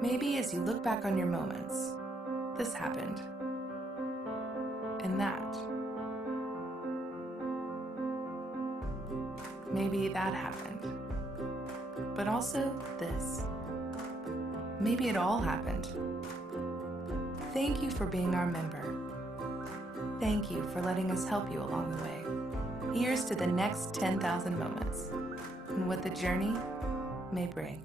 Maybe as you look back on your moments, this happened, and that. Maybe that happened, but also this. Maybe it all happened. Thank you for being our member. Thank you for letting us help you along the way. Here's to the next 10,000 moments and what the journey may bring.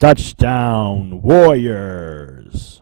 Touchdown, Warriors.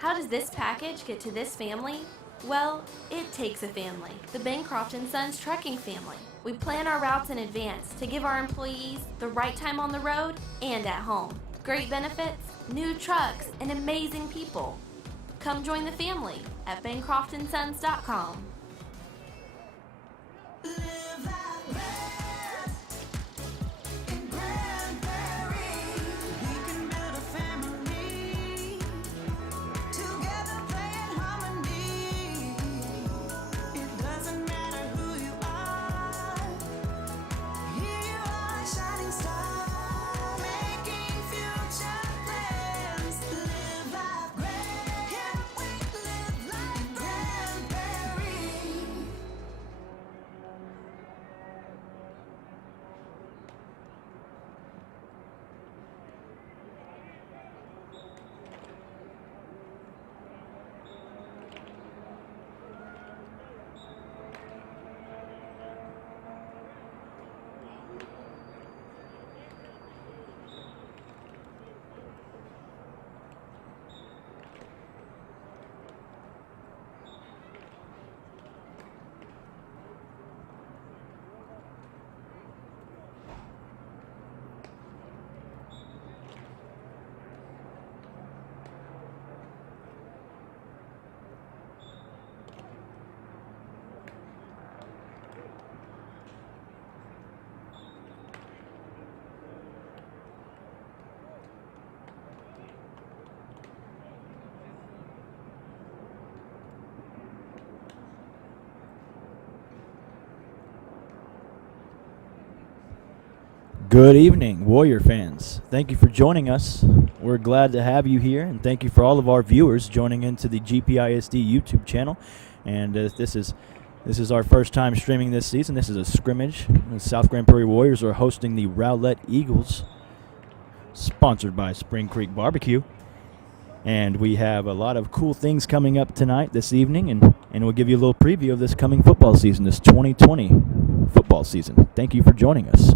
How does this package get to this family? Well, it takes a family, the Bancroft & Sons trucking family. We plan our routes in advance to give our employees the right time on the road and at home. Great benefits, new trucks, and amazing people. Come join the family at BancroftandSons.com. Good evening, Warrior fans. Thank you for joining us. We're glad to have you here, and thank you for all of our viewers joining into the GPISD YouTube channel. And this is our first time streaming this season. This is a scrimmage. The South Grand Prairie Warriors are hosting the Rowlett Eagles, sponsored by Spring Creek Barbecue. And we have a lot of cool things coming up tonight, this evening, and we'll give you a little preview of this coming football season, this 2020 football season. Thank you for joining us.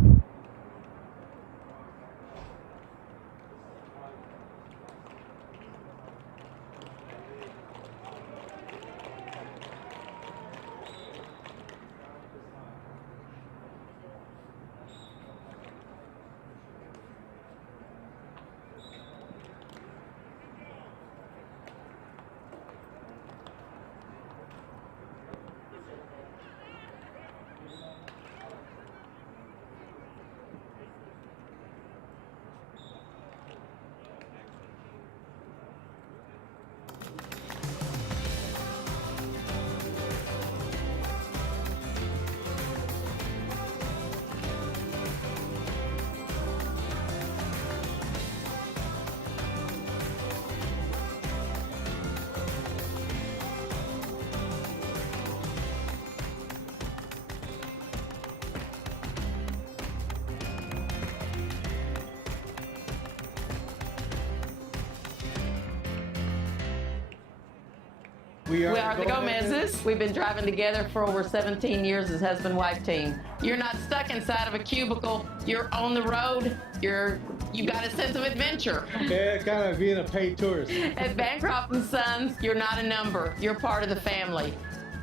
We are the Gomez's. We've been driving together for over 17 years as husband-wife team. You're not stuck inside of a cubicle. You're on the road. You've got a sense of adventure. Yeah, kind of being a paid tourist. At Bancroft & Sons, you're not a number. You're part of the family.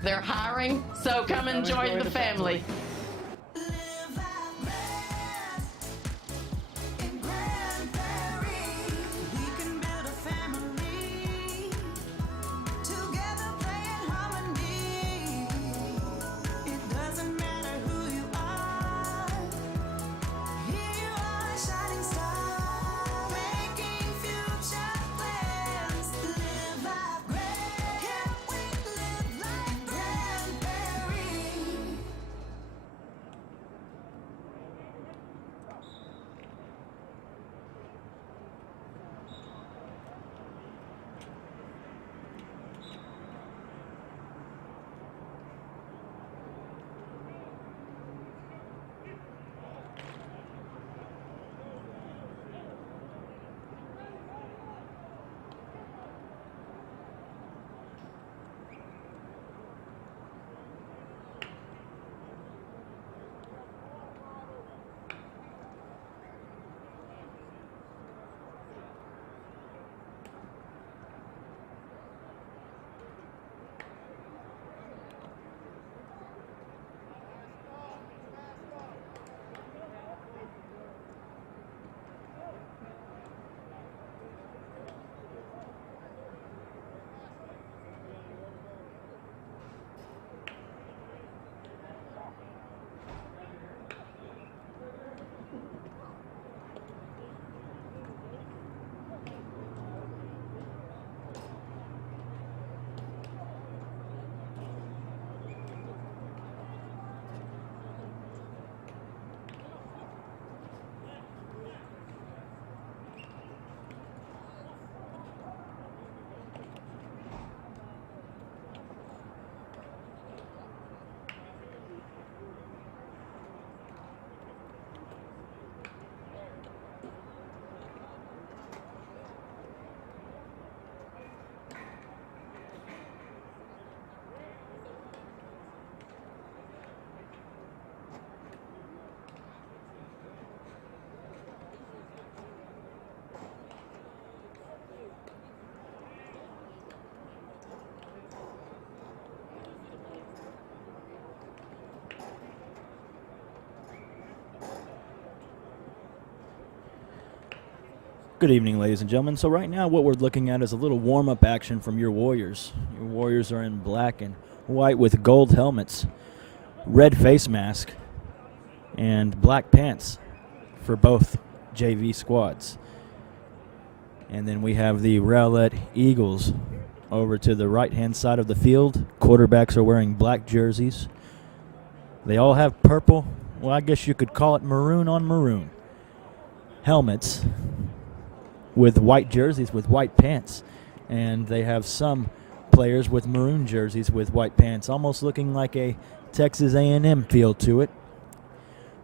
They're hiring, so come and join the family. Good evening, ladies and gentlemen. So right now what we're looking at is a little warm-up action from your Warriors. Your Warriors are in black and white with gold helmets, red face mask, and black pants for both JV squads. And then we have the Rowlett Eagles over to the right-hand side of the field. Quarterbacks are wearing black jerseys. They all have purple, well, I guess you could call it maroon on maroon helmets with white jerseys with white pants. And they have some players with maroon jerseys with white pants, almost looking like a Texas A&M feel to it.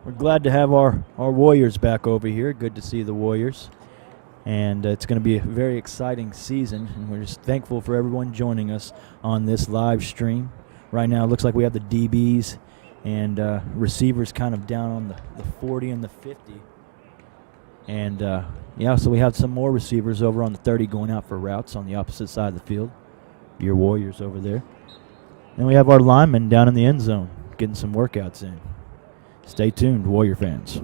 We're glad to have our Warriors back over here. Good to see the Warriors. And it's going to be a very exciting season, and we're just thankful for everyone joining us on this live stream. Right now it looks like we have the DBs and receivers kind of down on the 40 and the 50. And, yeah, so we have some more receivers over on the 30 going out for routes on the opposite side of the field. Your Warriors over there. And we have our linemen down in the end zone getting some workouts in. Stay tuned, Warrior fans.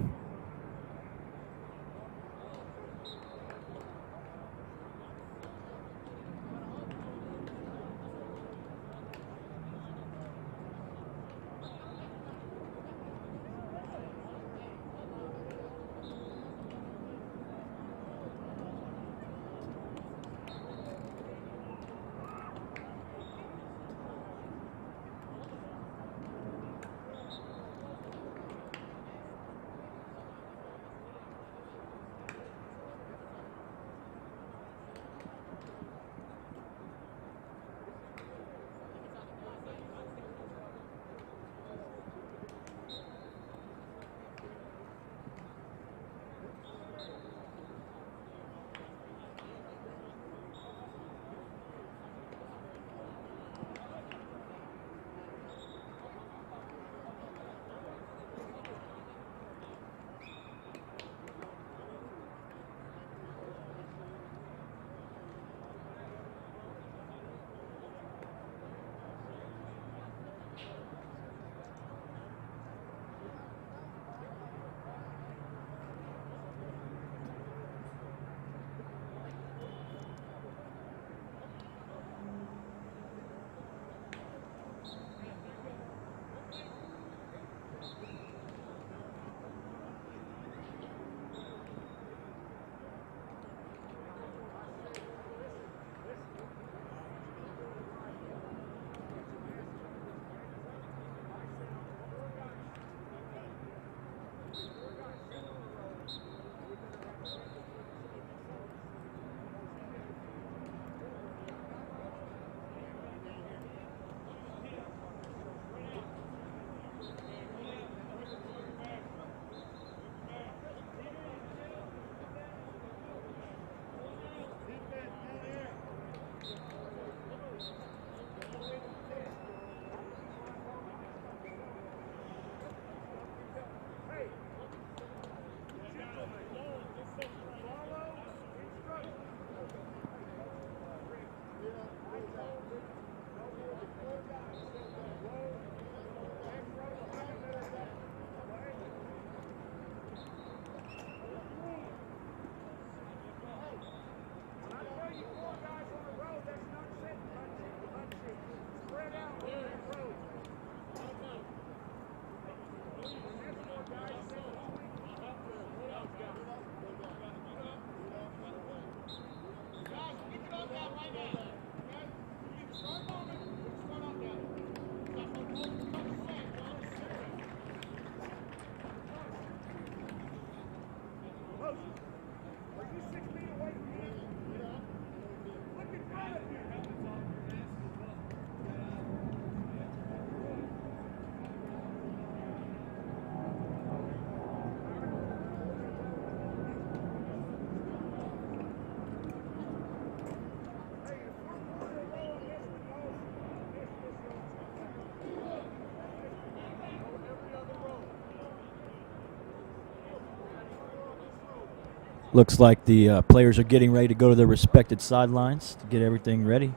Looks like the players are getting ready to go to their respected sidelines to get everything ready.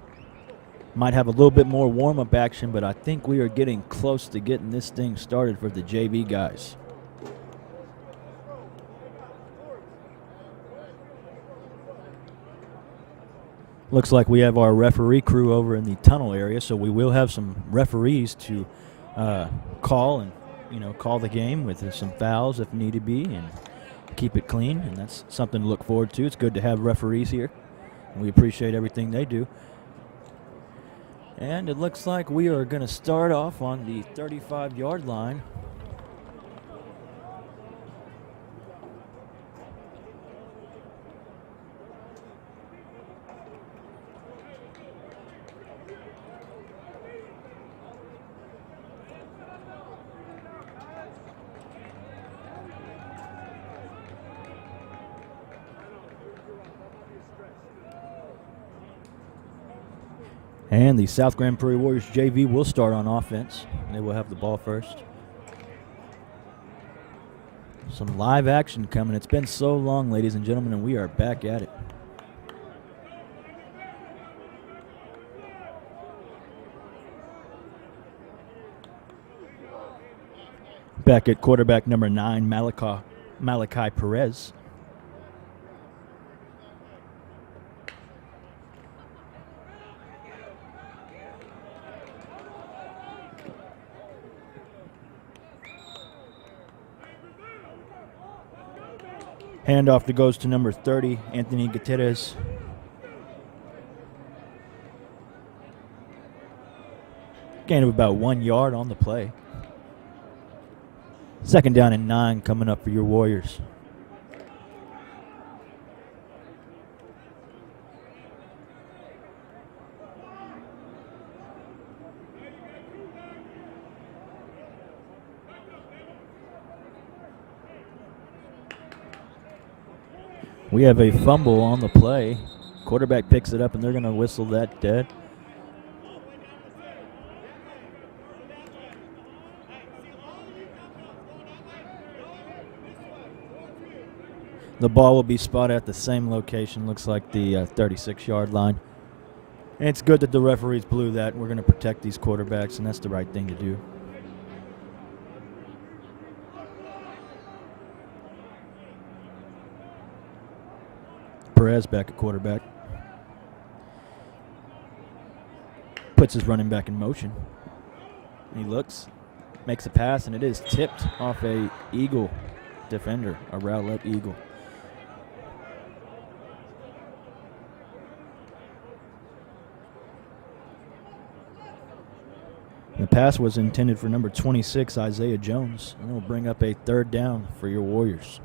Might have a little bit more warm-up action, but I think we are getting close to getting this thing started for the JV guys. Looks like we have our referee crew over in the tunnel area, so we will have some referees to call and call the game with some fouls if need to be and keep it clean, and that's something to look forward to. It's good to have referees here, and we appreciate everything they do. And it looks like we are going to start off on the 35-yard line. And the South Grand Prairie Warriors JV will start on offense. They will have the ball first. Some live action coming. It's been so long, ladies and gentlemen, and we are back at it. Back at quarterback number 9, Malachi Perez. Handoff that goes to number 30, Anthony Gutierrez. Gain of about 1 yard on the play. 2nd down and 9 coming up for your Warriors. We have a fumble on the play. Quarterback picks it up, and they're going to whistle that dead. The ball will be spotted at the same location, looks like the 36-yard line. And it's good that the referees blew that. We're going to protect these quarterbacks, and that's the right thing to do. Perez back at quarterback. Puts his running back in motion. He looks, makes a pass, and it is tipped off a Eagle defender, a Rowlett Eagle. The pass was intended for number 26, Isaiah Jones, and it will bring up a 3rd down for your Warriors.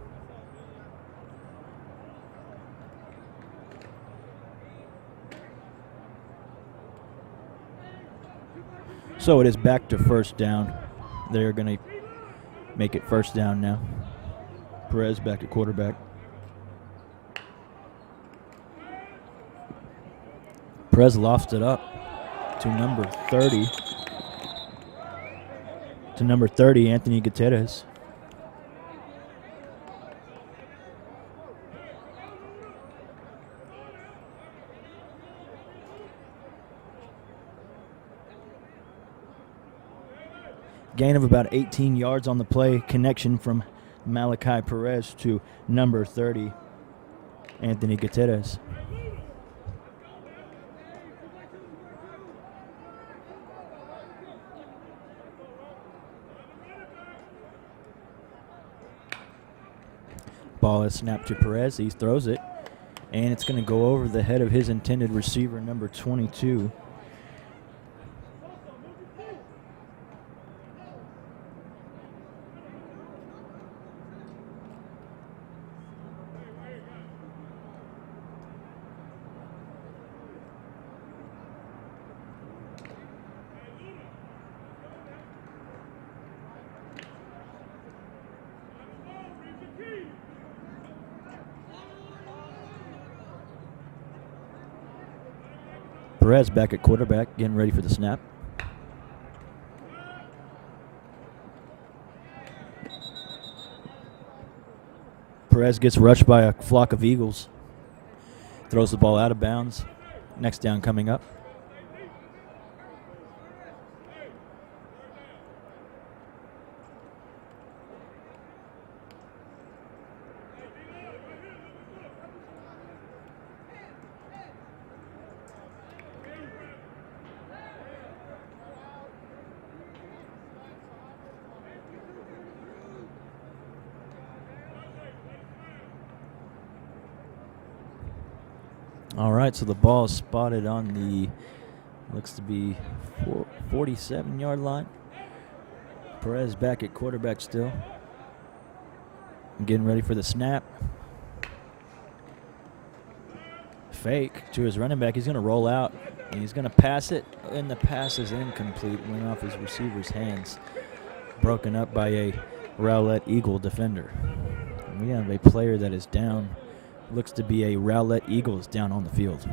So it is back to 1st down. They're going to make it 1st down now. Perez back at quarterback. Perez lofts it up to number 30. To number 30, Anthony Gutierrez. Gain of about 18 yards on the play. Connection from Malachi Perez to number 30, Anthony Gutierrez. Ball is snapped to Perez. He throws it, and it's going to go over the head of his intended receiver, number 22. Perez back at quarterback, getting ready for the snap. Perez gets rushed by a flock of Eagles. Throws the ball out of bounds. Next down coming up. All right, so the ball is spotted on the, looks to be 47-yard line. Perez back at quarterback still. Getting ready for the snap. Fake to his running back. He's going to roll out, and he's going to pass it, and the pass is incomplete. Went off his receiver's hands. Broken up by a Rowlett Eagle defender. And we have a player that is down. Looks to be a Rowlett Eagles down on the field.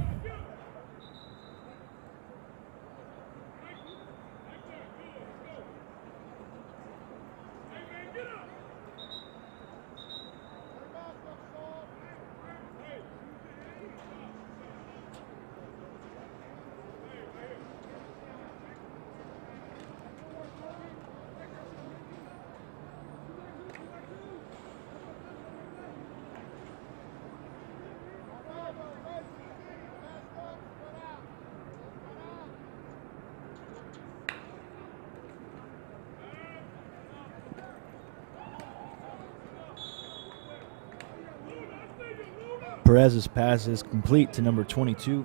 Perez's pass is complete to number 22.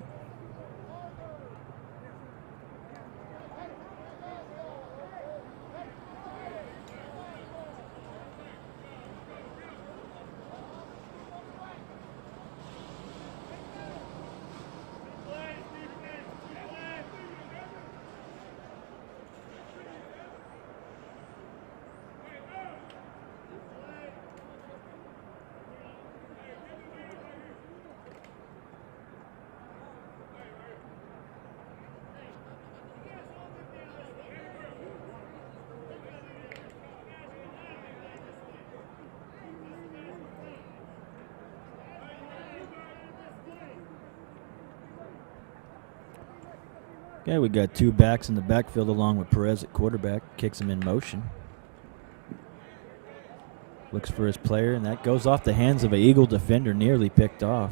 Okay, we got two backs in the backfield along with Perez at quarterback. Kicks him in motion. Looks for his player, and that goes off the hands of an Eagle defender, nearly picked off.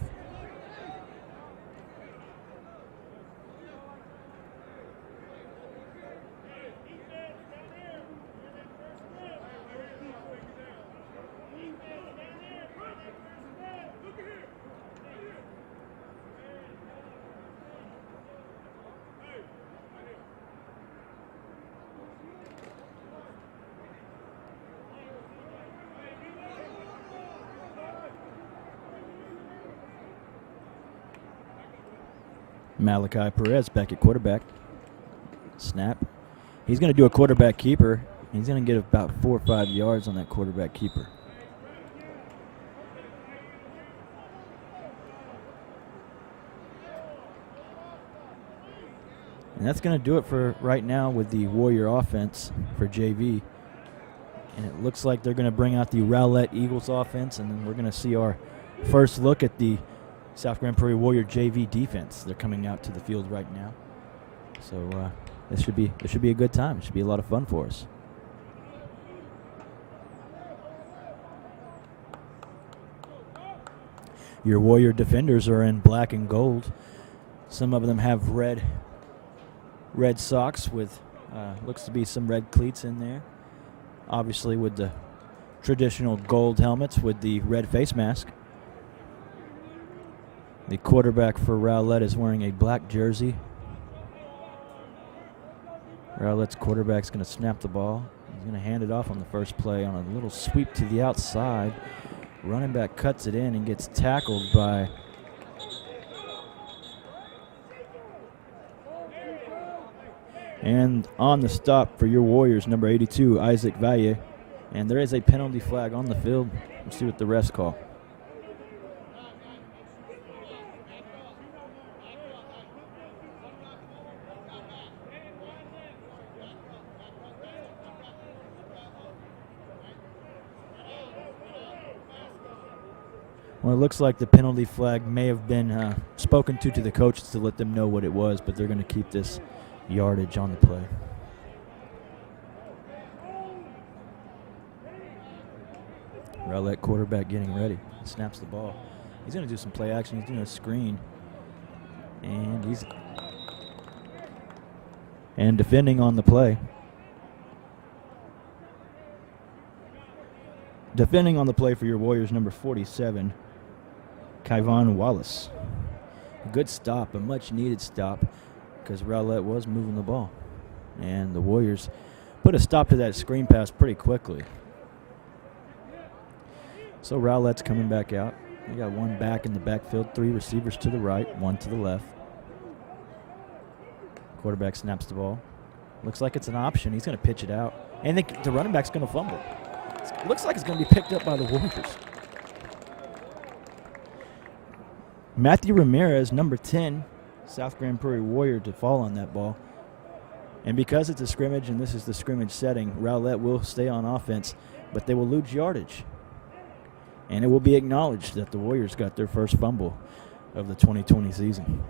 Malachi Perez back at quarterback. Snap. He's going to do a quarterback keeper. He's going to get about 4 or 5 yards on that quarterback keeper. And that's going to do it for right now with the Warrior offense for JV. And it looks like they're going to bring out the Rowlett Eagles offense, and then we're going to see our first look at the South Grand Prairie Warrior JV defense. They're coming out to the field right now. So this should be a good time. It should be a lot of fun for us. Your Warrior defenders are in black and gold. Some of them have red socks with looks to be some red cleats in there. Obviously with the traditional gold helmets with the red face mask. The quarterback for Rowlett is wearing a black jersey. Rowlett's quarterback's going to snap the ball. He's going to hand it off on the first play on a little sweep to the outside. Running back cuts it in and gets tackled by and on the stop for your Warriors, number 82, Isaac Valle. And there is a penalty flag on the field. We'll see what the refs call. Well, it looks like the penalty flag may have been spoken to the coaches to let them know what it was, but they're going to keep this yardage on the play. Rowlett quarterback getting ready. He snaps the ball. He's going to do some play action. He's doing a screen. And defending on the play. Defending on the play for your Warriors, number 47, Kyvon Wallace. A good stop, a much-needed stop, because Rowlett was moving the ball. And the Warriors put a stop to that screen pass pretty quickly. So Rowlett's coming back out. We got one back in the backfield, 3 receivers to the right, 1 to the left. Quarterback snaps the ball. Looks like it's an option. He's going to pitch it out. And the running back's going to fumble. Looks like it's going to be picked up by the Warriors. Matthew Ramirez, number 10, South Grand Prairie Warrior, to fall on that ball. And because it's a scrimmage and this is the scrimmage setting, Rowlett will stay on offense, but they will lose yardage. And it will be acknowledged that the Warriors got their first fumble of the 2020 season.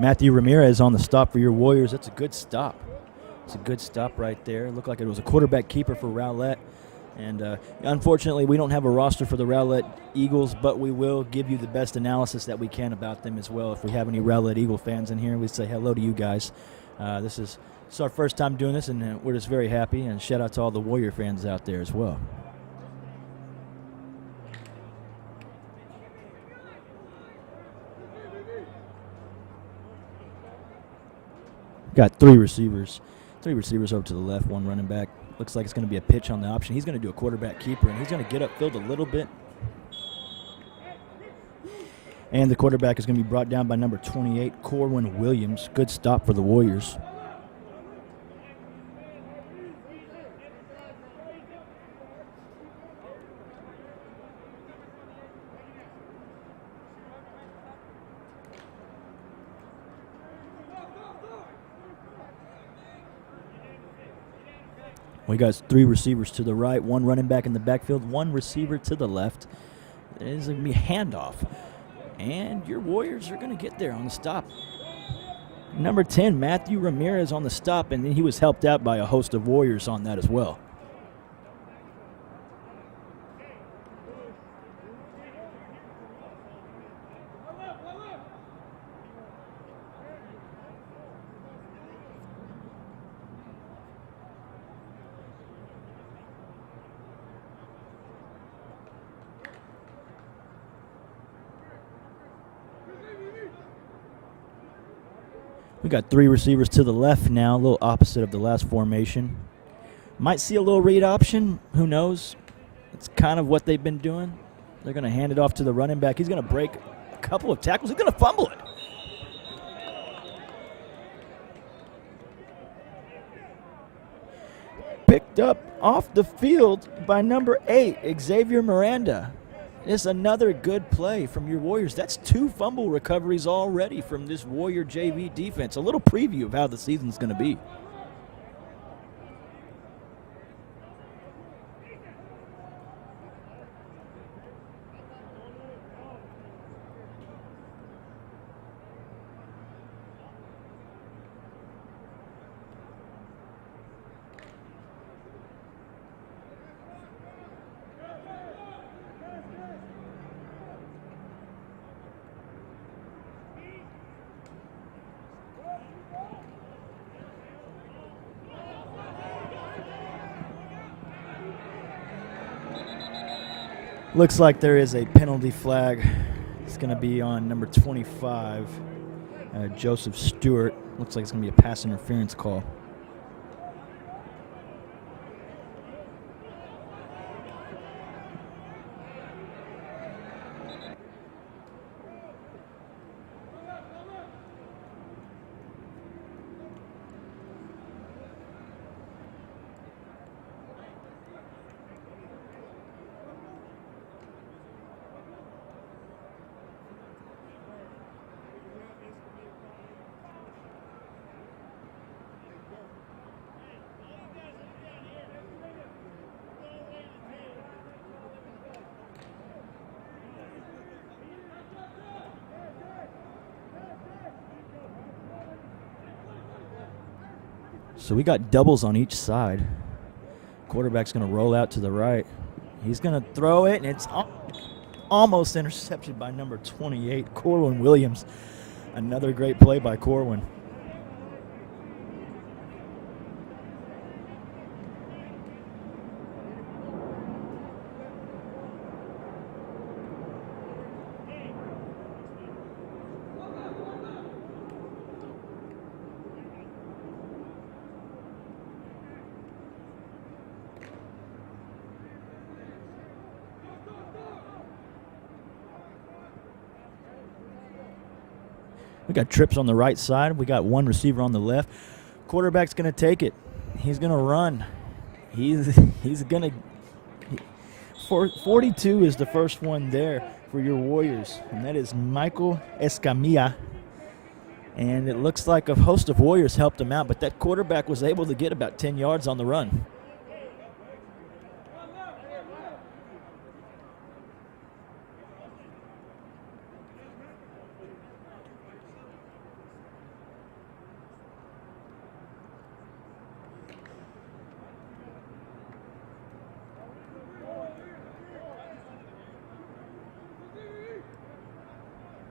Matthew Ramirez on the stop for your Warriors. That's a good stop. It's a good stop right there. It looked like it was a quarterback keeper for Rowlett. And unfortunately, we don't have a roster for the Rowlett Eagles, but we will give you the best analysis that we can about them as well. If we have any Rowlett Eagle fans in here, we say hello to you guys. This is our first time doing this, and we're just very happy. And shout out to all the Warrior fans out there as well. Got 3 receivers. 3 receivers over to the left, 1 running back. Looks like it's going to be a pitch on the option. He's going to do a quarterback keeper, and he's going to get upfield a little bit. And the quarterback is going to be brought down by number 28, Corwin Williams. Good stop for the Warriors. We got 3 receivers to the right, 1 running back in the backfield, 1 receiver to the left. There's going to be a handoff. And your Warriors are going to get there on the stop. Number 10, Matthew Ramirez on the stop, and then he was helped out by a host of Warriors on that as well. We got 3 receivers to the left now, a little opposite of the last formation. Might see a little read option. Who knows? It's kind of what they've been doing. They're going to hand it off to the running back. He's going to break a couple of tackles. He's going to fumble it. Picked up off the field by number 8, Xavier Miranda. It's another good play from your Warriors. That's 2 fumble recoveries already from this Warrior JV defense. A little preview of how the season's going to be. Looks like there is a penalty flag. It's going to be on number 25, Joseph Stewart. Looks like it's going to be a pass interference call. So we got doubles on each side. Quarterback's going to roll out to the right. He's going to throw it, and it's almost intercepted by number 28, Corwin Williams. Another great play by Corwin. We got trips on the right side. We got one receiver on the left. Quarterback's going to take it. He's going to run. He's going to. 42 is the first one there for your Warriors, and that is Michael Escamilla. And it looks like a host of Warriors helped him out, but that quarterback was able to get about 10 yards on the run.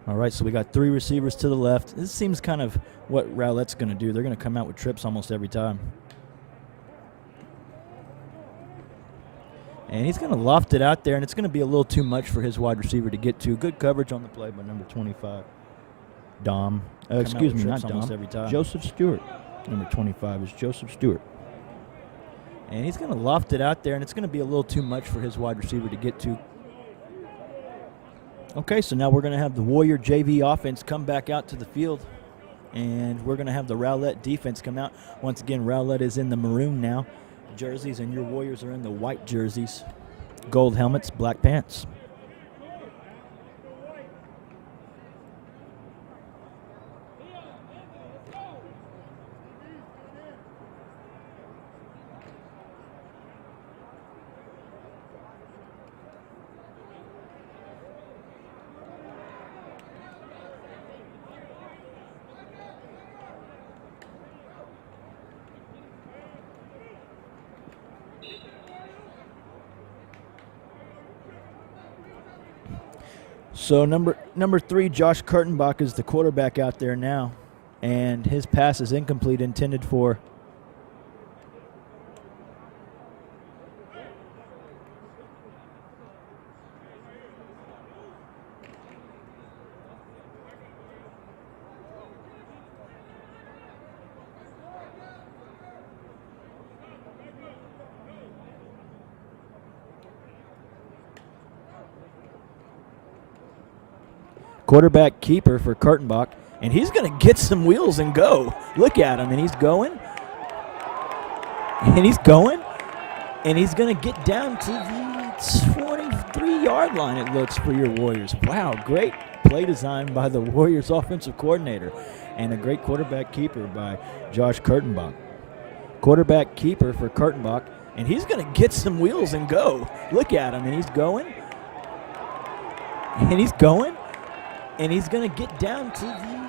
All right, so we got three receivers to the left. This seems kind of what Rowlett's going to do. They're going to come out with trips almost every time. And he's going to loft it out there, and it's going to be a little too much for his wide receiver to get to. Good coverage on the play by number 25, Dom. Excuse me, not Dom. Every time. Joseph Stewart. Number 25 is Joseph Stewart. And he's going to loft it out there, and it's going to be a little too much for his wide receiver to get to. Okay, so now we're going to have the Warrior JV offense come back out to the field, and we're going to have the Rowlett defense come out. Once again, Rowlett is in the maroon now jerseys, and your Warriors are in the white jerseys, gold helmets, black pants. So number 3, Josh Kurtenbach is the quarterback out there now, and his pass is incomplete, intended for quarterback keeper for Kurtenbach, and he's going to get some wheels and go. Look at him, and he's going. And he's going. And he's going to get down to the 23-yard line, it looks, for your Warriors. Wow, great play design by the Warriors offensive coordinator, and a great quarterback keeper by Josh Kurtenbach. Quarterback keeper for Kurtenbach, and he's going to get some wheels and go. Look at him, and he's going. And he's going. And he's going to get down to the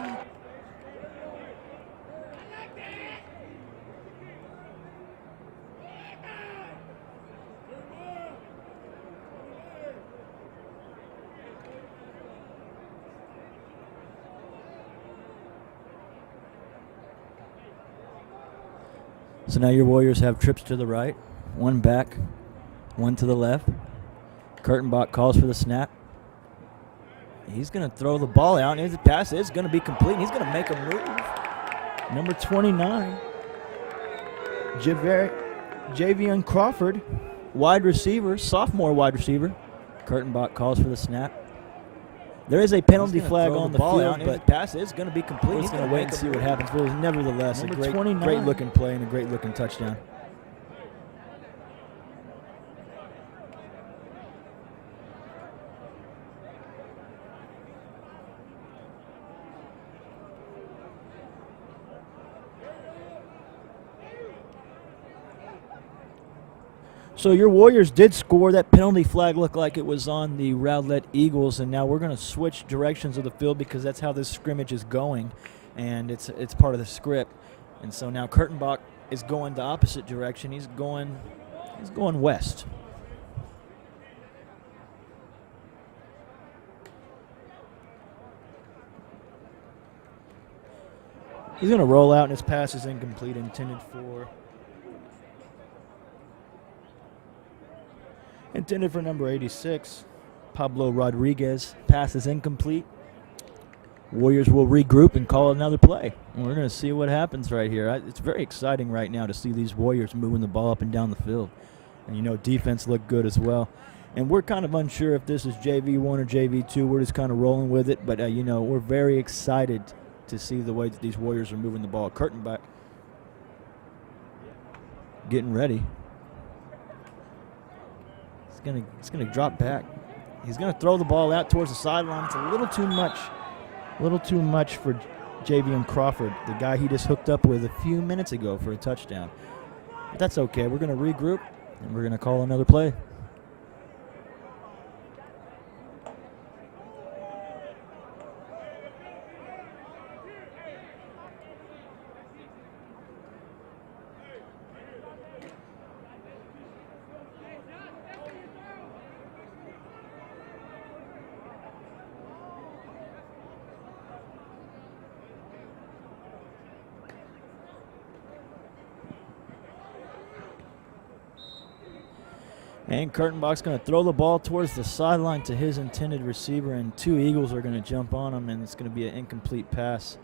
So now your Warriors have trips to the right, one back, one to the left. Kurtenbach calls for the snap. He's going to throw the ball out, and his pass is going to be complete. He's going to make a move. Number 29, Javion Crawford, wide receiver, sophomore wide receiver. Kurtenbach calls for the snap. There is a penalty flag on the field, but pass is going to be complete. He's going to wait and see what happens. But it was nevertheless a great looking play and a great looking touchdown. So your Warriors did score. That penalty flag looked like it was on the Rowlett Eagles, and now we're going to switch directions of the field because that's how this scrimmage is going, and it's part of the script. And so now Kurtenbach is going the opposite direction. He's going west. He's going to roll out, and his pass is incomplete, intended for number 86, Pablo Rodriguez. Pass is incomplete. Warriors will regroup and call another play. And we're going to see what happens right here. It's very exciting right now to see these Warriors moving the ball up and down the field. And, defense looked good as well. And we're kind of unsure if this is JV1 or JV2. We're just kind of rolling with it. But, we're very excited to see the way that these Warriors are moving the ball. Kurtenbach getting ready. He's gonna drop back. He's gonna throw the ball out towards the sideline. It's a little too much for Javion Crawford, the guy he just hooked up with a few minutes ago for a touchdown. But that's okay. We're gonna regroup and we're gonna call another play. And Kurtenbach's going to throw the ball towards the sideline to his intended receiver, and two Eagles are going to jump on him, and it's going to be an incomplete pass.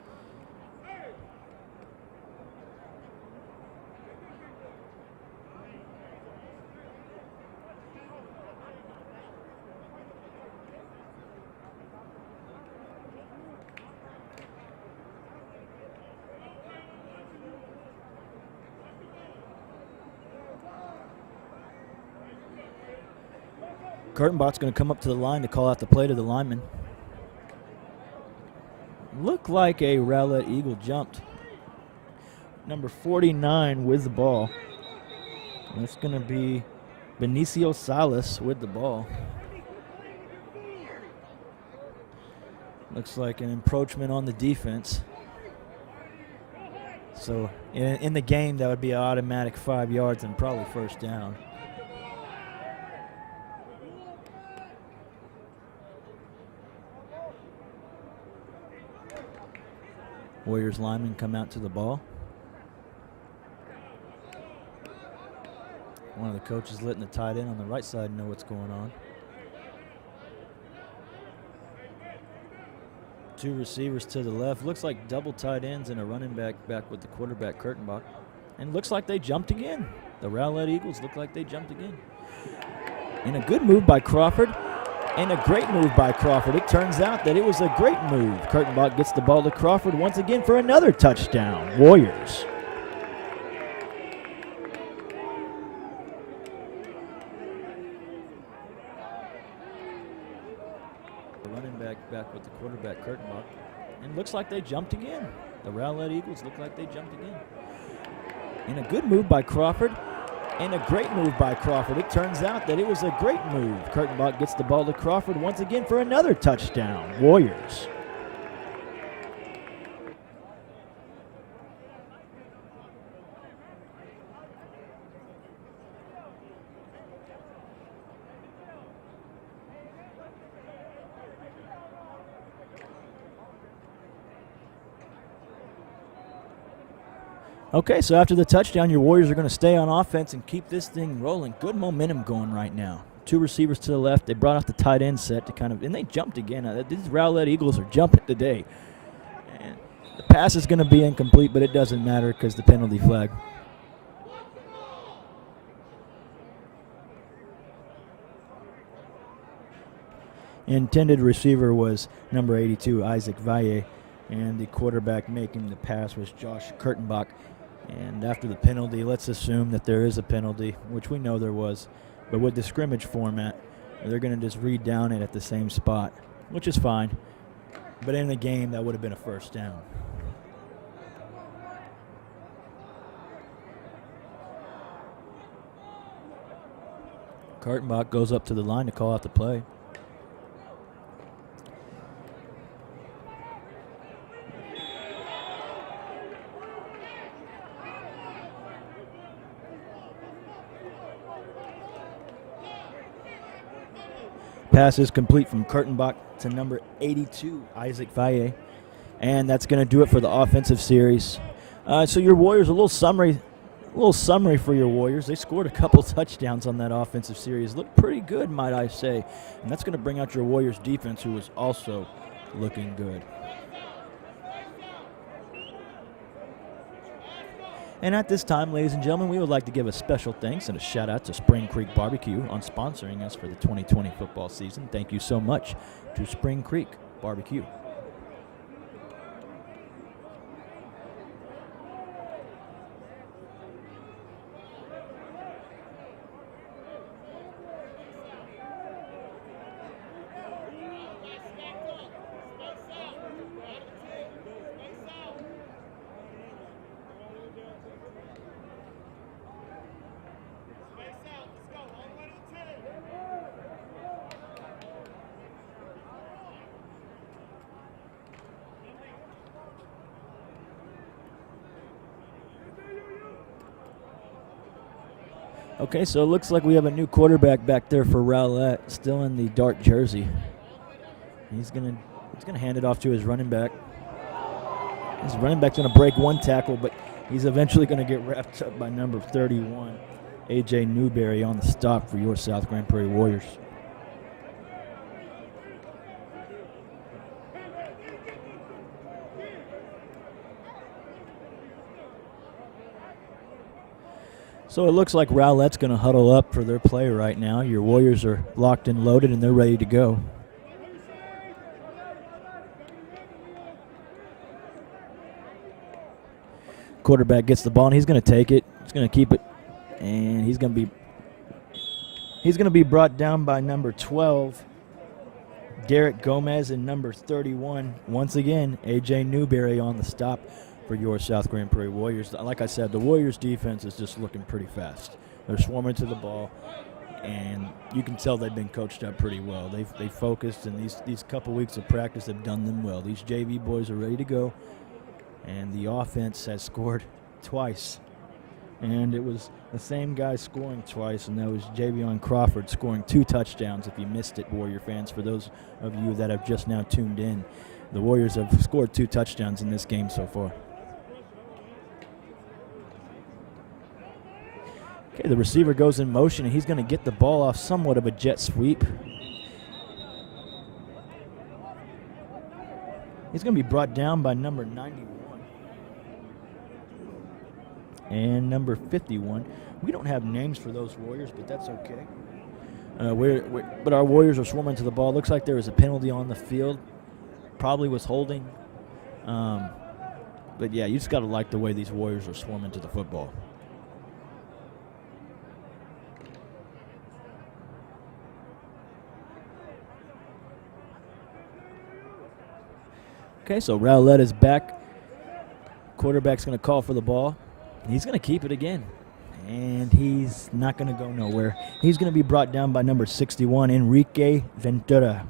Kurtenbach's going to come up to the line to call out the play to the lineman. Looked like a Rowlett Eagle jumped. Number 49 with the ball. That's going to be Benicio Salas with the ball. Looks like an encroachment on the defense. So in the game, that would be an automatic 5 yards and probably first down. Warriors linemen come out to the ball. One of the coaches letting the tight end on the right side know what's going on. Two receivers to the left. Looks like double tight ends and a running back with the quarterback, Kurtenbach. And looks like they jumped again. The Rowlett Eagles look like they jumped again. And a good move by Crawford. And a great move by Crawford. It turns out that it was a great move. Kurtenbach gets the ball to Crawford once again for another touchdown. Warriors. The running back with the quarterback, Kurtenbach. And looks like they jumped again. The Rowlett Eagles look like they jumped again. And a good move by Crawford. And a great move by Crawford. It turns out that it was a great move. Kurtenbach gets the ball to Crawford once again for another touchdown. Warriors. Okay, so after the touchdown, your Warriors are going to stay on offense and keep this thing rolling. Good momentum going right now. 2 receivers to the left. They brought out the tight end set to and they jumped again. These Rowlett Eagles are jumping today. And the pass is going to be incomplete, but it doesn't matter because the penalty flag. Intended receiver was number 82, Isaac Valle, and the quarterback making the pass was Josh Kurtenbach. And after the penalty, let's assume that there is a penalty, which we know there was. But with the scrimmage format, they're going to just read down it at the same spot, which is fine. But in the game, that would have been a first down. Kurtenbach goes up to the line to call out the play. Pass is complete from Kurtenbach to number 82, Isaac Valle. And that's going to do it for the offensive series. So your Warriors, a little summary for your Warriors. They scored a couple touchdowns on that offensive series. Looked pretty good, might I say. And that's going to bring out your Warriors defense, who was also looking good. And at this time, ladies and gentlemen, we would like to give a special thanks and a shout out to Spring Creek Barbecue on sponsoring us for the 2020 football season. Thank you so much to Spring Creek Barbecue. Okay, so it looks like we have a new quarterback back there for Rowlett, still in the dark jersey. He's gonna hand it off to his running back. His running back's gonna break one tackle, but he's eventually gonna get wrapped up by number 31, A.J. Newberry, on the stop for your South Grand Prairie Warriors. So it looks like Rowlett's going to huddle up for their play right now. Your Warriors are locked and loaded, and they're ready to go. Quarterback gets the ball, and he's going to take it. He's going to keep it, and he's going to be brought down by number 12, Derek Gomez, and number 31, once again, A.J. Newberry on the stop for your South Grand Prairie Warriors. Like I said, the Warriors defense is just looking pretty fast. They're swarming to the ball, and you can tell they've been coached up pretty well. They've focused, and these couple weeks of practice have done them well. These JV boys are ready to go, and the offense has scored twice. And it was the same guy scoring twice, and that was Javion Crawford scoring 2 touchdowns. If you missed it, Warrior fans, for those of you that have just now tuned in, the Warriors have scored 2 touchdowns in this game so far. Okay, the receiver goes in motion, and he's going to get the ball off somewhat of a jet sweep. He's going to be brought down by number 91 and number 51. We don't have names for those Warriors, but that's okay. But our Warriors are swarming to the ball. Looks like there was a penalty on the field. Probably was holding. But, yeah, you just got to like the way these Warriors are swarming to the football. Okay, so Rowlett is back. Quarterback's going to call for the ball. He's going to keep it again. And he's not going to go nowhere. He's going to be brought down by number 61, Enrique Ventura.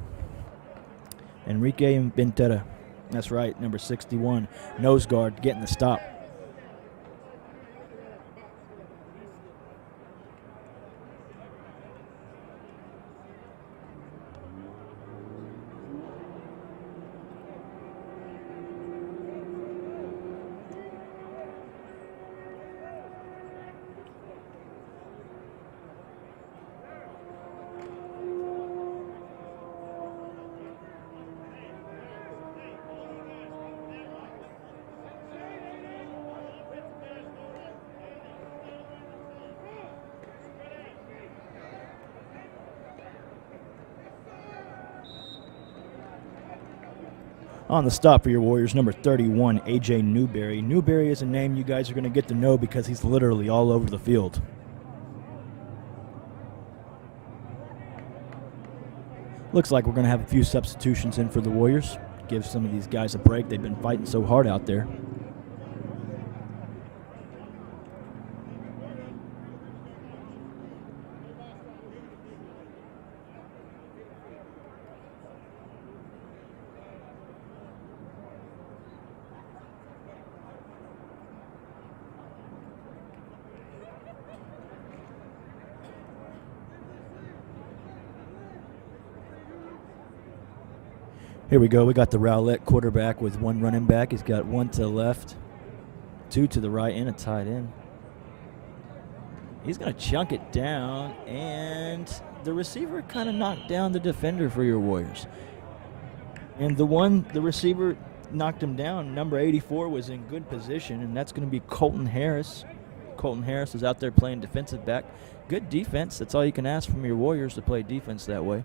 Enrique Ventura. That's right, number 61. Nose guard getting the stop. On the stop for your Warriors, number 31, A.J. Newberry. Newberry is a name you guys are going to get to know because he's literally all over the field. Looks like we're going to have a few substitutions in for the Warriors. Give some of these guys a break. They've been fighting so hard out there. Here we go. We got the Rowlett quarterback with one running back. He's got one to the left, two to the right, and a tight end. He's going to chunk it down, and the receiver kind of knocked down the defender for your Warriors. And the receiver knocked him down, number 84, was in good position, and that's going to be Colton Harris. Colton Harris is out there playing defensive back. Good defense. That's all you can ask from your Warriors, to play defense that way.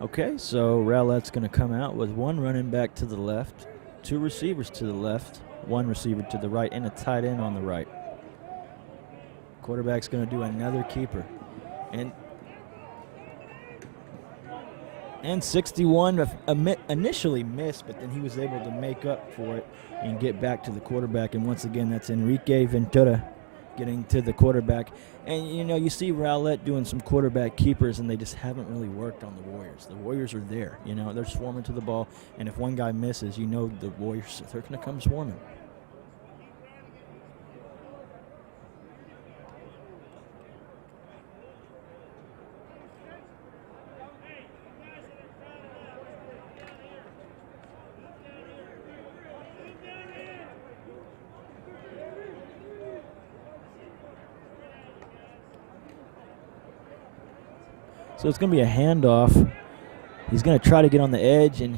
Okay, so Rowlett's going to come out with one running back to the left, two receivers to the left, one receiver to the right, and a tight end on the right. Quarterback's going to do another keeper. And 61 initially missed, but then he was able to make up for it and get back to the quarterback. And once again, that's Enrique Ventura getting to the quarterback. And, you know, you see Rowlett doing some quarterback keepers, and they just haven't really worked on the Warriors. The Warriors are there. You know, they're swarming to the ball, and if one guy misses, you know the Warriors, they're going to come swarming. So it's going to be a handoff. He's going to try to get on the edge, and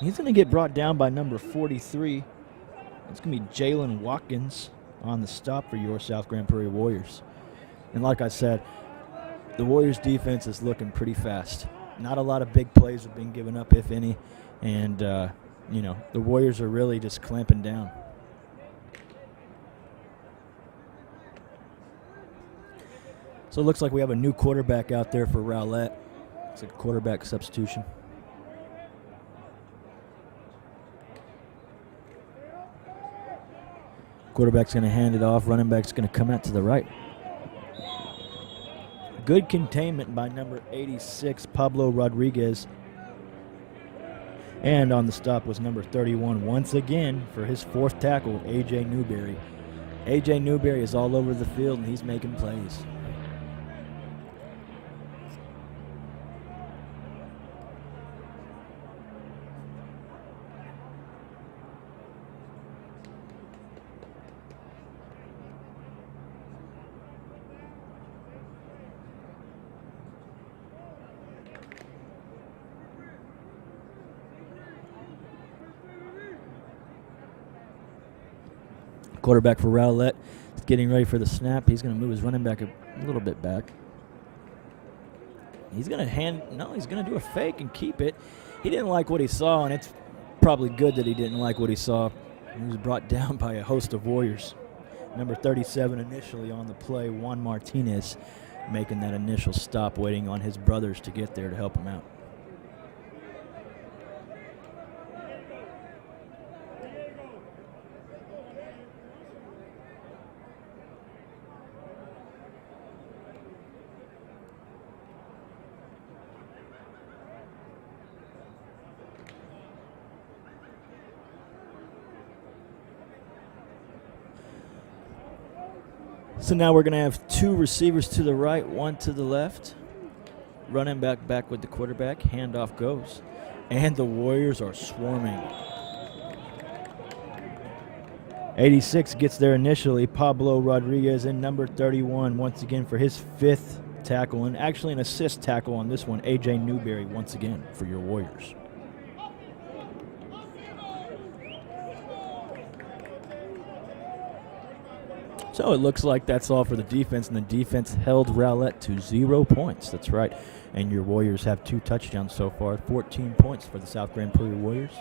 he's going to get brought down by number 43. It's going to be Jalen Watkins on the stop for your South Grand Prairie Warriors. And like I said, the Warriors defense is looking pretty fast. Not a lot of big plays have been given up, if any. And, you know, the Warriors are really just clamping down. So it looks like we have a new quarterback out there for Rowlett. It's a quarterback substitution. Quarterback's going to hand it off. Running back's going to come out to the right. Good containment by number 86, Pablo Rodriguez. And on the stop was number 31 once again for his fourth tackle, A.J. Newberry. A.J. Newberry is all over the field, and he's making plays. Quarterback for Rowlett is getting ready for the snap. He's going to move his running back a little bit back. He's going to do a fake and keep it. He didn't like what he saw, and it's probably good that he didn't like what he saw. He was brought down by a host of Warriors. Number 37 initially on the play, Juan Martinez, making that initial stop, waiting on his brothers to get there to help him out. So now we're going to have two receivers to the right, one to the left. Running back with the quarterback. Handoff goes. And the Warriors are swarming. 86 gets there initially. Pablo Rodriguez in number 31 once again for his 5th tackle, and actually an assist tackle on this one. A.J. Newberry once again for your Warriors. So it looks like that's all for the defense, and the defense held Rowlett to 0 points. That's right. And your Warriors have 2 touchdowns so far, 14 points for the South Grand Prairie Warriors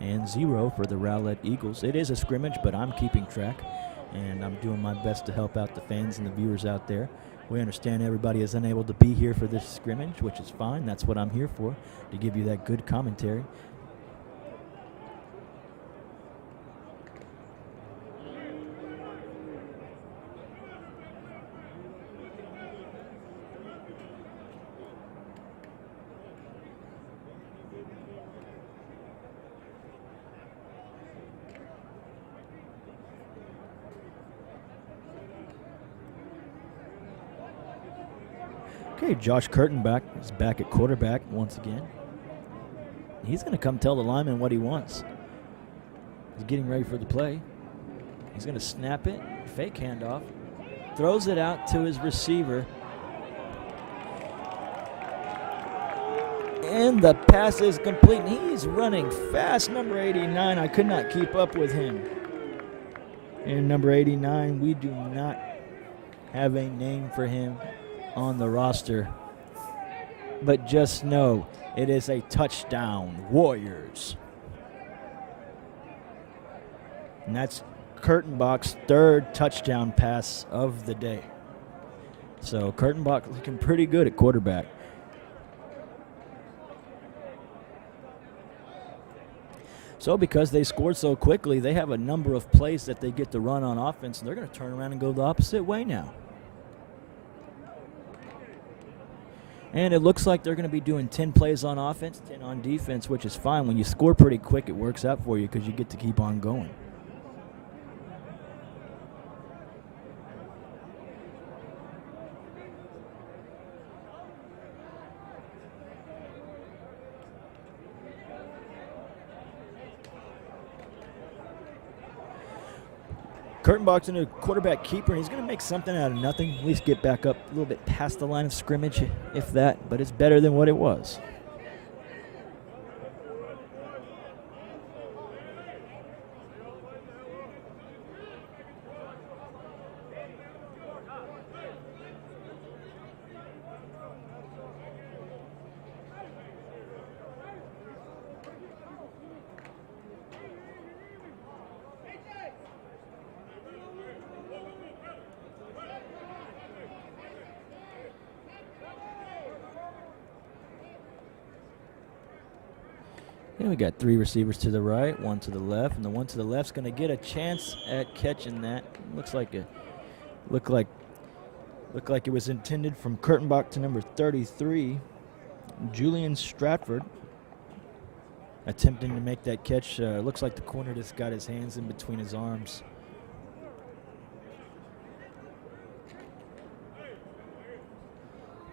and 0 for the Rowlett Eagles. It is a scrimmage, but I'm keeping track, and I'm doing my best to help out the fans and the viewers out there. We understand everybody is unable to be here for this scrimmage, which is fine. That's what I'm here for, to give you that good commentary. Okay, Josh Kurtenbach is back at quarterback once again. He's going to come tell the lineman what he wants. He's getting ready for the play. He's going to snap it, fake handoff, throws it out to his receiver. And the pass is complete. He's running fast, number 89. I could not keep up with him. And number 89, we do not have a name for him on the roster, but just know it is a touchdown, Warriors. And that's Kurtenbach's 3rd touchdown pass of the day. So Kurtenbach looking pretty good at quarterback. So because they scored so quickly, they have a number of plays that they get to run on offense, and they're going to turn around and go the opposite way now. And it looks like they're going to be doing 10 plays on offense, 10 on defense, which is fine. When you score pretty quick, it works out for you because you get to keep on going. Kurtenbach's in a quarterback keeper, and he's going to make something out of nothing. At least get back up a little bit past the line of scrimmage, if that, but it's better than what it was. And we got 3 receivers to the right, 1 to the left, and the one to the left's going to get a chance at catching that. Looks like it was intended from Kurtenbach to number 33, Julian Stratford, attempting to make that catch. Looks like the corner just got his hands in between his arms.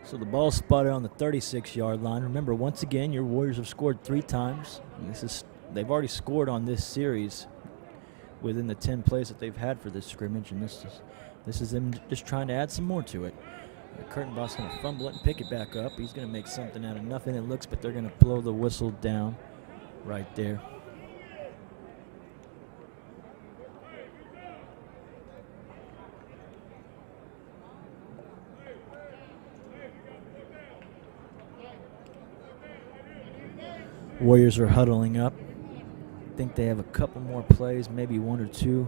So the ball spotted on the 36-yard line. Remember, once again, your Warriors have scored 3 times. They've already scored on this series within the 10 plays that they've had for this scrimmage, and this is them just trying to add some more to it. Kurtenbach's going to fumble it and pick it back up. He's going to make something out of nothing, it looks, but they're going to blow the whistle down right there. Warriors are huddling up. I think they have a couple more plays, maybe 1 or 2.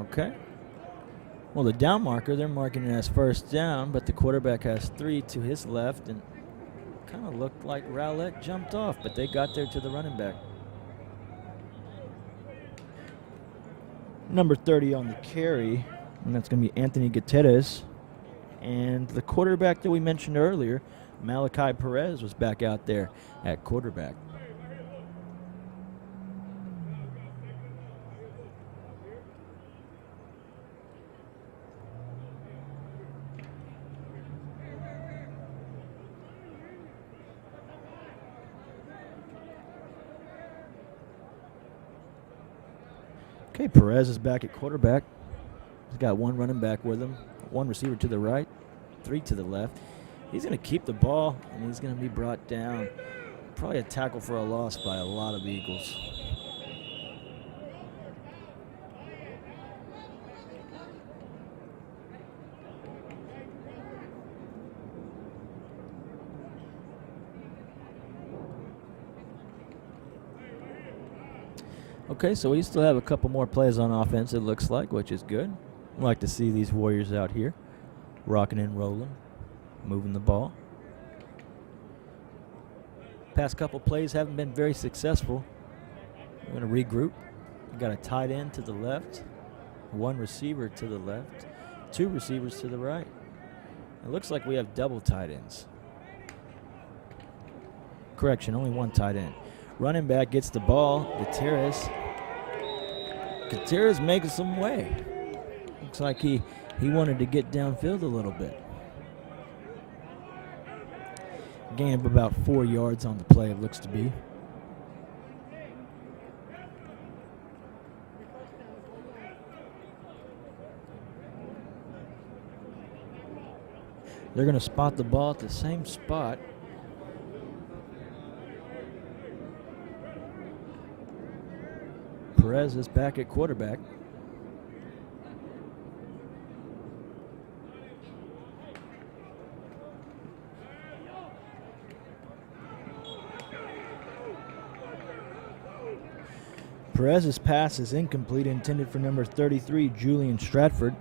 Okay. Well, the down marker, they're marking it as first down, but the quarterback has 3 to his left, and kind of looked like Rowlett jumped off, but they got there to the running back. Number 30 on the carry, and that's going to be Anthony Gutierrez. And the quarterback that we mentioned earlier, Malachi Perez, was back out there at quarterback. Okay, Perez is back at quarterback. He's got one running back with him, one receiver to the right, three to the left. He's going to keep the ball, and he's going to be brought down. Probably a tackle for a loss by a lot of Eagles. Okay, so we still have a couple more plays on offense, it looks like, which is good. I like to see these Warriors out here rocking and rolling, moving the ball. Past couple plays haven't been very successful. We're going to regroup. We got a tight end to the left, one receiver to the left, two receivers to the right. It looks like we have double tight ends. Correction, only one tight end. Running back gets the ball. Gutierrez making some way. Looks like he wanted to get downfield a little bit. Gain of about 4 yards on the play, it looks to be. They're going to spot the ball at the same spot. Perez is back at quarterback. Perez's pass is incomplete, intended for number 33, Julian Stratford.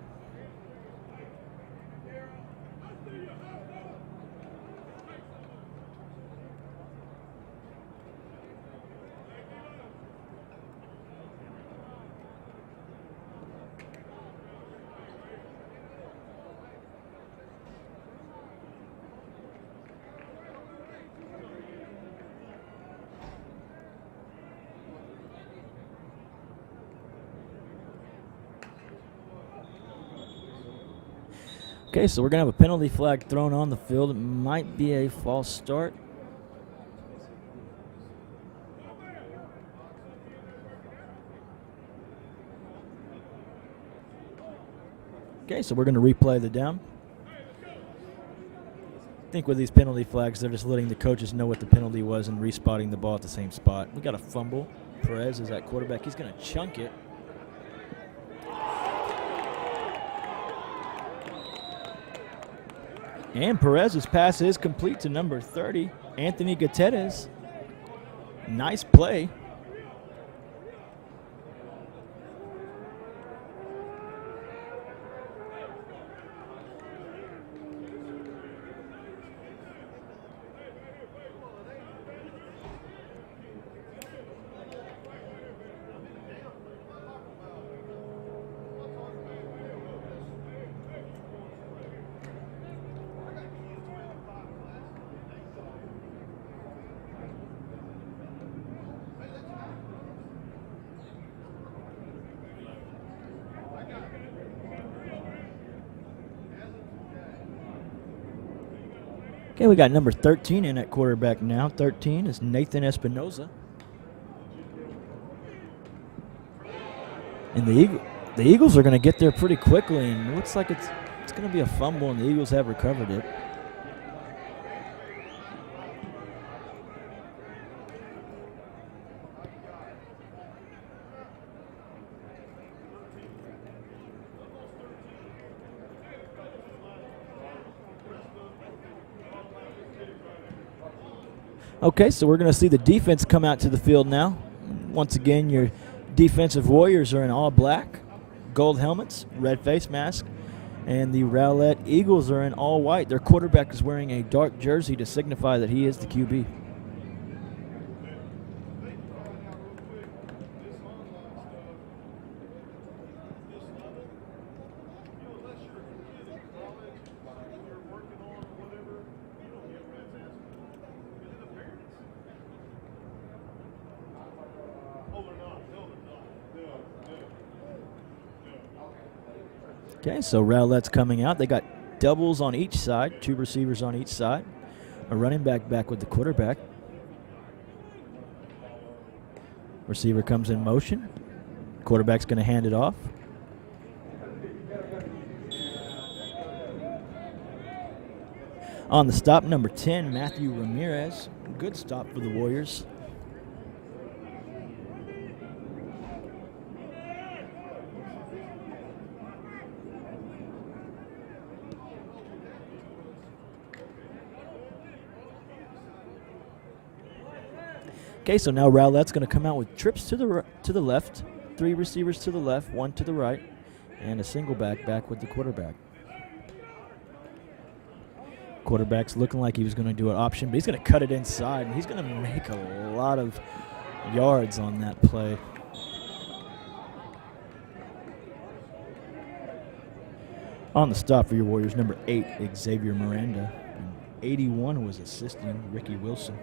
Okay, so we're going to have a penalty flag thrown on the field. It might be a false start. Okay, so we're going to replay the down. I think with these penalty flags, they're just letting the coaches know what the penalty was and respotting the ball at the same spot. We got a fumble. Perez is at quarterback. He's going to chunk it. And Perez's pass is complete to number 30, Anthony Gutierrez. Nice play. Okay, we got number 13 in at quarterback now. 13 is Nathan Espinoza. And the Eagles are going to get there pretty quickly, and it looks like it's going to be a fumble, and the Eagles have recovered it. Okay, so we're going to see the defense come out to the field now. Once again, your defensive Warriors are in all black, gold helmets, red face mask, and the Rowlett Eagles are in all white. Their quarterback is wearing a dark jersey to signify that he is the QB. Okay, so Rowlett's coming out. They got doubles on each side, two receivers on each side. A running back with the quarterback. Receiver comes in motion. Quarterback's going to hand it off. On the stop, number 10, Matthew Ramirez. Good stop for the Warriors. Okay, so now Rowlett's going to come out with trips to the left, 3 receivers to the left, 1 to the right, and a single back with the quarterback. Quarterback's looking like he was going to do an option, but he's going to cut it inside, and he's going to make a lot of yards on that play. On the stop for your Warriors, number 8, Xavier Miranda. And 81 was assisting Ricky Wilson.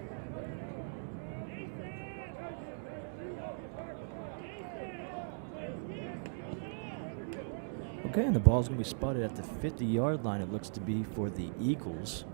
Okay, and the ball's going to be spotted at the 50-yard line, it looks to be, for the Eagles.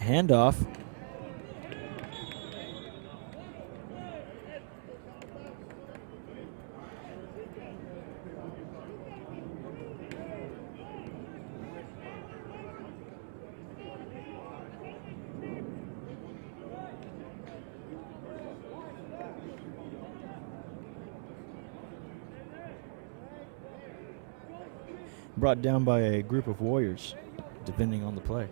Handoff. Brought down by a group of Warriors, depending on the play.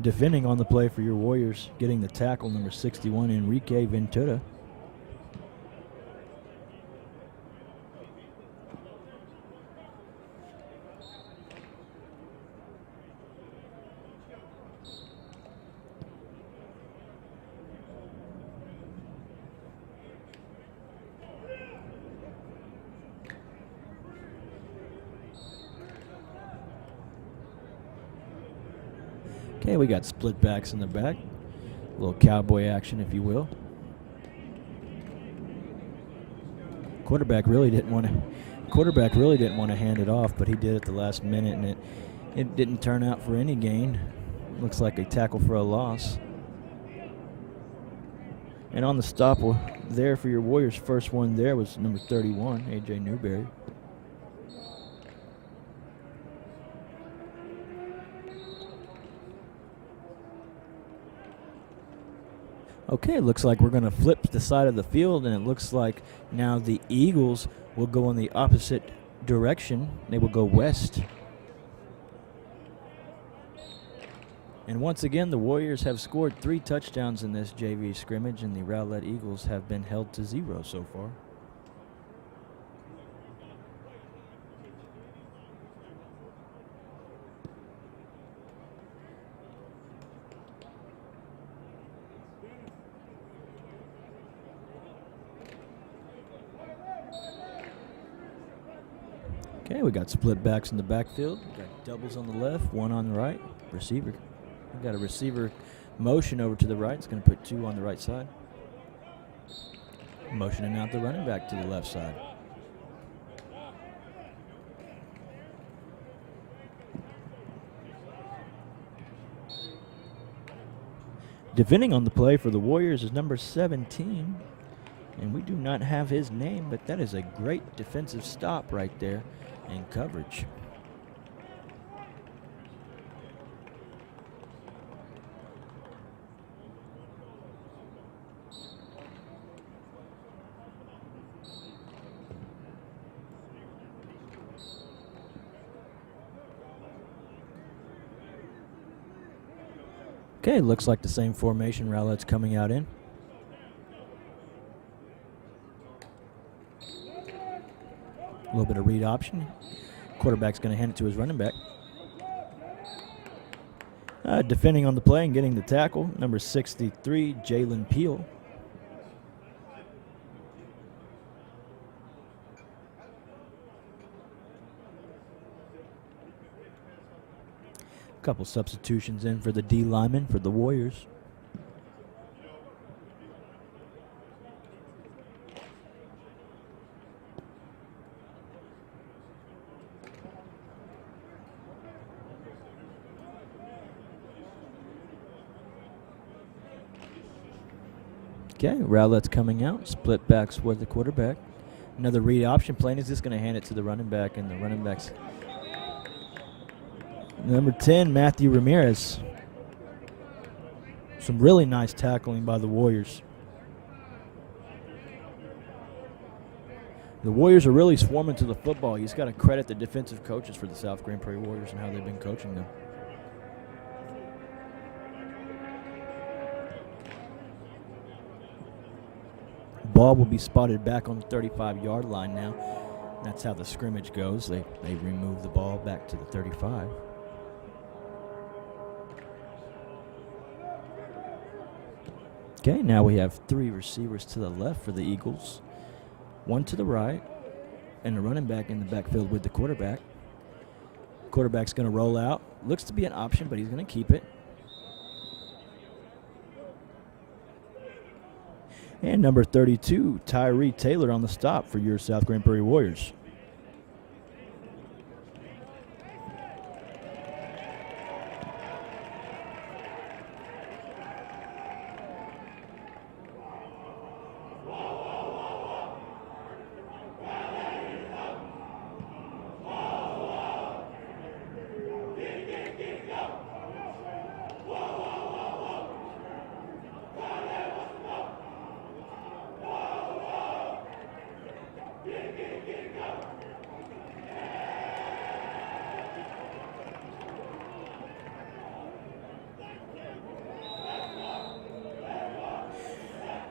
Defending on the play for your Warriors, getting the tackle, number 61, Enrique Ventura. Okay, we got split backs in the back. A little cowboy action, if you will. Quarterback really didn't want to hand it off, but he did at the last minute, and it didn't turn out for any gain. Looks like a tackle for a loss. And on the stop there for your Warriors, first one there was number 31, A.J. Newberry. Okay, it looks like we're going to flip the side of the field, and it looks like now the Eagles will go in the opposite direction. They will go west. And once again, the Warriors have scored 3 touchdowns in this JV scrimmage, and the Rowlett Eagles have been held to 0 so far. Okay, we got split backs in the backfield. We got doubles on the left, 1 on the right. Receiver. We got a receiver motion over to the right. It's going to put 2 on the right side. Motioning out the running back to the left side. Defending on the play for the Warriors is number 17. And we do not have his name, but that is a great defensive stop right there in coverage. Okay, looks like the same formation Rowlett's coming out in. A little bit of read option. Quarterback's going to hand it to his running back. Defending on the play and getting the tackle, number 63, Jalen Peel. Couple substitutions in for the D lineman for the Warriors. Okay, Rowlett's coming out, split backs with the quarterback. Another read option play, and he's just going to hand it to the running back, and the running back's number 10, Matthew Ramirez. Some really nice tackling by the Warriors. The Warriors are really swarming to the football. He's got to credit the defensive coaches for the South Grand Prairie Warriors and how they've been coaching them. Ball will be spotted back on the 35-yard line now. That's how the scrimmage goes. They remove the ball back to the 35. Okay, now we have 3 receivers to the left for the Eagles, 1 to the right, and the running back in the backfield with the quarterback. Quarterback's going to roll out. Looks to be an option, but he's going to keep it. And number 32, Tyree Taylor on the stop for your South Grand Prairie Warriors.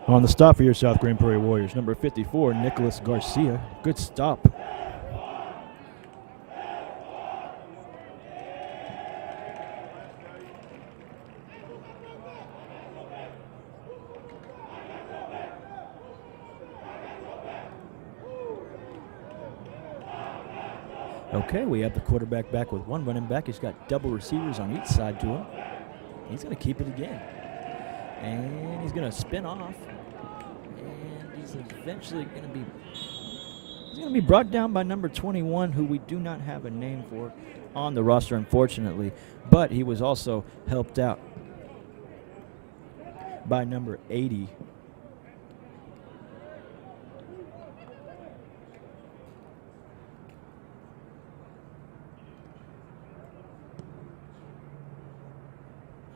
On the stop for your South Grand Prairie Warriors, number 54, Nicholas Garcia. Good stop. Okay, we have the quarterback back with 1 running back. He's got double receivers on each side to him. He's going to keep it again. And he's going to spin off. And he's eventually going to be brought down by number 21, who we do not have a name for on the roster, unfortunately. But he was also helped out by number 80.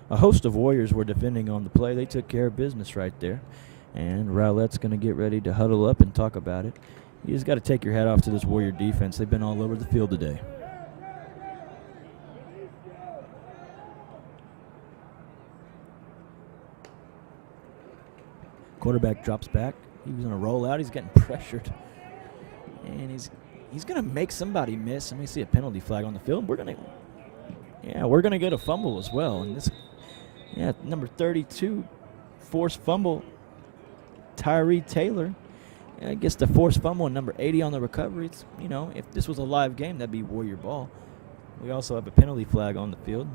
A host of Warriors were defending on the play. They took care of business right there. And Rowlett's going to get ready to huddle up and talk about it. You just got to take your hat off to this Warrior defense. They've been all over the field today. Quarterback drops back. He was going to roll out. He's getting pressured. And he's going to make somebody miss. And we see a penalty flag on the field. We're going to get a fumble as well. And this, number 32, forced fumble, Tyree Taylor. I guess the forced fumble and number 80 on the recovery. It's, if this was a live game, that'd be Warrior ball. We also have a penalty flag on the field.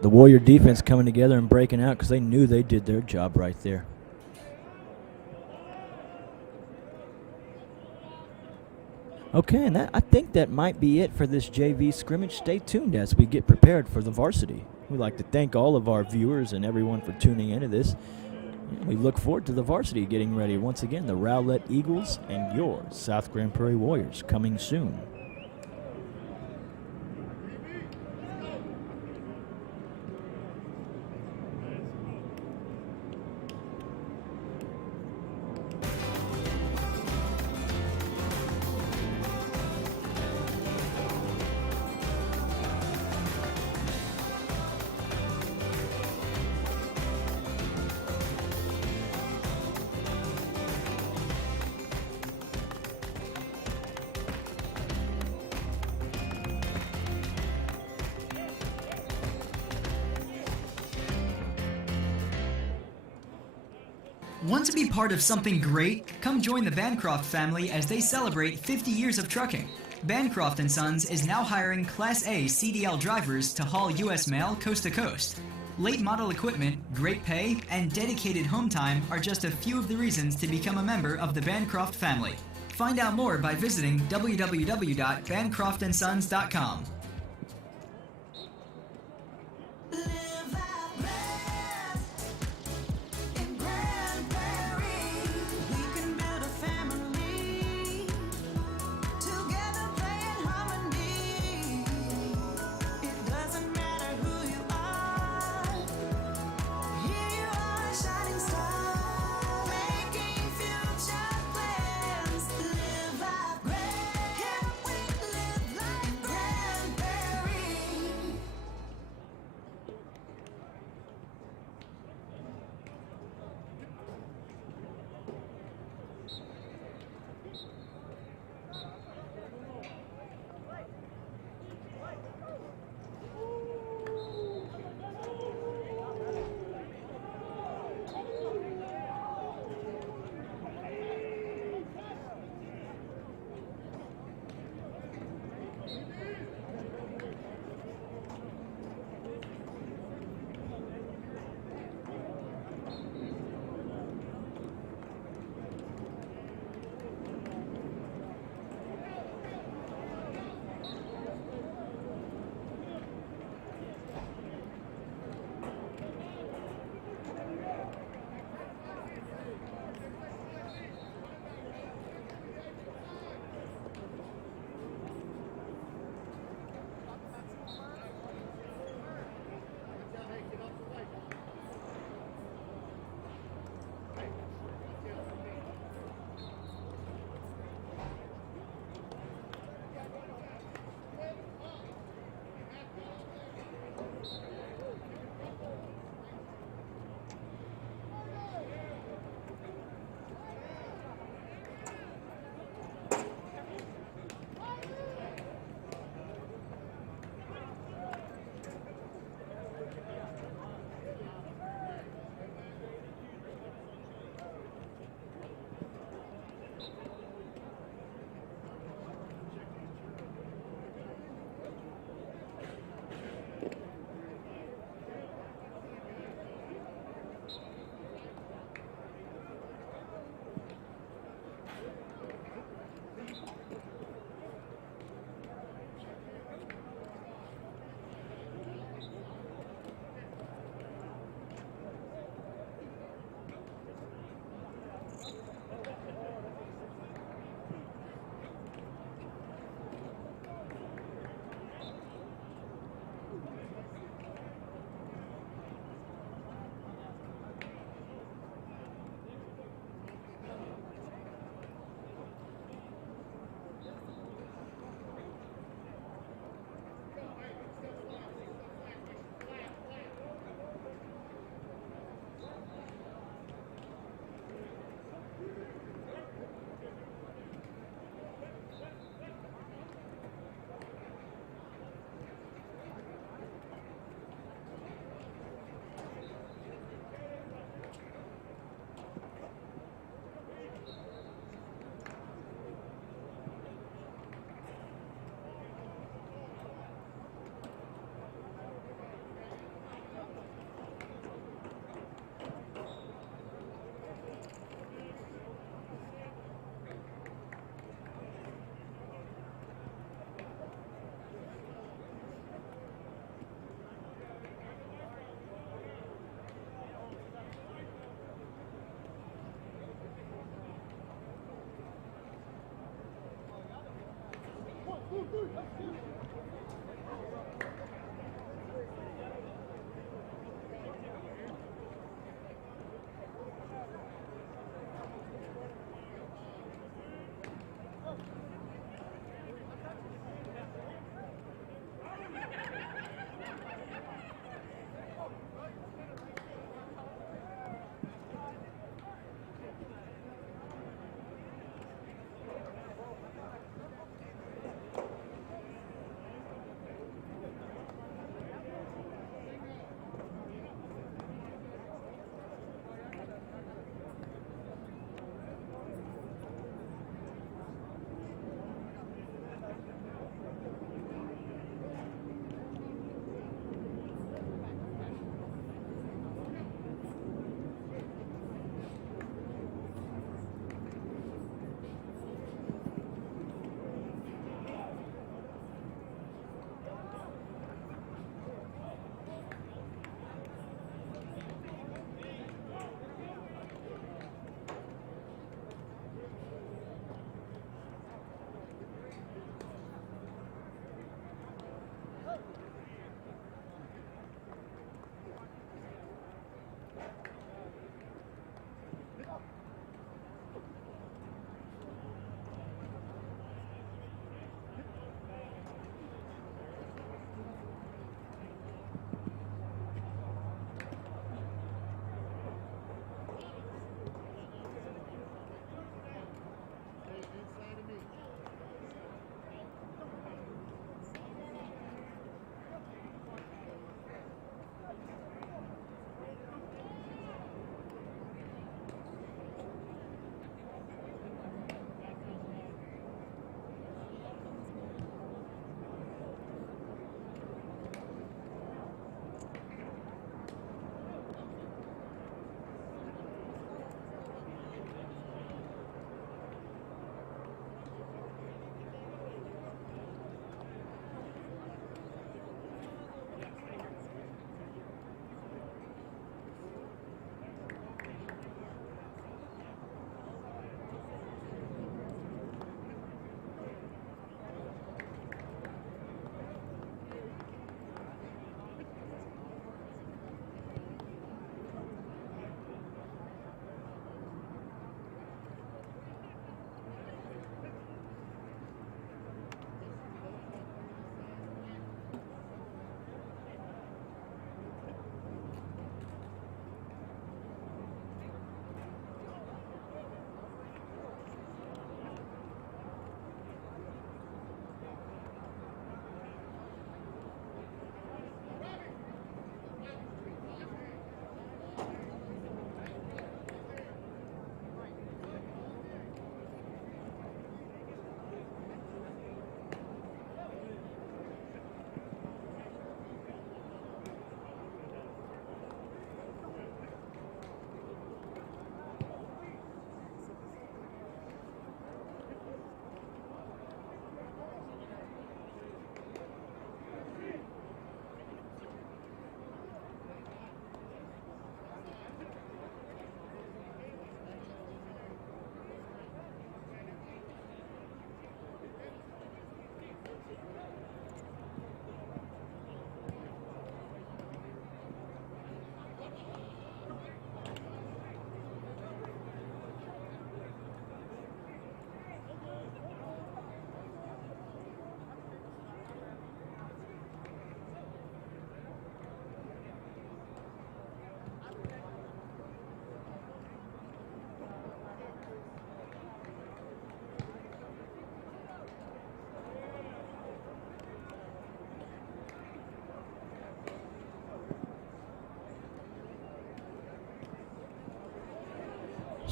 The Warrior defense coming together and breaking out because they knew they did their job right there. Okay, and I think that might be it for this JV scrimmage. Stay tuned as we get prepared for the varsity. We'd like to thank all of our viewers and everyone for tuning into this. We look forward to the varsity getting ready. Once again, the Rowlett Eagles and your South Grand Prairie Warriors coming soon. Want to be part of something great? Come join the Bancroft family as they celebrate 50 years of trucking. Bancroft & Sons is now hiring Class A CDL drivers to haul U.S. mail coast to coast. Late model equipment, great pay, and dedicated home time are just a few of the reasons to become a member of the Bancroft family. Find out more by visiting www.bancroftandsons.com.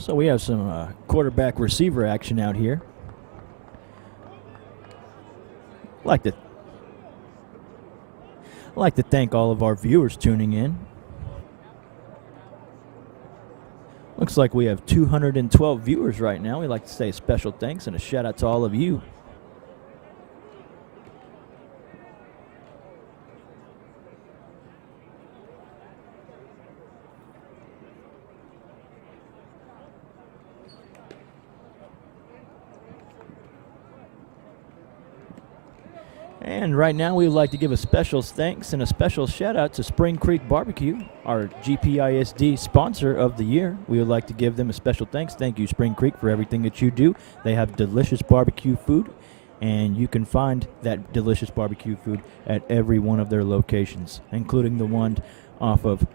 So we have some quarterback receiver action out here. I'd like to thank all of our viewers tuning in. Looks like we have 212 viewers right now. We'd like to say a special thanks and a shout out to all of you. And right now, we would like to give a special thanks and a special shout out to Spring Creek Barbecue, our GPISD sponsor of the year. We would like to give them a special thanks. Thank you, Spring Creek, for everything that you do. They have delicious barbecue food, and you can find that delicious barbecue food at every one of their locations, including the one off of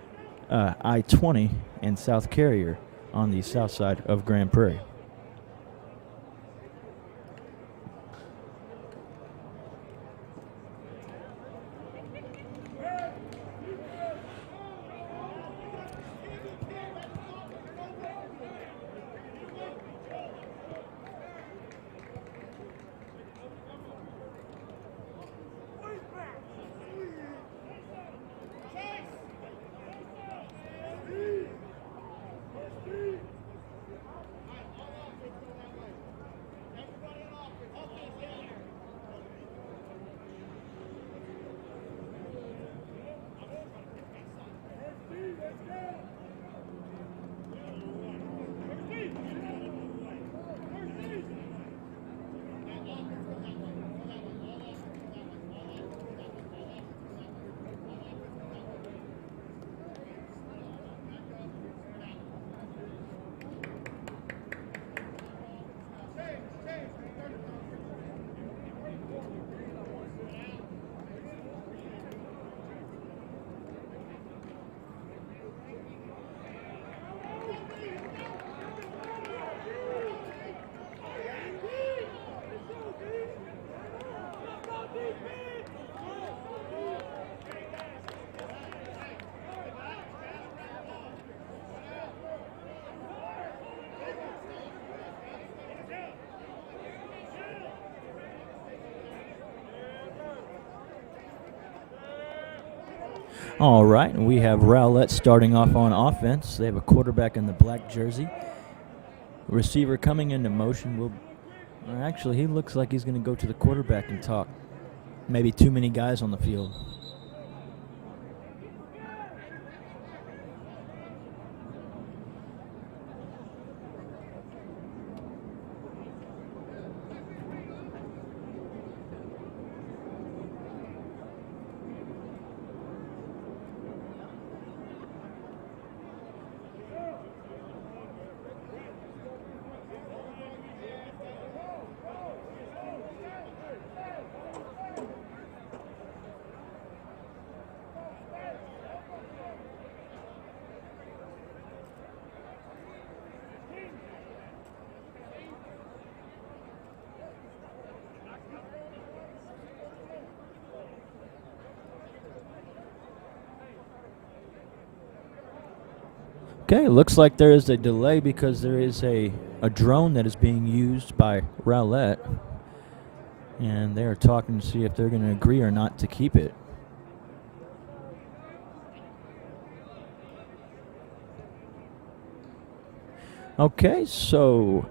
I-20 and South Carrier on the south side of Grand Prairie. All right, and we have Rowlett starting off on offense. They have a quarterback in the black jersey. Receiver coming into motion. Actually, he looks like he's going to go to the quarterback and talk. Maybe too many guys on the field. Okay, it looks like there is a delay because there is a drone that is being used by Rowlett. And they are talking to see if they're going to agree or not to keep it. Okay, so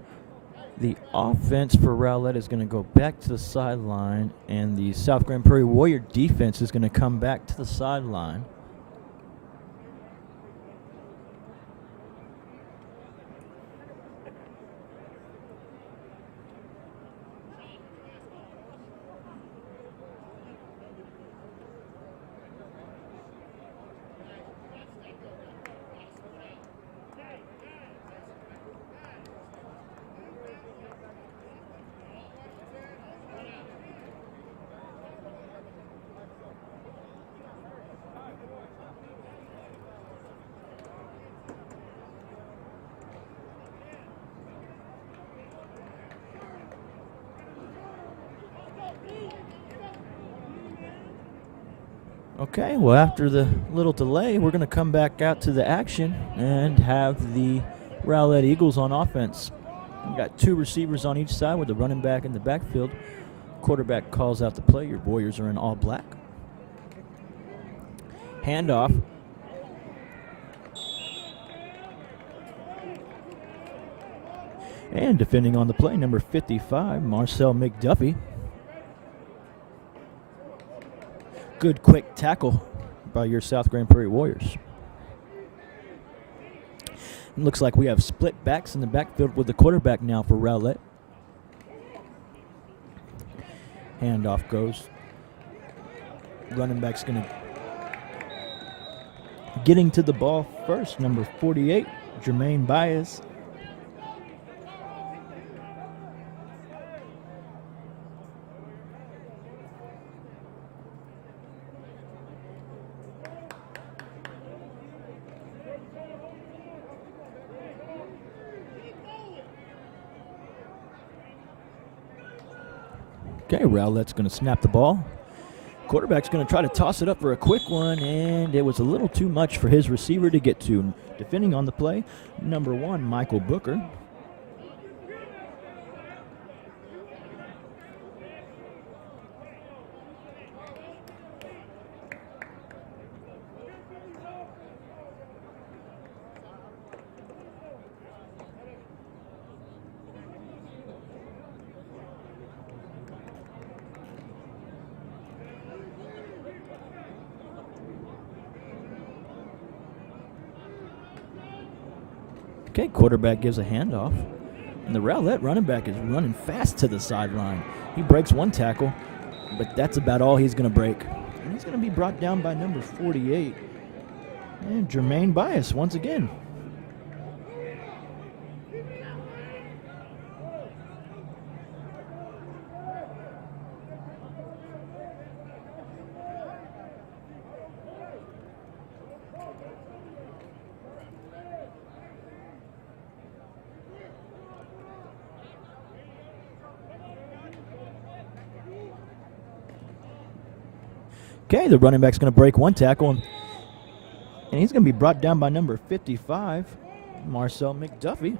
the offense for Rowlett is going to go back to the sideline, and the South Grand Prairie Warrior defense is going to come back to the sideline. Okay, well, after the little delay, we're going to come back out to the action and have the Rowlett Eagles on offense. We got 2 receivers on each side with the running back in the backfield. Quarterback calls out the play. Your Warriors are in all black. Handoff. And defending on the play, number 55, Marcel McDuffie. Good quick tackle by your South Grand Prairie Warriors. It looks like we have split backs in the backfield with the quarterback now for Rowlett. Handoff goes. Running back's going to getting to the ball first, number 48, Jermaine Baez. Okay, Rowlett's going to snap the ball. Quarterback's going to try to toss it up for a quick one, and it was a little too much for his receiver to get to. Defending on the play, number 1, Michael Booker. Okay, quarterback gives a handoff. And the Rowlett running back is running fast to the sideline. He breaks 1 tackle, but that's about all he's going to break. And he's going to be brought down by number 48. And Jermaine Baez once again. Okay, the running back's going to break 1 tackle, and he's going to be brought down by number 55, Marcel McDuffie.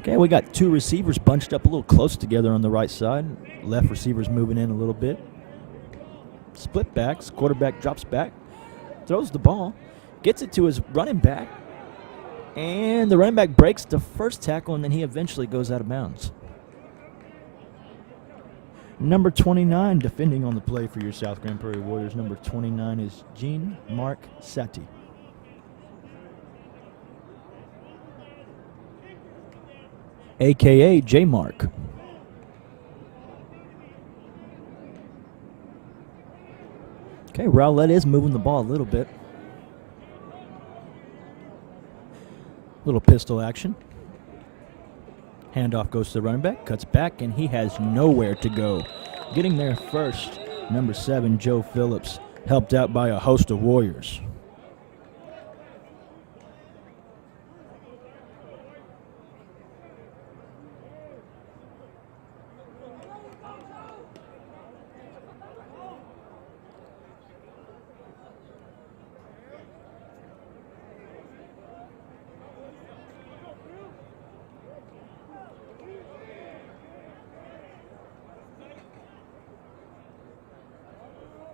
Okay, we got 2 receivers bunched up a little close together on the right side. Left receiver's moving in a little bit. Split backs. Quarterback drops back, throws the ball, gets it to his running back, and the running back breaks the first tackle, and then he eventually goes out of bounds. Number 29 defending on the play for your South Grand Prairie Warriors. Number 29 is Jean-Marc Satie. A.K.A. J-Mark. Okay, Rowlett is moving the ball a little bit. Little pistol action. Handoff goes to the running back, cuts back, and he has nowhere to go. Getting there first, number 7, Joe Phillips, helped out by a host of Warriors.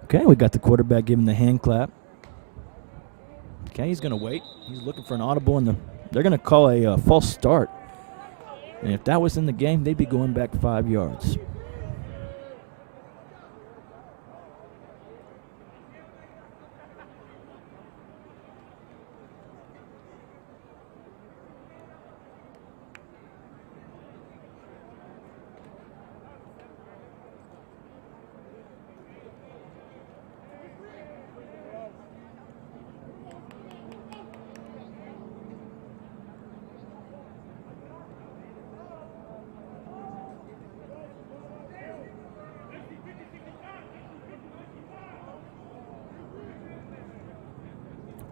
Okay, we got the quarterback giving the hand clap. Okay, he's going to wait. He's looking for an audible, and they're going to call a false start. And if that was in the game, they'd be going back 5 yards.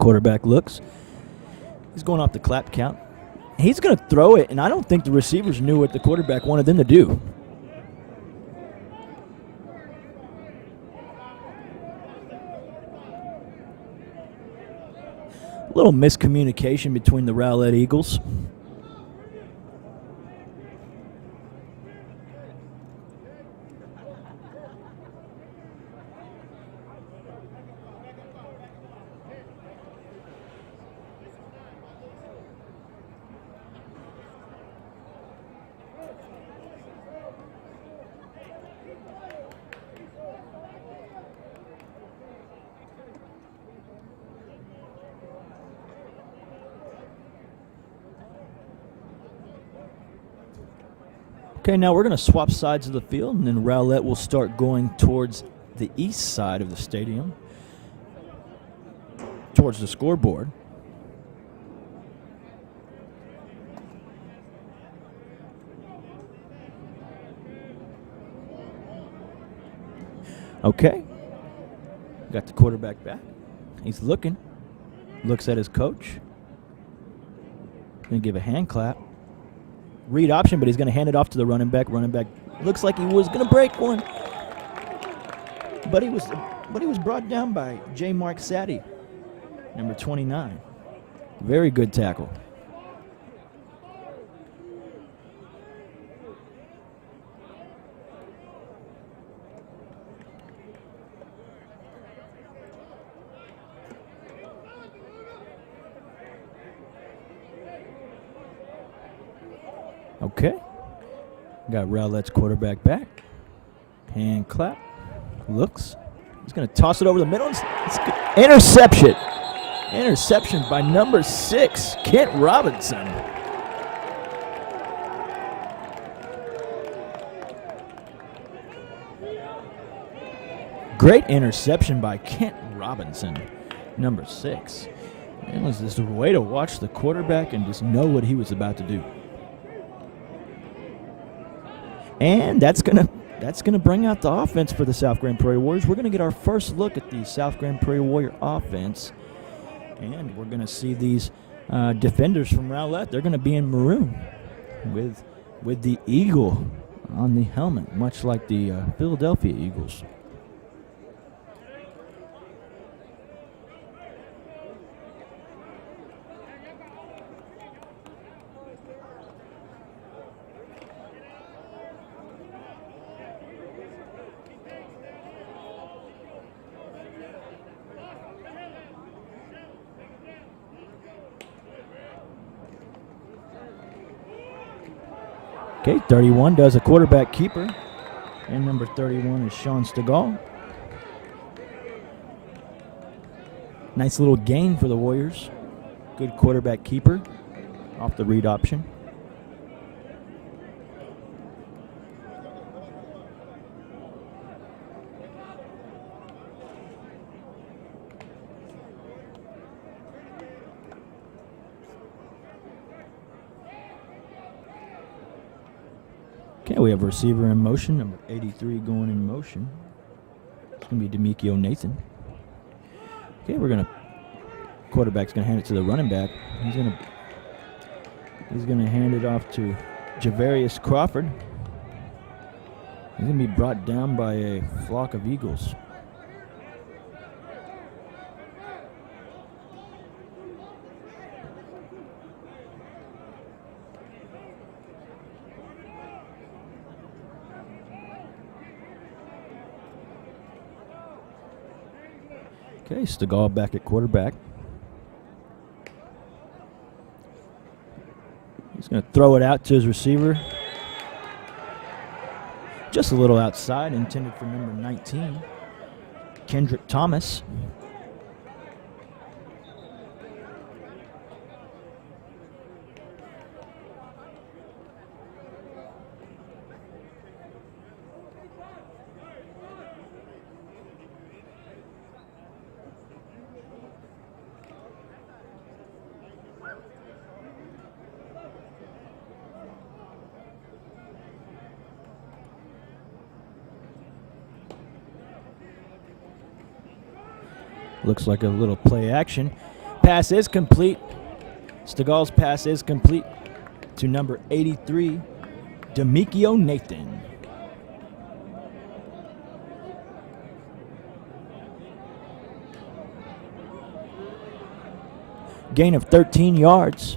Quarterback looks. He's going off the clap count. He's going to throw it, and I don't think the receivers knew what the quarterback wanted them to do. A little miscommunication between the Rowlett Eagles. Okay, now we're going to swap sides of the field, and then Rowlett will start going towards the east side of the stadium, towards the scoreboard. Okay. Got the quarterback back. He's looking. Looks at his coach. Going to give a hand clap. Read option, but he's going to hand it off to the running back. Running back looks like he was going to break one. But he was brought down by J. Mark Sadie, number 29. Very good tackle. Okay. Got Rowlett's quarterback back. Hand clap. Looks. He's going to toss it over the middle. It's good. Interception. Interception by number 6, Kent Robinson. Great interception by Kent Robinson, number 6. It was just a way to watch the quarterback and just know what he was about to do. And that's gonna bring out the offense for the South Grand Prairie Warriors. We're gonna get our first look at the South Grand Prairie Warrior offense, and we're gonna see these defenders from Rowlett. They're gonna be in maroon, with the eagle on the helmet, much like the Philadelphia Eagles. Okay, 31 does a quarterback keeper, and number 31 is Sean Stegall. Nice little gain for the Warriors. Good quarterback keeper off the read option. Okay, we have a receiver in motion, number 83 going in motion. It's going to be Demekio Nathan. Okay, quarterback's going to hand it to the running back. He's going to hand it off to Javarius Crawford. He's going to be brought down by a flock of eagles. Okay, Stegall back at quarterback. He's going to throw it out to his receiver. Just a little outside, intended for number 19, Kendrick Thomas. Looks like a little play action. pass is complete. Stegall's pass is complete to number 83, Demikio Nathan. Gain of 13 yards.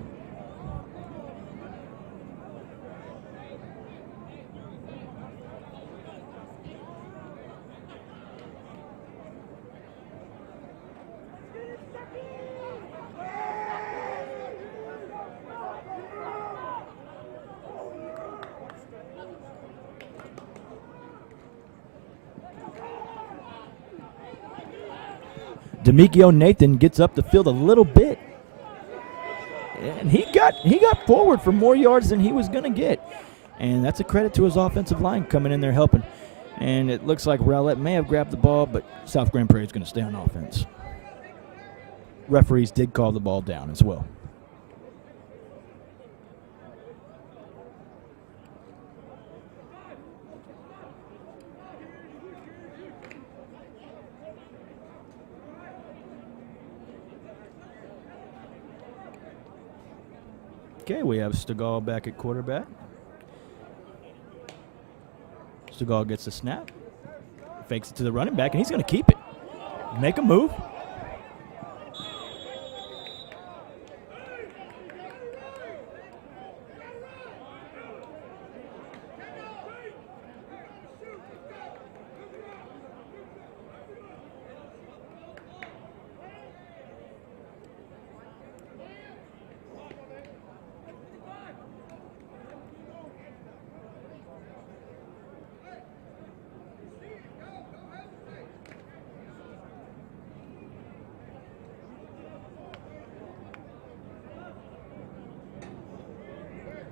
Demikio Nathan gets up the field a little bit. And he got forward for more yards than he was going to get. And that's a credit to his offensive line coming in there helping. And it looks like Rowlett may have grabbed the ball, but South Grand Prairie is going to stay on offense. Referees did call the ball down as well. Okay, we have Stegall back at quarterback. Stegall gets the snap, fakes it to the running back, and he's going to keep it. Make a move.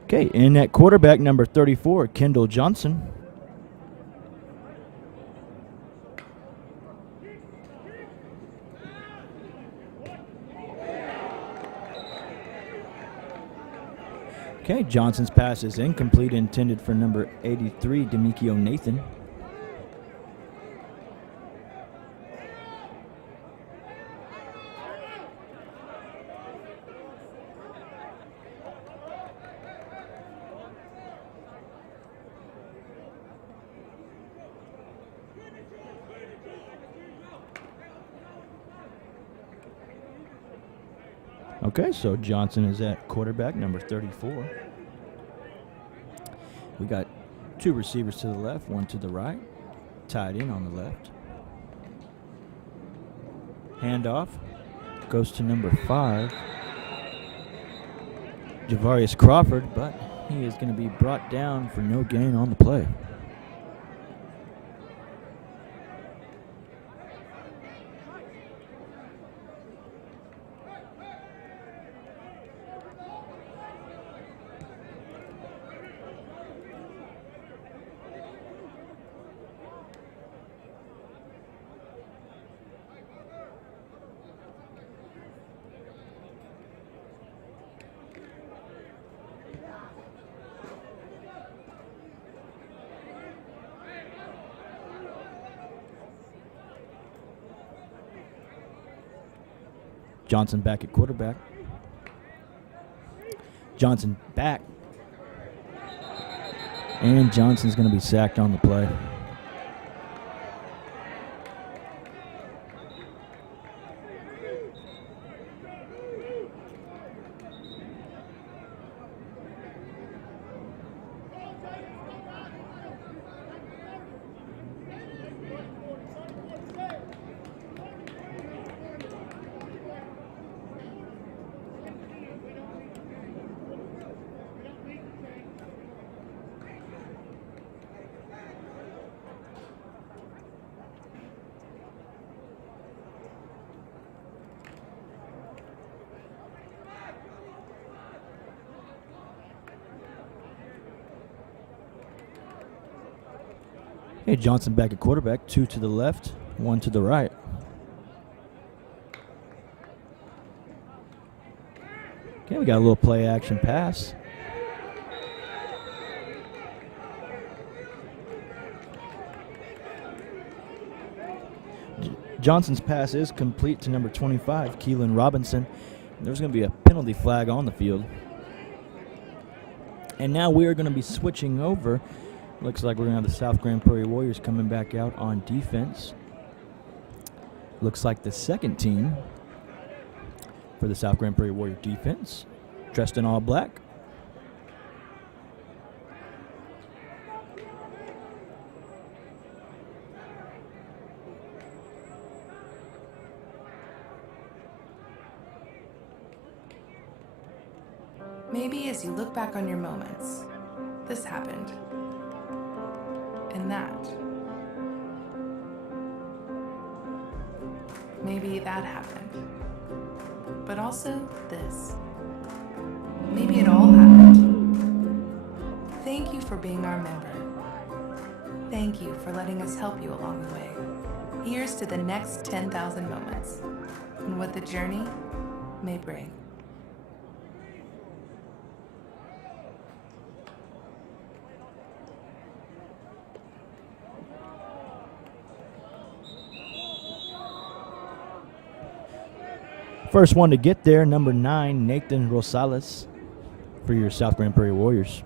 Okay, in at quarterback, number 34, Kendall Johnson. Okay, Johnson's pass is incomplete, intended for number 83, Demikio Nathan. Okay, so Johnson is at quarterback, number 34. We got two receivers to the left, one to the right. Tied in on the left. Handoff goes to number 5, Javarius Crawford, but he is going to be brought down for no gain on the play. Johnson back at quarterback. Johnson back. And Johnson's going to be sacked on the play. Hey, Johnson back at quarterback, 2 to the left, 1 to the right. Okay, we got a little play action pass. Johnson's pass is complete to number 25, Keelan Robinson. There's going to be a penalty flag on the field. And now we are going to be switching over. Looks like we're going to have the South Grand Prairie Warriors coming back out on defense. Looks like the second team for the South Grand Prairie Warrior defense, dressed in all black. Maybe as you look back on your moments, this happened, and that. Maybe that happened, but also this. Maybe it all happened. Thank you for being our member. Thank you for letting us help you along the way. Here's to the next 10,000 moments and what the journey may bring. First one to get there, number 9, Nathan Rosales for your South Grand Prairie Warriors.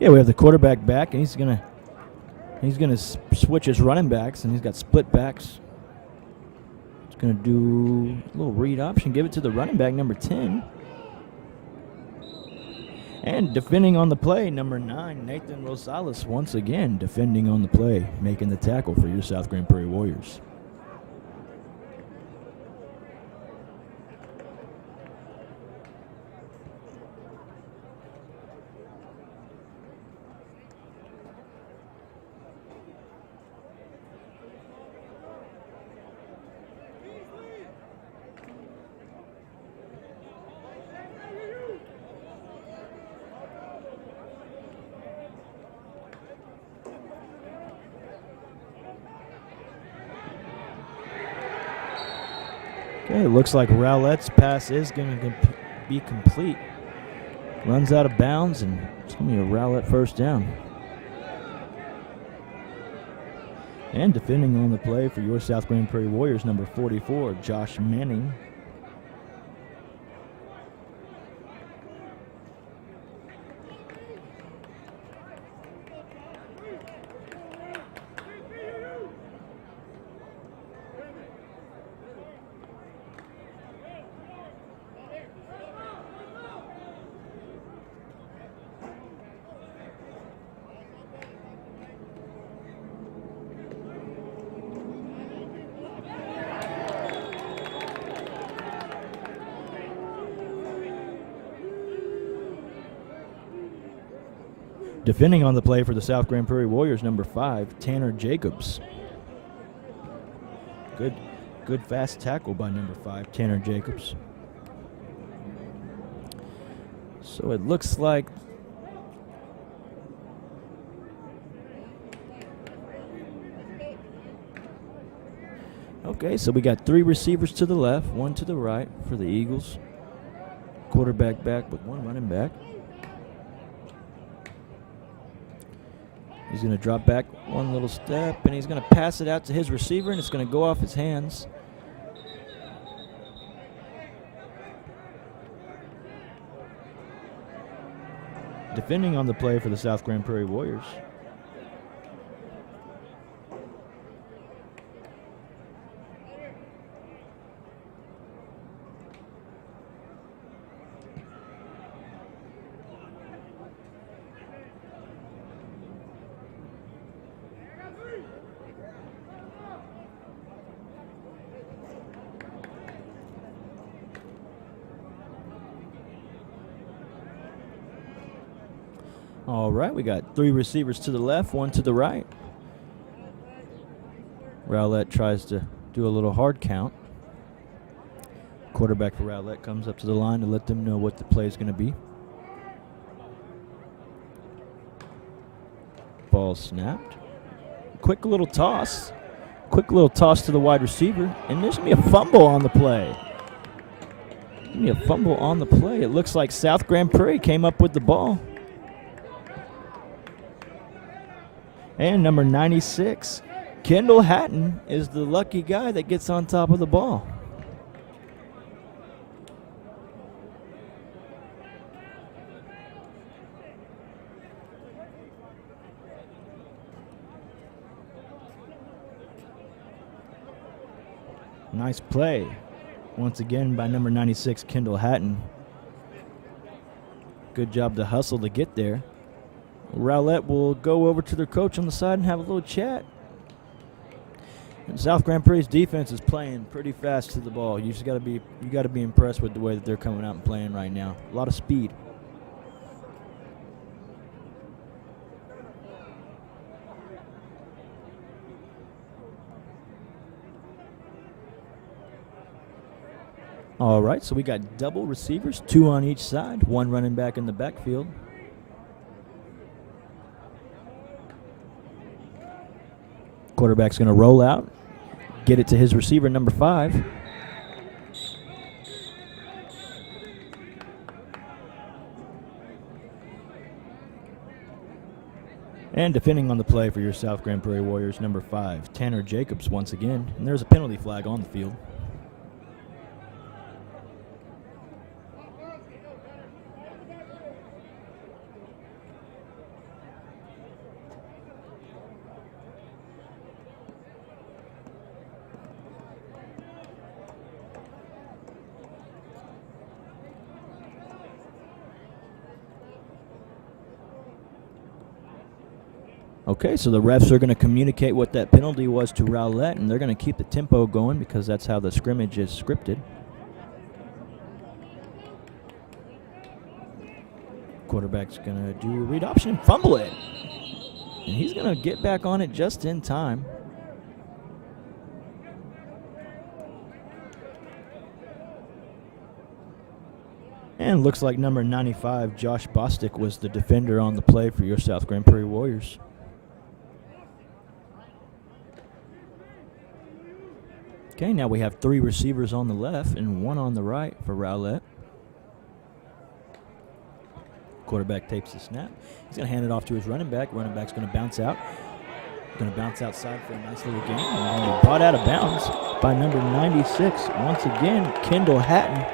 Yeah, we have the quarterback back, and he's gonna switch his running backs, and he's got split backs. Going to do a little read option, give it to the running back, number 10. And defending on the play, number 9, Nathan Rosales, once again defending on the play, making the tackle for your South Grand Prairie Warriors. Okay, it looks like Rowlett's pass is going to be complete. Runs out of bounds, and it's going to be a Rowlett first down. And defending on the play for your South Grand Prairie Warriors, number 44, Josh Manning. Defending on the play for the South Grand Prairie Warriors, number 5, Tanner Jacobs. Good fast tackle by number 5, Tanner Jacobs. So it looks like okay, so we got 3 receivers to the left, 1 to the right for the Eagles. Quarterback back with 1 running back. He's going to drop back 1 little step, and he's going to pass it out to his receiver, and it's going to go off his hands. Defending on the play for the South Grand Prairie Warriors. All right, we got 3 receivers to the left, 1 to the right. Rowlett tries to do a little hard count. Quarterback for Rowlett comes up to the line to let them know what the play is going to be. Ball snapped. Quick little toss. Quick little toss to the wide receiver, and there's going to be a fumble on the play. It looks like South Grand Prairie came up with the ball. And number 96, Kendall Hatton, is the lucky guy that gets on top of the ball. Nice play, once again, by number 96, Kendall Hatton. Good job to hustle to get there. Rowlett will go over to their coach on the side and have a little chat. And South Grand Prairie's defense is playing pretty fast to the ball. You got to be impressed with the way that they're coming out and playing right now. A lot of speed. All right, so we got double receivers, 2 on each side, 1 running back in the backfield. Quarterback's going to roll out, get it to his receiver, number 5. And defending on the play for your South Grand Prairie Warriors, number 5, Tanner Jacobs once again. And there's a penalty flag on the field. Okay, so the refs are going to communicate what that penalty was to Rowlett, and they're going to keep the tempo going because that's how the scrimmage is scripted. Quarterback's going to do a read option and fumble it. And he's going to get back on it just in time. And looks like number 95, Josh Bostic, was the defender on the play for your South Grand Prairie Warriors. Okay, now we have 3 receivers on the left and 1 on the right for Rowlett. Quarterback takes the snap. He's going to hand it off to his running back. Running back's going to bounce out. Going to bounce outside for a nice little gain. And brought out of bounds by number 96. Once again, Kendall Hatton.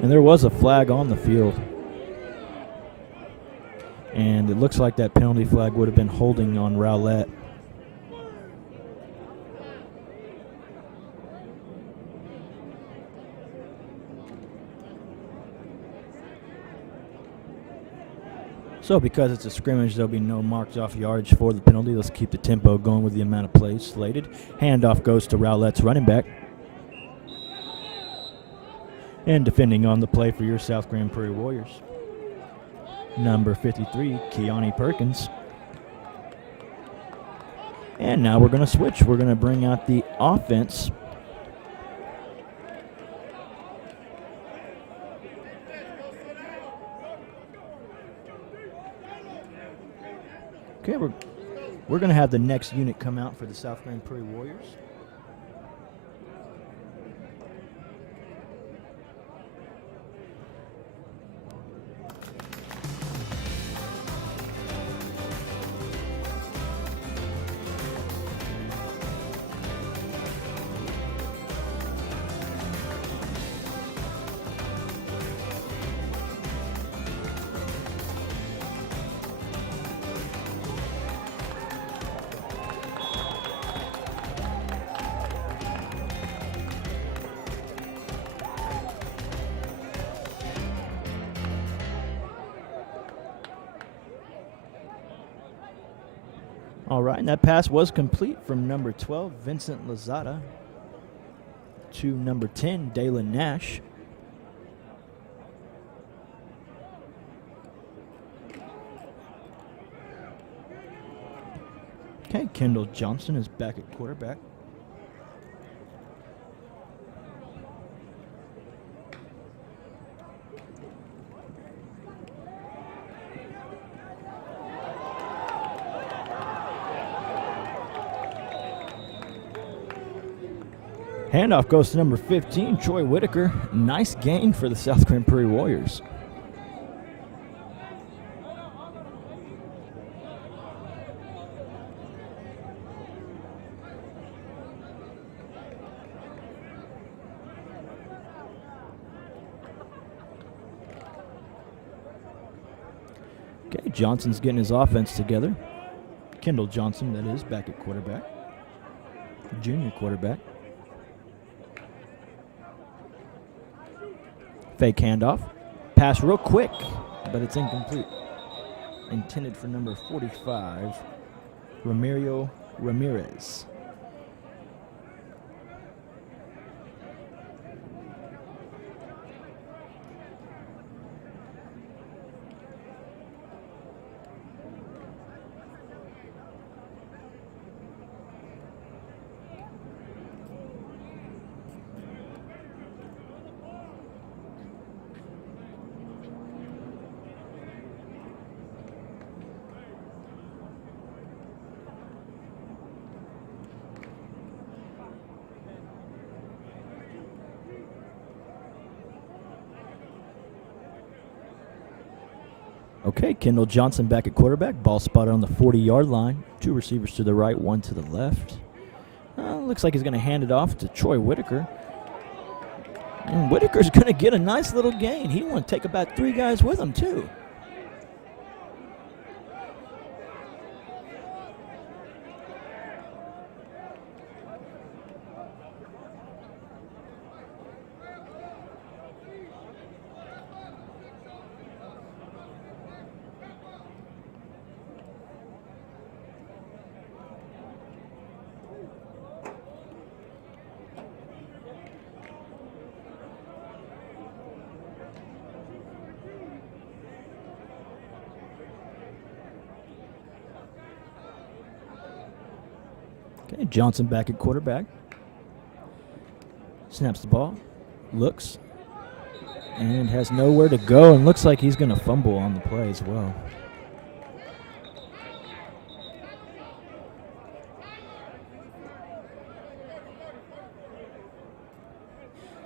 And there was a flag on the field. And it looks like that penalty flag would have been holding on Rowlett. So because it's a scrimmage, there'll be no marked off yardage for the penalty. Let's keep the tempo going with the amount of plays slated. Handoff goes to Rowlett's running back. And defending on the play for your South Grand Prairie Warriors, number 53, Keone Perkins. And now we're going to switch. We're going to bring out the offense. Okay, we're going to have the next unit come out for the South Grand Prairie Warriors. All right, and that pass was complete from number 12, Vincent Lozada, to number 10, Dalen Nash. Okay, Kendall Johnson is back at quarterback. Handoff goes to number 15, Troy Whitaker. Nice gain for the South Grand Prairie Warriors. Okay, Johnson's getting his offense together. Kendall Johnson, that is, back at quarterback. Junior quarterback. Fake handoff. Pass real quick, but it's incomplete. Intended for number 45, Ramiro Ramirez. Okay, Kendall Johnson back at quarterback. Ball spotted on the 40-yard line. Two receivers to the right, one to the left. Looks like he's going to hand it off to Troy Whitaker. And Whitaker's going to get a nice little gain. He want to take about 3 guys with him, too. Okay, Johnson back at quarterback. Snaps the ball, looks, and has nowhere to go, and looks like he's going to fumble on the play as well.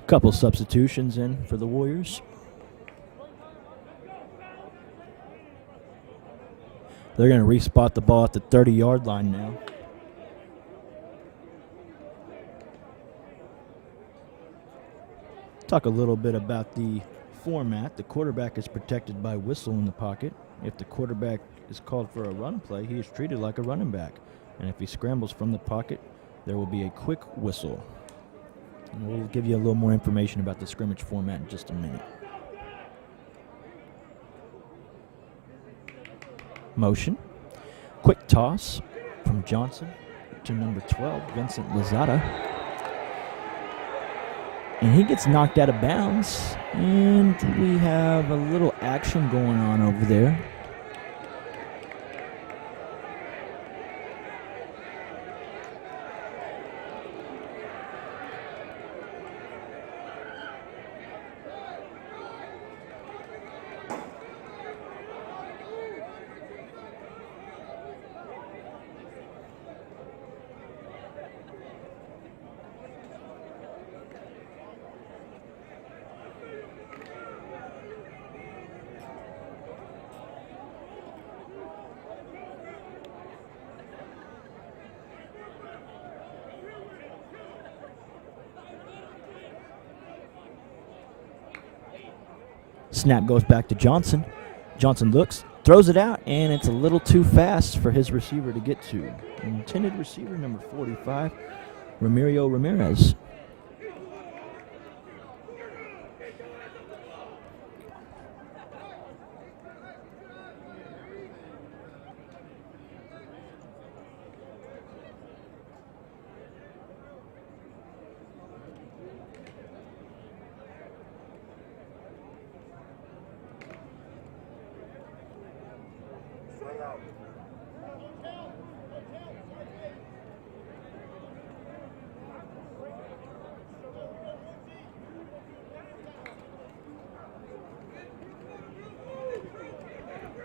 Couple substitutions in for the Warriors. They're going to respot the ball at the 30-yard line now. Talk a little bit about the format. The quarterback is protected by whistle in the pocket. If the quarterback is called for a run play, he is treated like a running back. And if he scrambles from the pocket, there will be a quick whistle. And we'll give you a little more information about the scrimmage format in just a minute. Motion. Quick toss from Johnson to number 12, Vincent Lozada. And he gets knocked out of bounds. And we have a little action going on over there. Snap goes back to Johnson. Johnson looks, throws it out, and it's a little too fast for his receiver to get to. Intended receiver number 45, Ramiro Ramirez.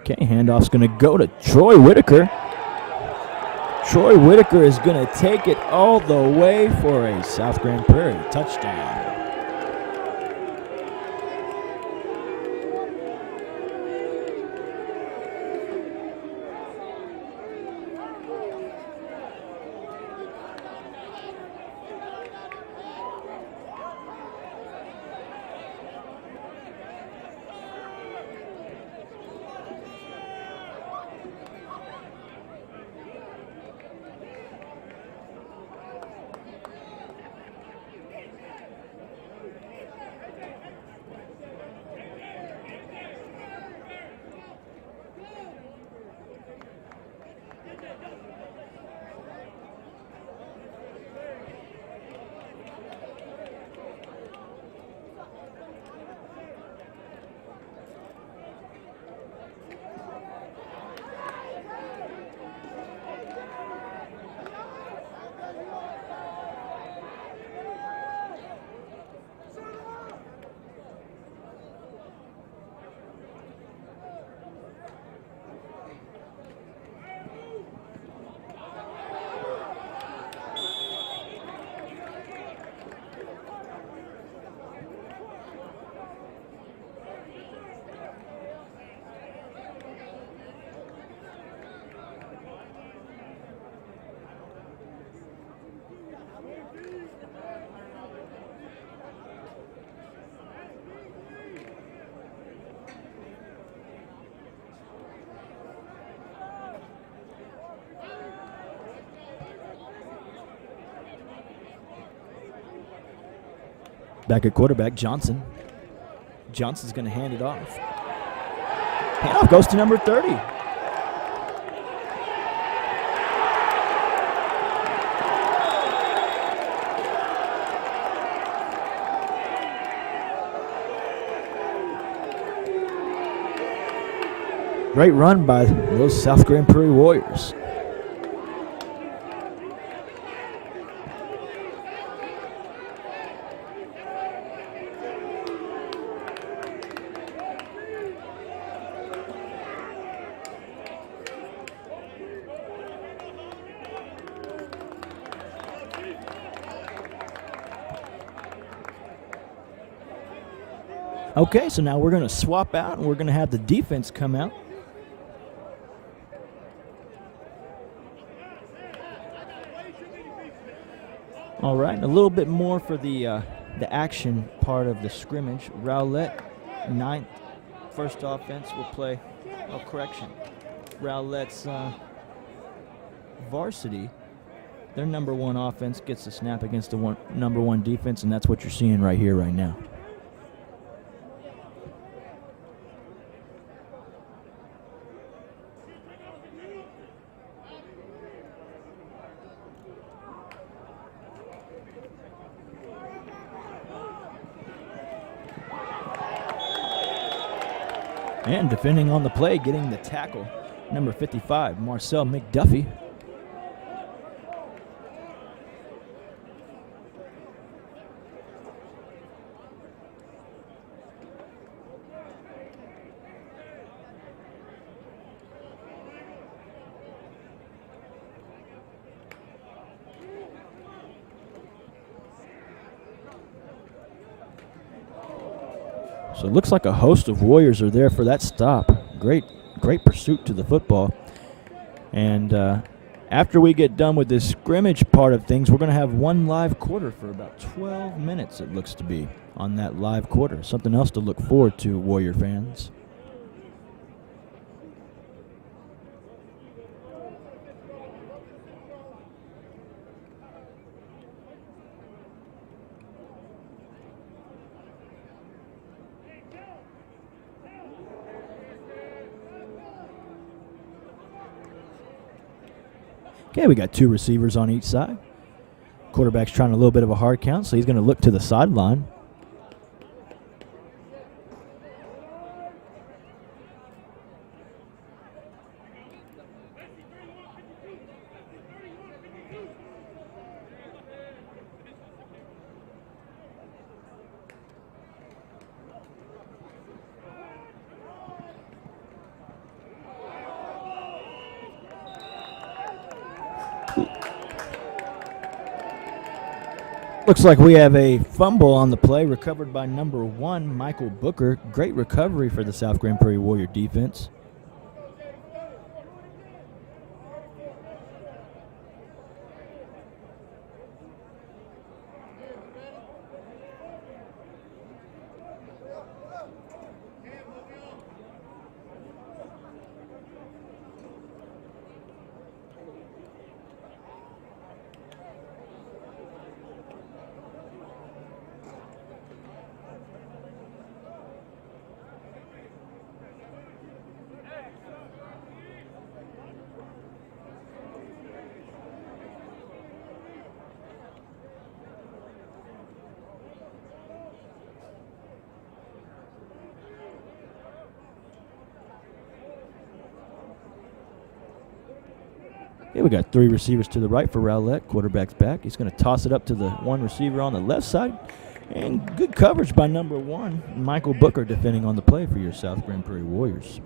Okay, handoff's going to go to Troy Whitaker. Troy Whitaker is going to take it all the way for a South Grand Prairie touchdown. Back at quarterback, Johnson. Johnson's going to hand it off. Handoff goes to number 30. Great run by those South Grand Prairie Warriors. Okay, so now we're going to swap out, and we're going to have the defense come out. All right, a little bit more for the action part of the scrimmage. Rowlett, 9th, first offense will play. Oh, correction. Rowlett's Varsity, their number 1 offense gets a snap against the number 1 defense, and that's what you're seeing right here, right now. And defending on the play, getting the tackle, number 55, Marcel McDuffie. So it looks like a host of Warriors are there for that stop. Great pursuit to the football. And after we get done with this scrimmage part of things, we're going to have one live quarter for about 12 minutes, it looks to be, on that live quarter. Something else to look forward to, Warrior fans. Okay, we got 2 receivers on each side. Quarterback's trying a little bit of a hard count, so he's going to look to the sideline. Looks like we have a fumble on the play, recovered by number 1, Michael Booker. Great recovery for the South Grand Prairie Warrior defense. Okay, we got 3 receivers to the right for Rowlett. Quarterback's back. He's going to toss it up to the 1 receiver on the left side. And good coverage by number 1, Michael Booker, defending on the play for your South Grand Prairie Warriors.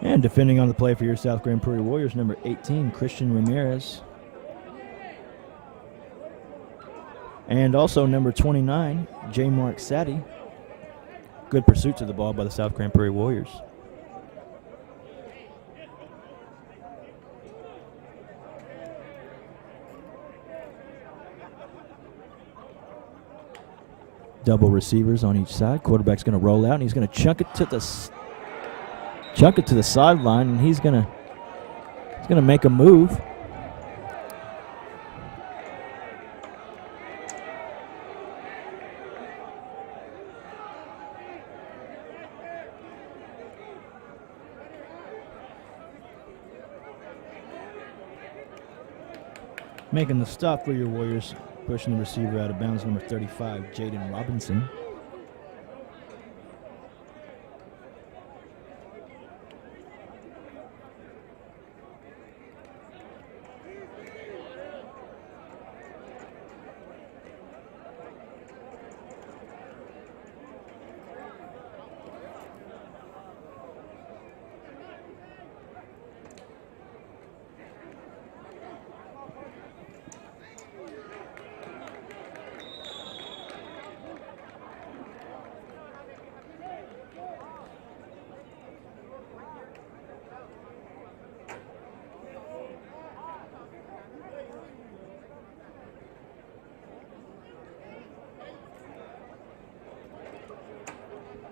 And defending on the play for your South Grand Prairie Warriors, number 18, Christian Ramirez. And also number 29, J. Mark Sadi. Good pursuit to the ball by the South Grand Prairie Warriors. Double receivers on each side. Quarterback's going to roll out, and he's going to chunk it to the sideline, and he's going to make a move. Making the stop for your Warriors, pushing the receiver out of bounds, number 35, Jaden Robinson.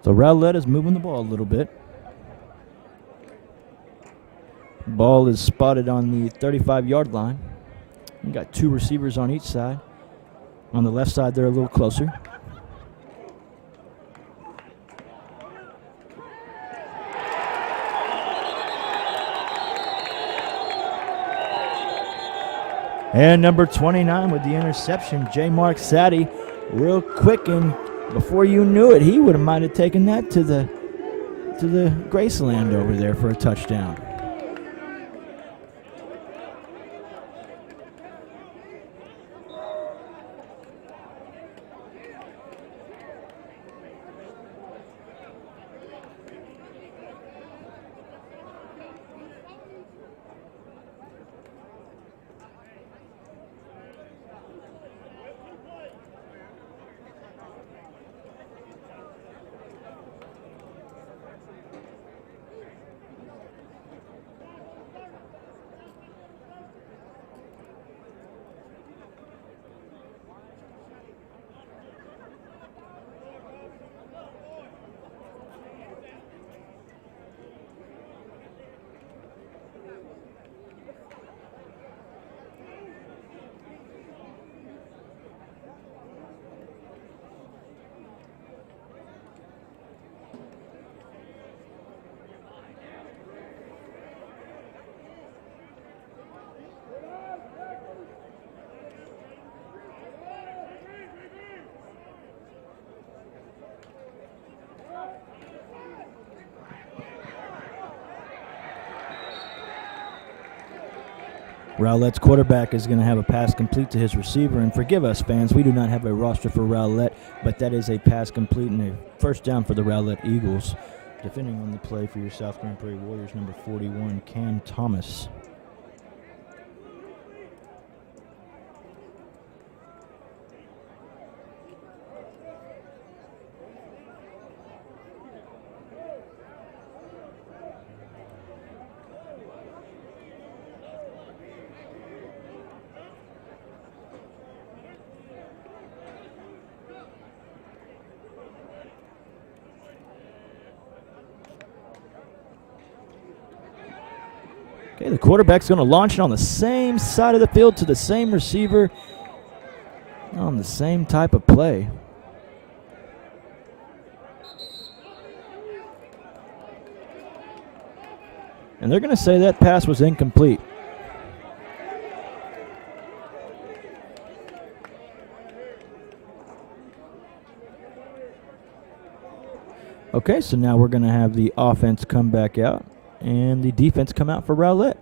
So Rowlett is moving the ball a little bit. Ball is spotted on the 35-yard line. We got 2 receivers on each side. On the left side, they're a little closer. And number 29 with the interception, J. Mark Sadi, real quick, and before you knew it, he might have taken that to the Graceland over there for a touchdown. Rowlett's quarterback is going to have a pass complete to his receiver. And forgive us, fans, we do not have a roster for Rowlett, but that is a pass complete and a first down for the Rowlett Eagles. Defending on the play for your South Grand Prairie Warriors, number 41, Cam Thomas. Okay, the quarterback's going to launch it on the same side of the field to the same receiver on the same type of play. And they're going to say that pass was incomplete. Okay, so now we're going to have the offense come back out and the defense come out for Rowlett.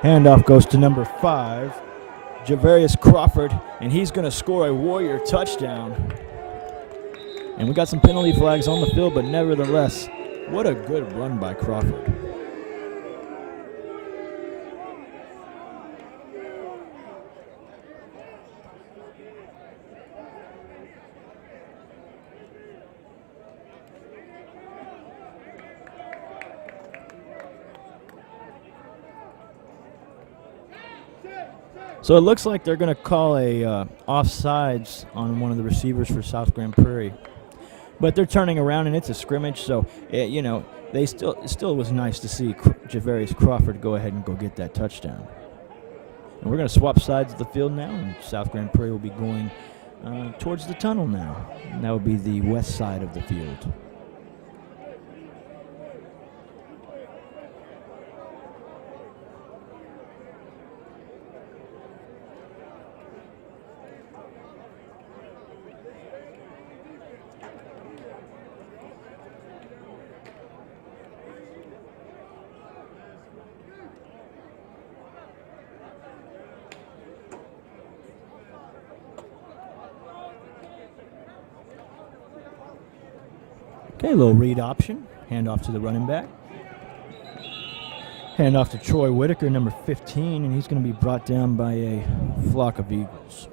Handoff goes to number 5, Javarius Crawford, and he's going to score a Warrior touchdown. And we got some penalty flags on the field, but nevertheless, what a good run by Crawford. So it looks like they're going to call a offsides on one of the receivers for South Grand Prairie. But they're turning around, and it's a scrimmage, so, it still was nice to see Javarius Crawford go ahead and go get that touchdown. And we're going to swap sides of the field now, and South Grand Prairie will be going towards the tunnel now. And that will be the west side of the field. Okay, a little read option. Hand off to the running back. Hand off to Troy Whitaker, number 15, and he's going to be brought down by a flock of Eagles.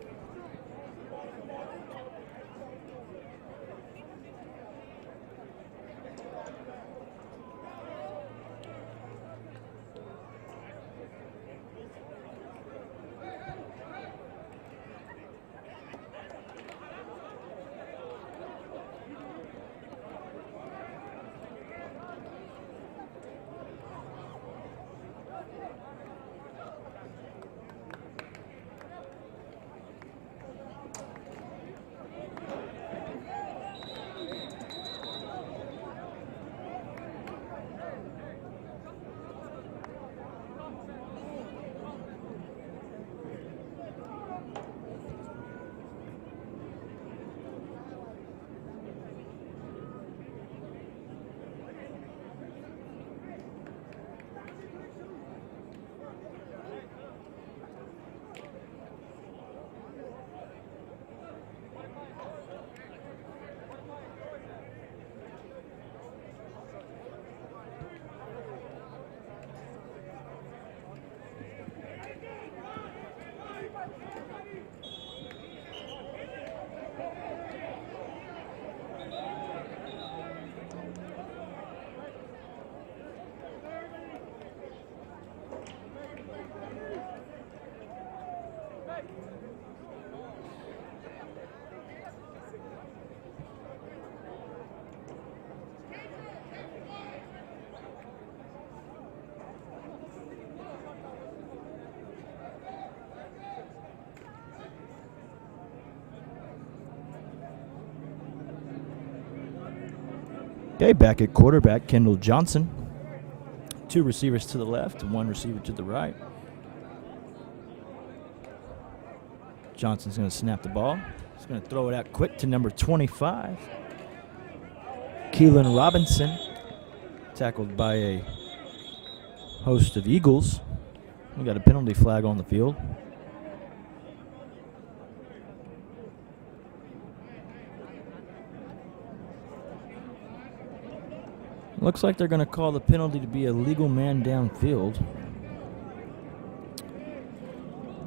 Okay, back at quarterback, Kendall Johnson. 2 receivers to the left and 1 receiver to the right. Johnson's going to snap the ball. He's going to throw it out quick to number 25. Keelan Robinson, tackled by a host of Eagles. We got a penalty flag on the field. Looks like they're going to call the penalty to be a legal man downfield.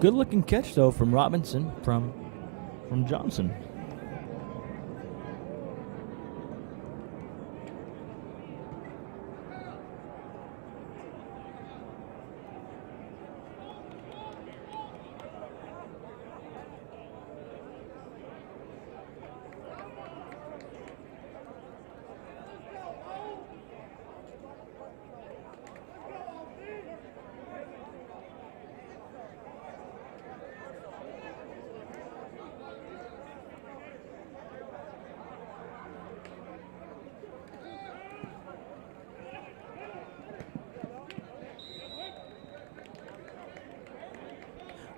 Good looking catch though from Robinson from Johnson.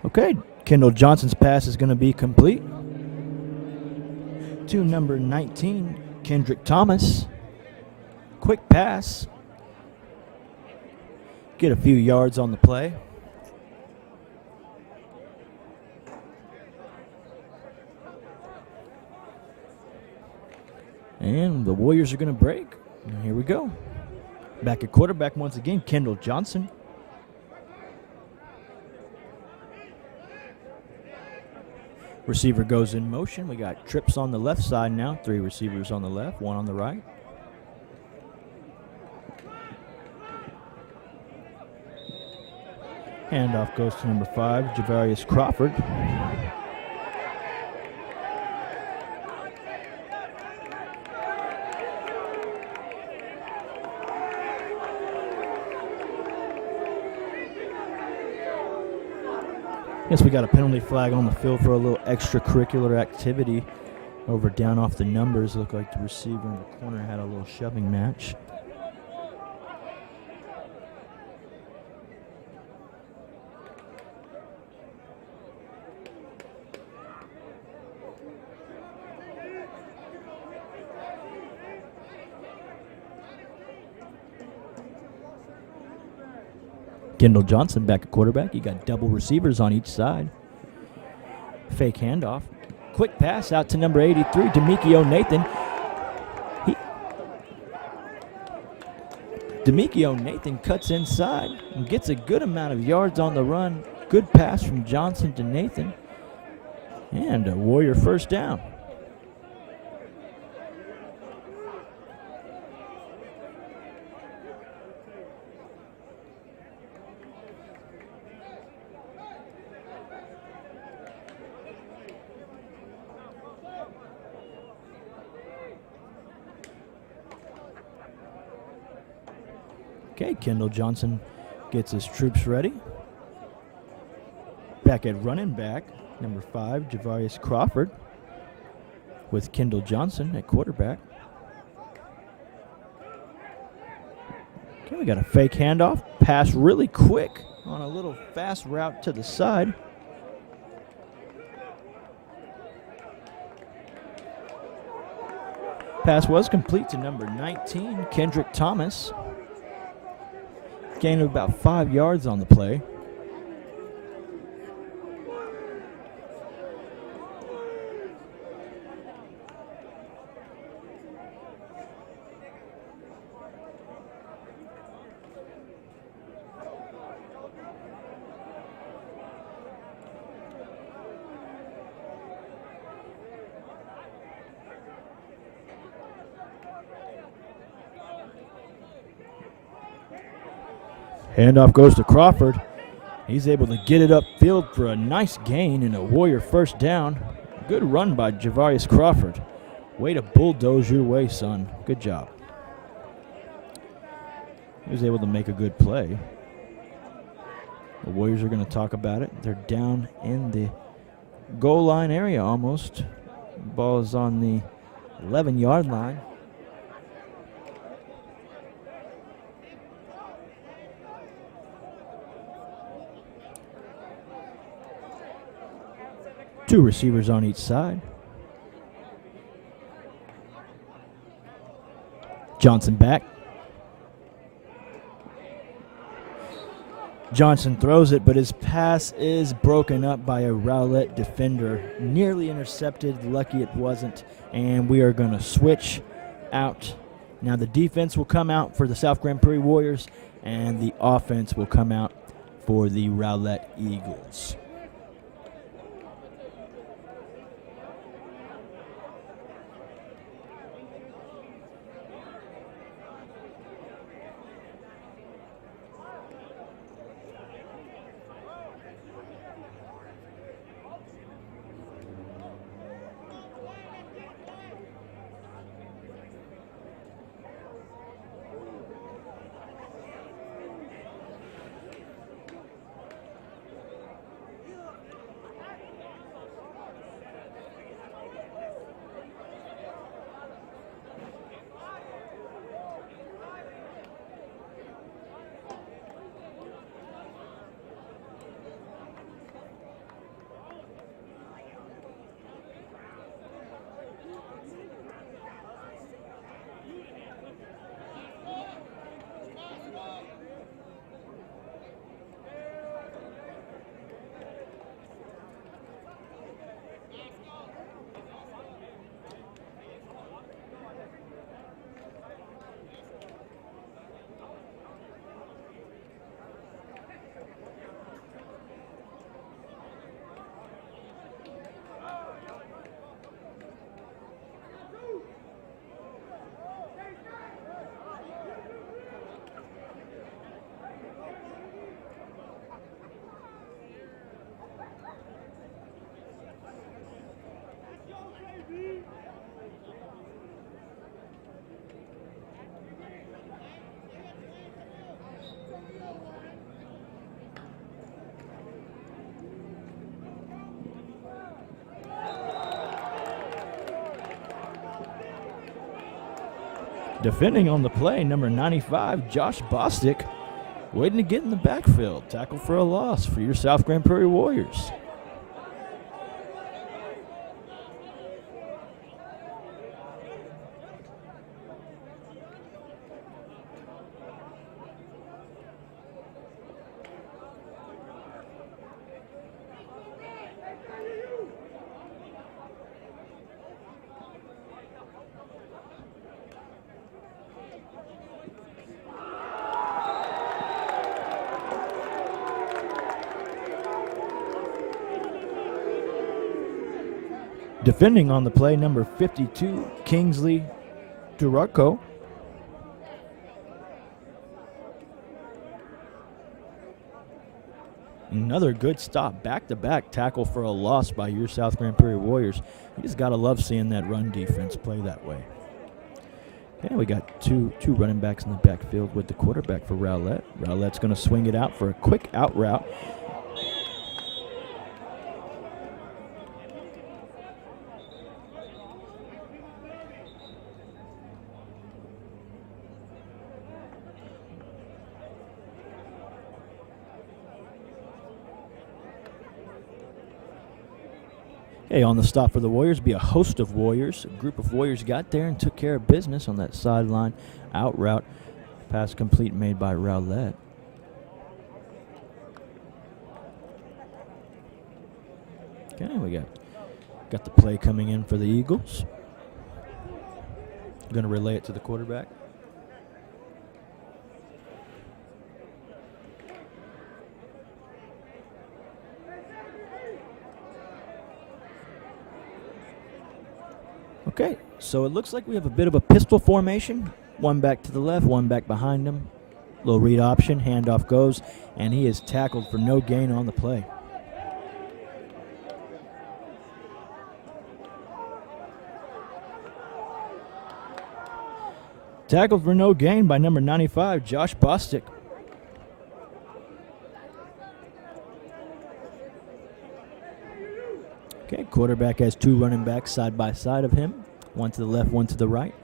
Okay, Kendall Johnson's pass is going to be complete to number 19, Kendrick Thomas. Quick pass. Get a few yards on the play. And the Warriors are going to break. And here we go. Back at quarterback once again, Kendall Johnson. Receiver goes in motion. We got trips on the left side now. 3 receivers on the left, 1 on the right. Handoff goes to number 5, Javarius Crawford. Guess we got a penalty flag on the field for a little extracurricular activity over down off the numbers. Looked like the receiver in the corner had a little shoving match. Kendall Johnson back at quarterback. You got double receivers on each side. Fake handoff. Quick pass out to number 83, Demekio Nathan. Demekio Nathan cuts inside and gets a good amount of yards on the run. Good pass from Johnson to Nathan. And a Warrior first down. Okay, Kendall Johnson gets his troops ready. Back at running back, number 5, Javarius Crawford, with Kendall Johnson at quarterback. Okay, we got a fake handoff. Pass really quick on a little fast route to the side. Pass was complete to number 19, Kendrick Thomas. Gain of about 5 yards on the play. Handoff goes to Crawford. He's able to get it upfield for a nice gain and a Warrior first down. Good run by Javarius Crawford. Way to bulldoze your way, son. Good job. He was able to make a good play. The Warriors are going to talk about it. They're down in the goal line area almost. Ball is on the 11-yard line. Two receivers on each side. Johnson back. Johnson throws it, but his pass is broken up by a Rowlett defender. Nearly intercepted, lucky it wasn't, and we are going to switch out. Now the defense will come out for the South Grand Prairie Warriors, and the offense will come out for the Rowlett Eagles. Defending on the play, number 95, Josh Bostic, waiting to get in the backfield. Tackle for a loss for your South Grand Prairie Warriors. Defending on the play, number 52, Kingsley Durarco. Another good stop, back-to-back tackle for a loss by your South Grand Prairie Warriors. You just got to love seeing that run defense play that way. Okay, we got two running backs in the backfield with the quarterback for Rowlett. Rowlett's going to swing it out for a quick out route. Hey, on the stop for the Warriors, be a host of Warriors. A group of Warriors got there and took care of business on that sideline out route. Pass complete made by Rowlett. Okay, we got the play coming in for the Eagles. Going to relay it to the quarterback. Okay, so it looks like we have a bit of a pistol formation. One back to the left, one back behind him. Little read option, handoff goes, and he is tackled for no gain on the play. Tackled for no gain by number 95, Josh Bostic. Okay, quarterback has two running backs side by side of him. One to the left, one to the right.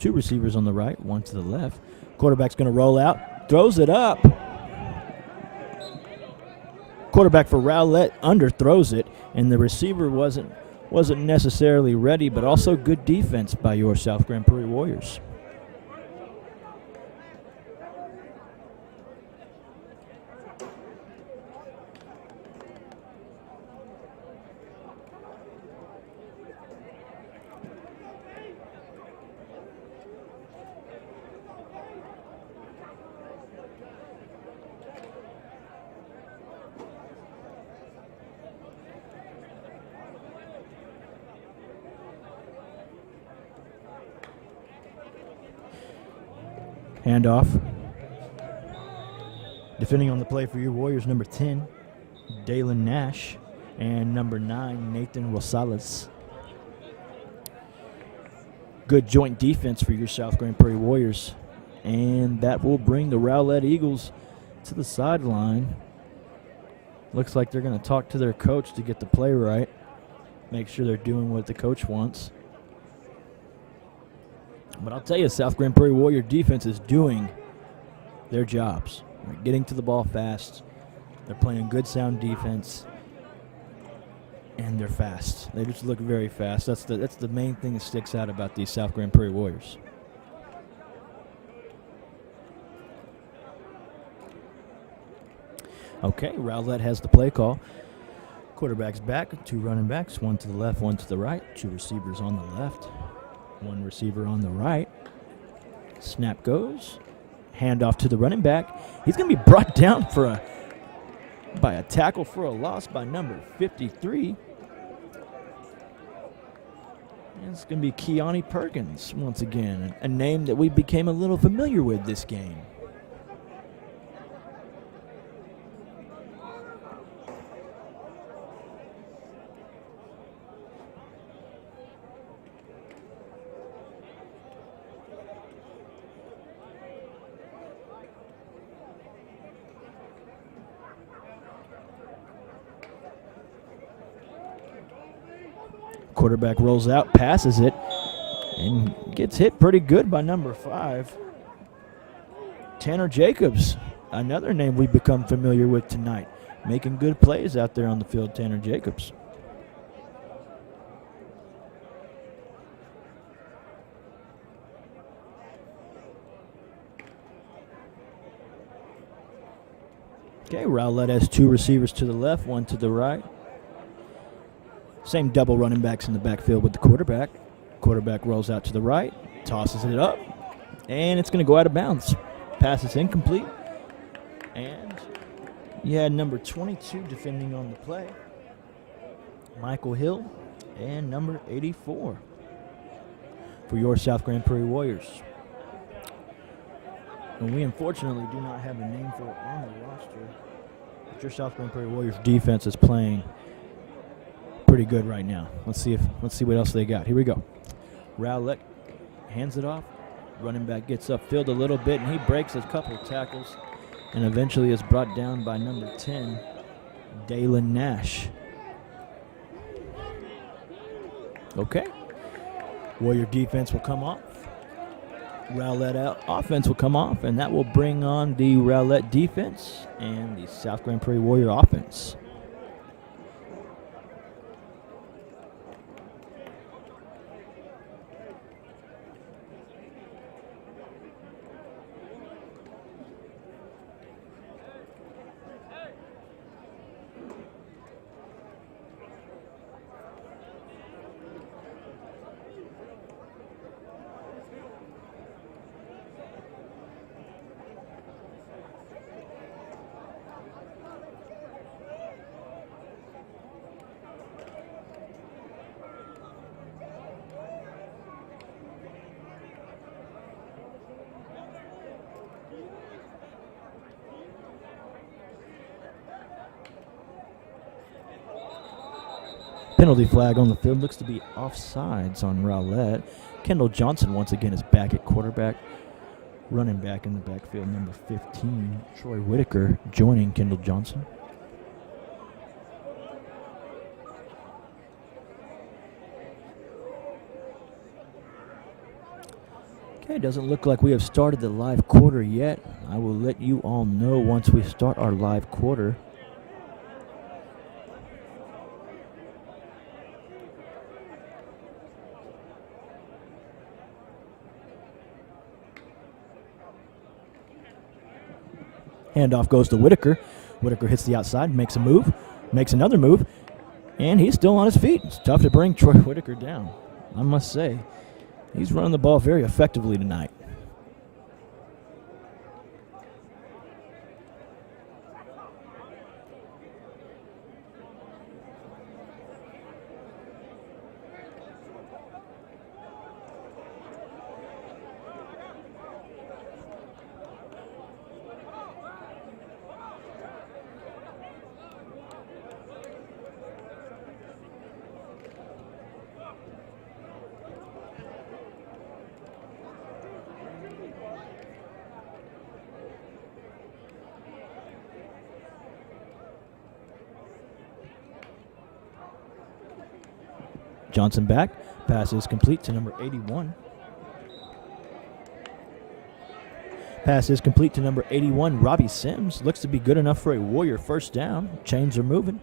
Two receivers on the right, one to the left. Quarterback's going to roll out, throws it up. Quarterback for Rowlett underthrows it, and the receiver wasn't necessarily ready, but also good defense by your South Grand Prairie Warriors. Handoff. Defending on the play for your Warriors, number 10, Dalen Nash, and number 9, Nathan Rosales. Good joint defense for your South Grand Prairie Warriors. And that will bring the Rowlett Eagles to the sideline. Looks like they're going to talk to their coach to get the play right. Make sure they're doing what the coach wants. But I'll tell you, South Grand Prairie Warrior defense is doing their jobs. They're getting to the ball fast. They're playing good, sound defense. And they're fast. They just look very fast. That's the main thing that sticks out about these South Grand Prairie Warriors. Okay, Rowlett has the play call. Quarterback's back, 2 running backs, 1 to the left, 1 to the right, 2 receivers on the left, 1 receiver on the right. Snap goes. Handoff to the running back. He's going to be brought down by a tackle for a loss by number 53. And it's going to be Keone Perkins once again, a name that we became a little familiar with this game. Quarterback rolls out, passes it, and gets hit pretty good by number 5. Tanner Jacobs, another name we've become familiar with tonight. Making good plays out there on the field, Tanner Jacobs. Okay, Rowlett has 2 receivers to the left, 1 to the right. Same double running backs in the backfield with the quarterback. Quarterback rolls out to the right, tosses it up, and it's going to go out of bounds. Pass is incomplete. And you had number 22 defending on the play, Michael Hill, and number 84 for your South Grand Prairie Warriors. And we unfortunately do not have a name for it on the roster, but your South Grand Prairie Warriors defense is playing pretty good right now. Let's see what else they got. Here we go. Rowlett hands it off. Running back gets upfield a little bit, and he breaks a couple of tackles and eventually is brought down by number 10, Dalen Nash. Okay. Warrior defense will come off. Rowlett out. Offense will come off, and that will bring on the Rowlett defense and the South Grand Prairie Warrior offense. Penalty flag on the field. Looks to be offsides on Rowlett. Kendall Johnson once again is back at quarterback. Running back in the backfield, number 15, Troy Whitaker, joining Kendall Johnson. Okay, doesn't look like we have started the live quarter yet. I will let you all know once we start our live quarter. Handoff goes to Whitaker. Whitaker hits the outside, makes a move, makes another move, and he's still on his feet. It's tough to bring Troy Whitaker down, I must say. He's running the ball very effectively tonight. Johnson back. Pass is complete to number 81. Pass is complete to number 81, Robbie Sims. Looks to be good enough for a Warrior first down. Chains are moving.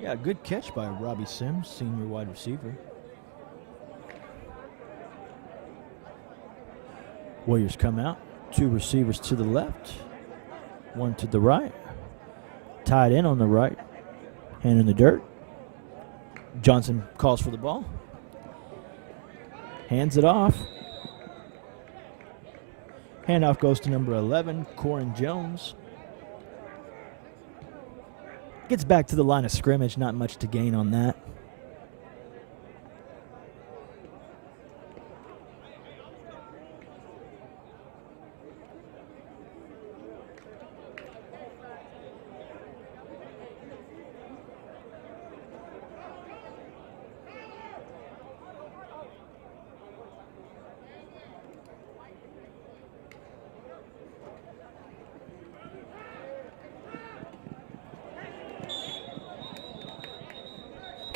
Yeah, good catch by Robbie Sims, senior wide receiver. Warriors come out. Two receivers to the left, one to the right. Tied in on the right. Hand in the dirt. Johnson calls for the ball. Hands it off. Handoff goes to number 11, Corin Jones. Gets back to the line of scrimmage. Not much to gain on that.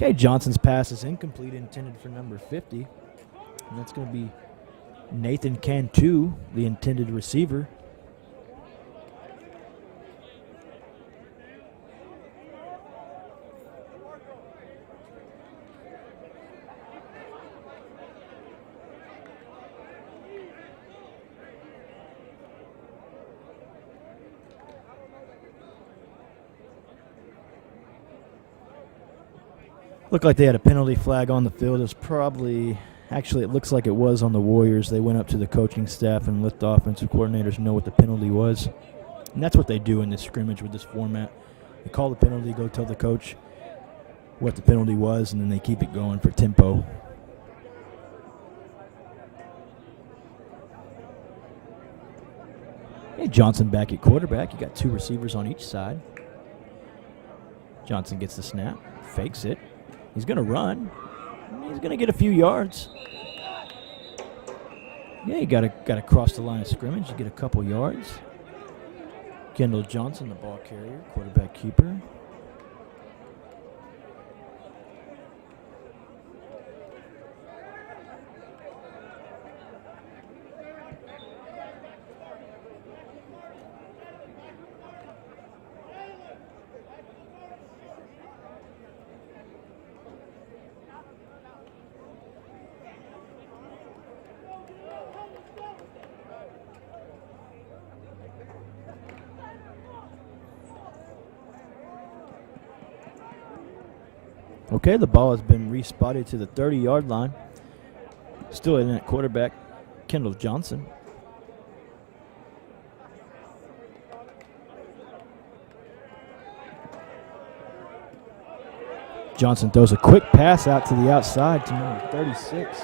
Okay, Johnson's pass is incomplete, intended for number 50. And that's going to be Nathan Cantu, the intended receiver. Looked like they had a penalty flag on the field. It was probably, actually it looks like it was on the Warriors. They went up to the coaching staff and let the offensive coordinators know what the penalty was. And that's what they do in this scrimmage with this format. They call the penalty, go tell the coach what the penalty was, and then they keep it going for tempo. Hey, Johnson back at quarterback. You got two receivers on each side. Johnson gets the snap, fakes it. He's going to run. He's going to get a few yards. Yeah, you got to cross the line of scrimmage. You get a couple yards. Kendall Johnson, the ball carrier, quarterback keeper. Okay, the ball has been respotted to the 30-yard line. Still in at quarterback, Kendall Johnson. Johnson throws a quick pass out to the outside to number 36,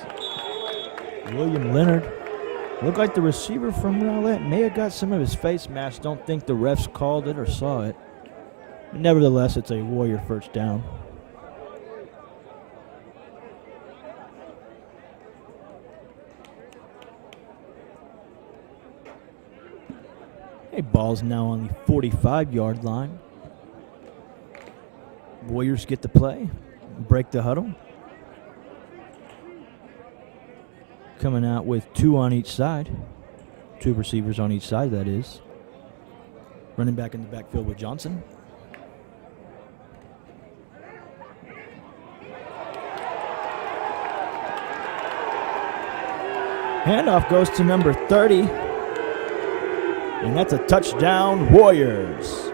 William Leonard. Looked like the receiver from Rowlett may have got some of his face mask. Don't think the refs called it or saw it. Nevertheless, it's a Warrior first down. Ball's now on the 45-yard line. Warriors get the play, break the huddle. Coming out with two on each side. Two receivers on each side, that is. Running back in the backfield with Johnson. Handoff goes to number 30. And that's a touchdown, Warriors.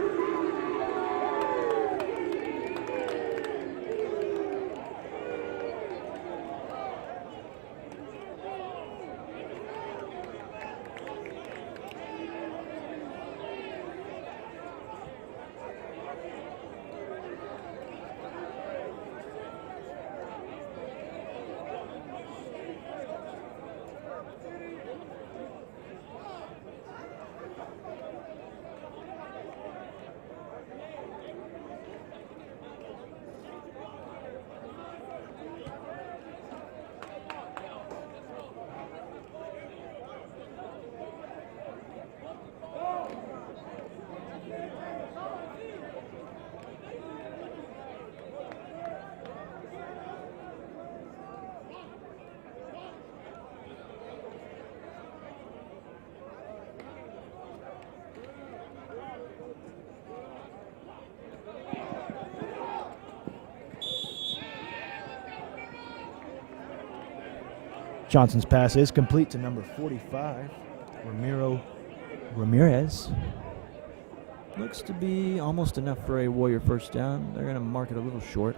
Johnson's pass is complete to number 45, Ramirez. Looks to be almost enough for a Warrior first down. They're going to mark it a little short.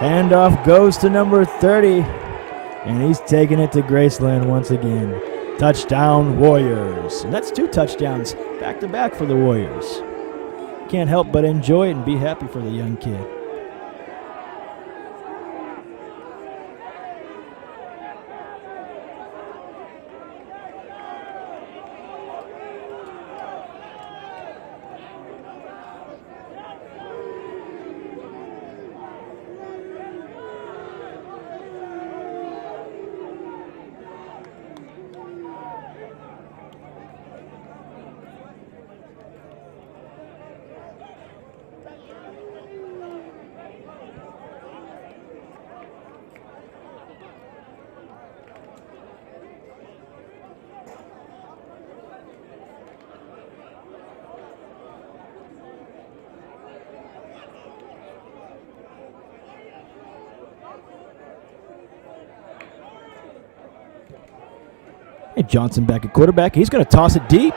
Handoff goes to number 30, and he's taking it to Graceland once again. Touchdown, Warriors. And that's 2 touchdowns back-to-back for the Warriors. Can't help but enjoy it and be happy for the young kid. Hey, Johnson back at quarterback. He's going to toss it deep.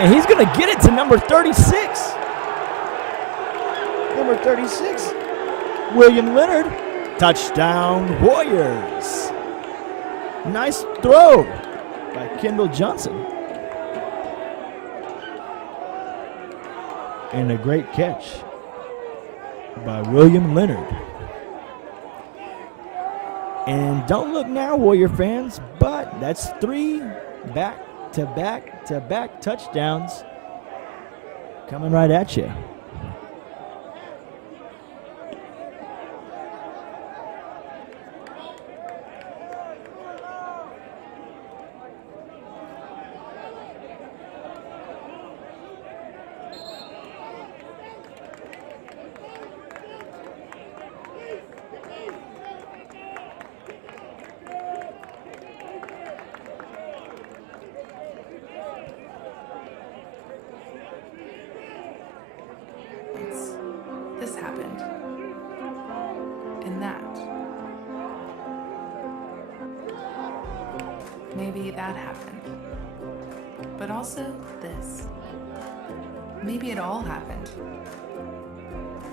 And he's going to get it to number 36. Number 36, William Leonard. Touchdown, Warriors. Nice throw by Kendall Johnson. And a great catch by William Leonard. And don't look now, Warrior fans, but that's 3 back-to-back-to-back touchdowns coming right at you. This happened. And that. Maybe that happened. But also this. Maybe it all happened.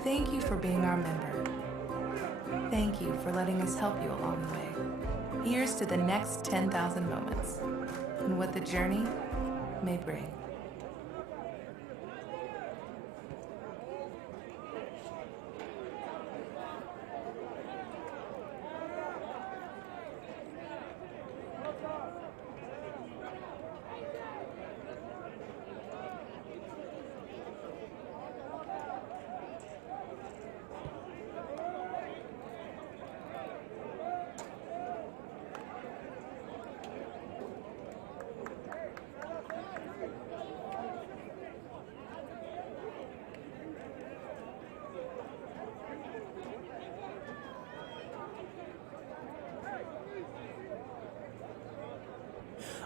Thank you for being our member. Thank you for letting us help you along the way. Here's to the next 10,000 moments and what the journey may bring.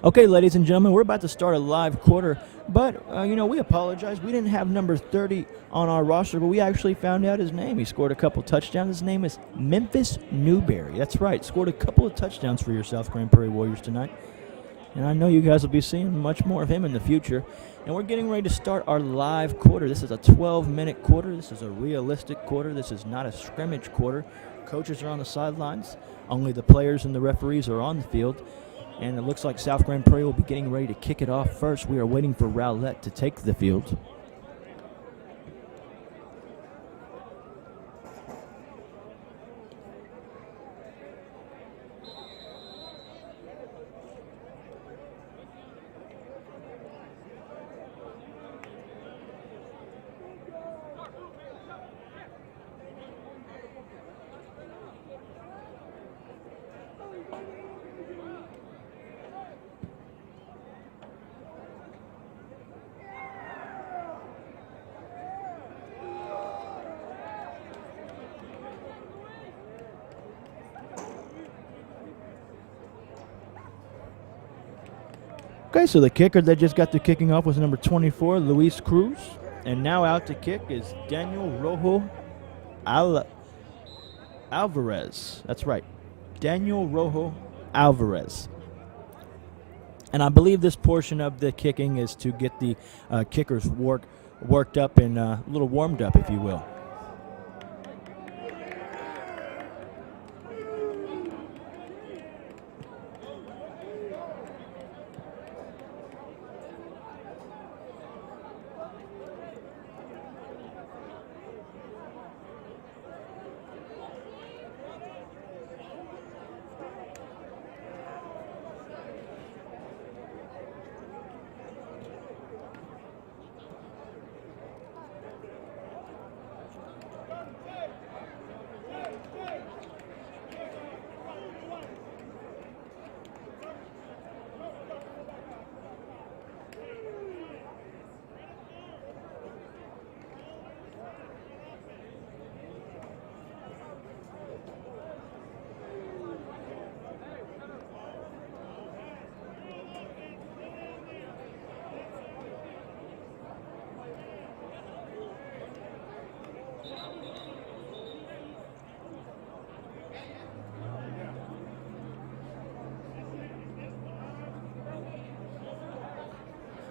Okay, ladies and gentlemen, we're about to start a live quarter, but, we apologize. We didn't have number 30 on our roster, but we actually found out his name. He scored a couple touchdowns. His name is Memphis Newberry. That's right, scored a couple of touchdowns for your South Grand Prairie Warriors tonight. And I know you guys will be seeing much more of him in the future. And we're getting ready to start our live quarter. This is a 12-minute quarter. This is a realistic quarter. This is not a scrimmage quarter. Coaches are on the sidelines. Only the players and the referees are on the field. And it looks like South Grand Prairie will be getting ready to kick it off first. We are waiting for Rowlett to take the field. Okay, so the kicker that just got the kicking off was number 24, Luis Cruz. And now out to kick is Daniel Rojo Alvarez. That's right, Daniel Rojo Alvarez. And I believe this portion of the kicking is to get the kickers worked up and a little warmed up, if you will.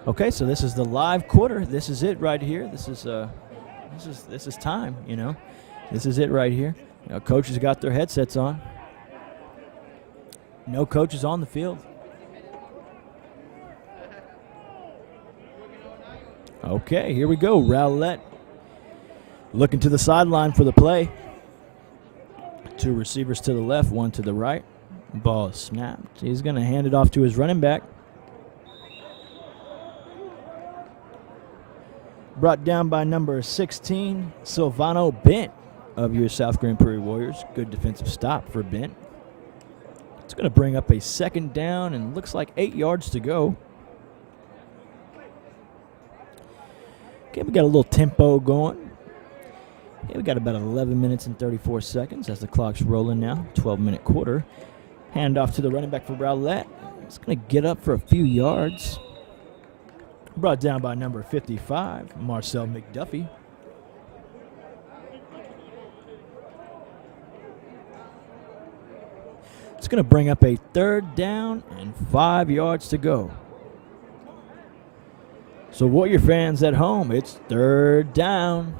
Okay, so this is the live quarter. This is it right here. This is time, This is it right here. Coaches got their headsets on. No coaches on the field. Okay, here we go. Rowlett looking to the sideline for the play. Two receivers to the left, one to the right. Ball is snapped. He's going to hand it off to his running back. Brought down by number 16, Silvano Bent of your South Grand Prairie Warriors. Good defensive stop for Bent. It's going to bring up a second down and looks like 8 yards to go. Okay, we got a little tempo going. Yeah, we got about 11 minutes and 34 seconds as the clock's rolling now. 12-minute quarter. Hand off to the running back for Rowlett. It's going to get up for a few yards. Brought down by number 55, Marcel McDuffie. It's going to bring up a third down and 5 yards to go. So Warrior fans at home, it's third down.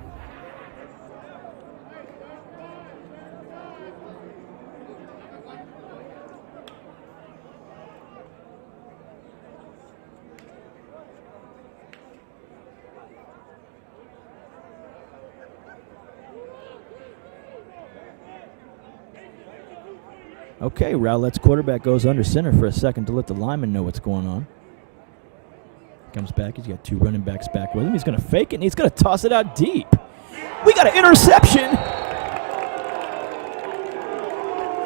Okay, Rowlett's quarterback goes under center for a second to let the lineman know what's going on. Comes back. He's got two running backs back with him. He's going to fake it, and he's going to toss it out deep. We got an interception.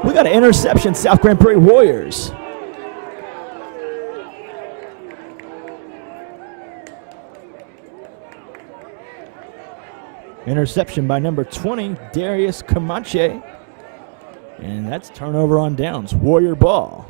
We got an interception, South Grand Prairie Warriors. Interception by number 20, Darius Camache. And that's turnover on downs. Warrior ball.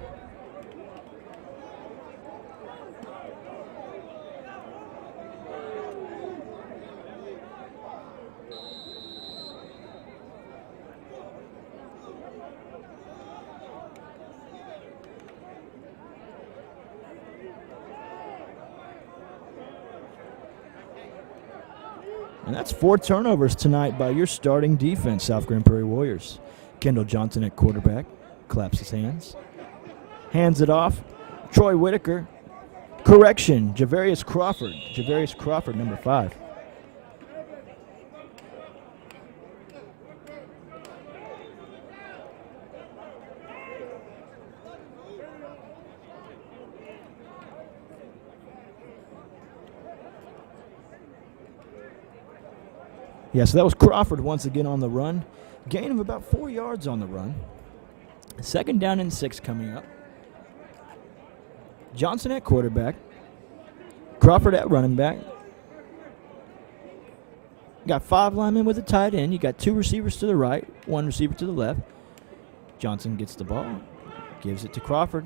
And that's 4 turnovers tonight by your starting defense, South Grand Prairie Warriors. Kendall Johnson at quarterback, claps his hands. Hands it off. Troy Whitaker. Correction, Javarius Crawford. Javarius Crawford, number 5. Yeah, so that was Crawford once again on the run. Gain of about 4 yards on the run. 2nd down and 6 coming up. Johnson at quarterback. Crawford at running back. You got 5 linemen with a tight end. You got 2 receivers to the right, 1 receiver to the left. Johnson gets the ball, gives it to Crawford.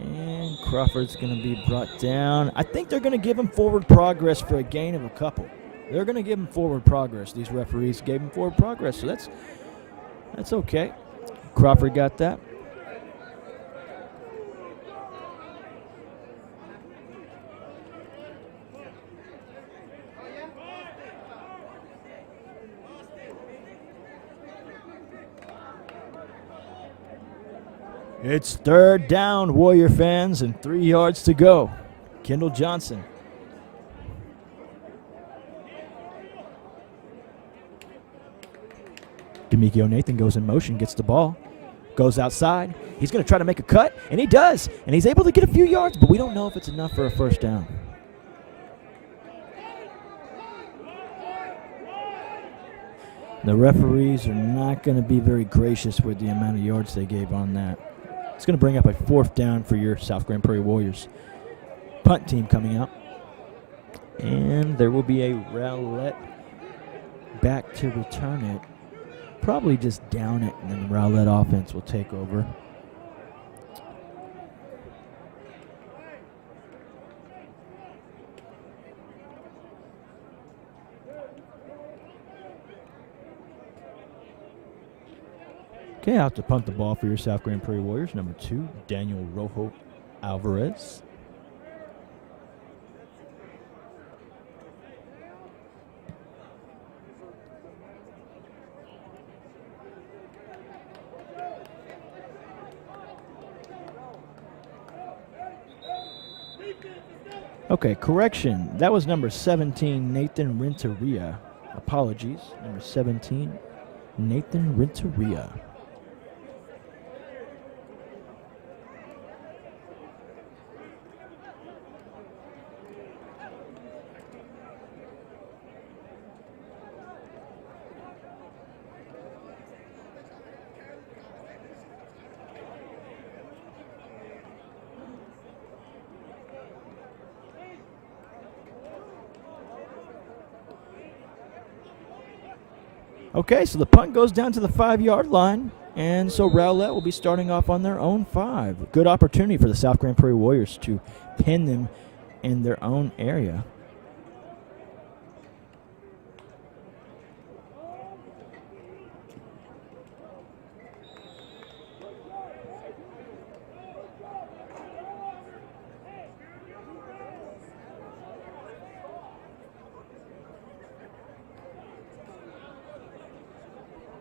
And Crawford's going to be brought down. I think they're going to give him forward progress for a gain of a couple. They're going to give him forward progress. These referees gave him forward progress, so that's okay. Crawford got that. It's 3rd down, Warrior fans, and 3 yards to go. Kendall Johnson. Demikio Nathan goes in motion, gets the ball, goes outside. He's going to try to make a cut, and he does. And he's able to get a few yards, but we don't know if it's enough for a 1st down. The referees are not going to be very gracious with the amount of yards they gave on that. It's going to bring up a 4th down for your South Grand Prairie Warriors. Punt team coming out. And there will be a Rowlett back to return it. Probably just down it, and then the Rowlett offense will take over. Okay, out to punt the ball for your South Grand Prairie Warriors. Number 2, Daniel Rojo Alvarez. Okay, correction. That was number 17, Nathan Renteria. Apologies. Number 17, Nathan Renteria. Okay, so the punt goes down to the 5-yard line, and so Rowlett will be starting off on their own 5. Good opportunity for the South Grand Prairie Warriors to pin them in their own area.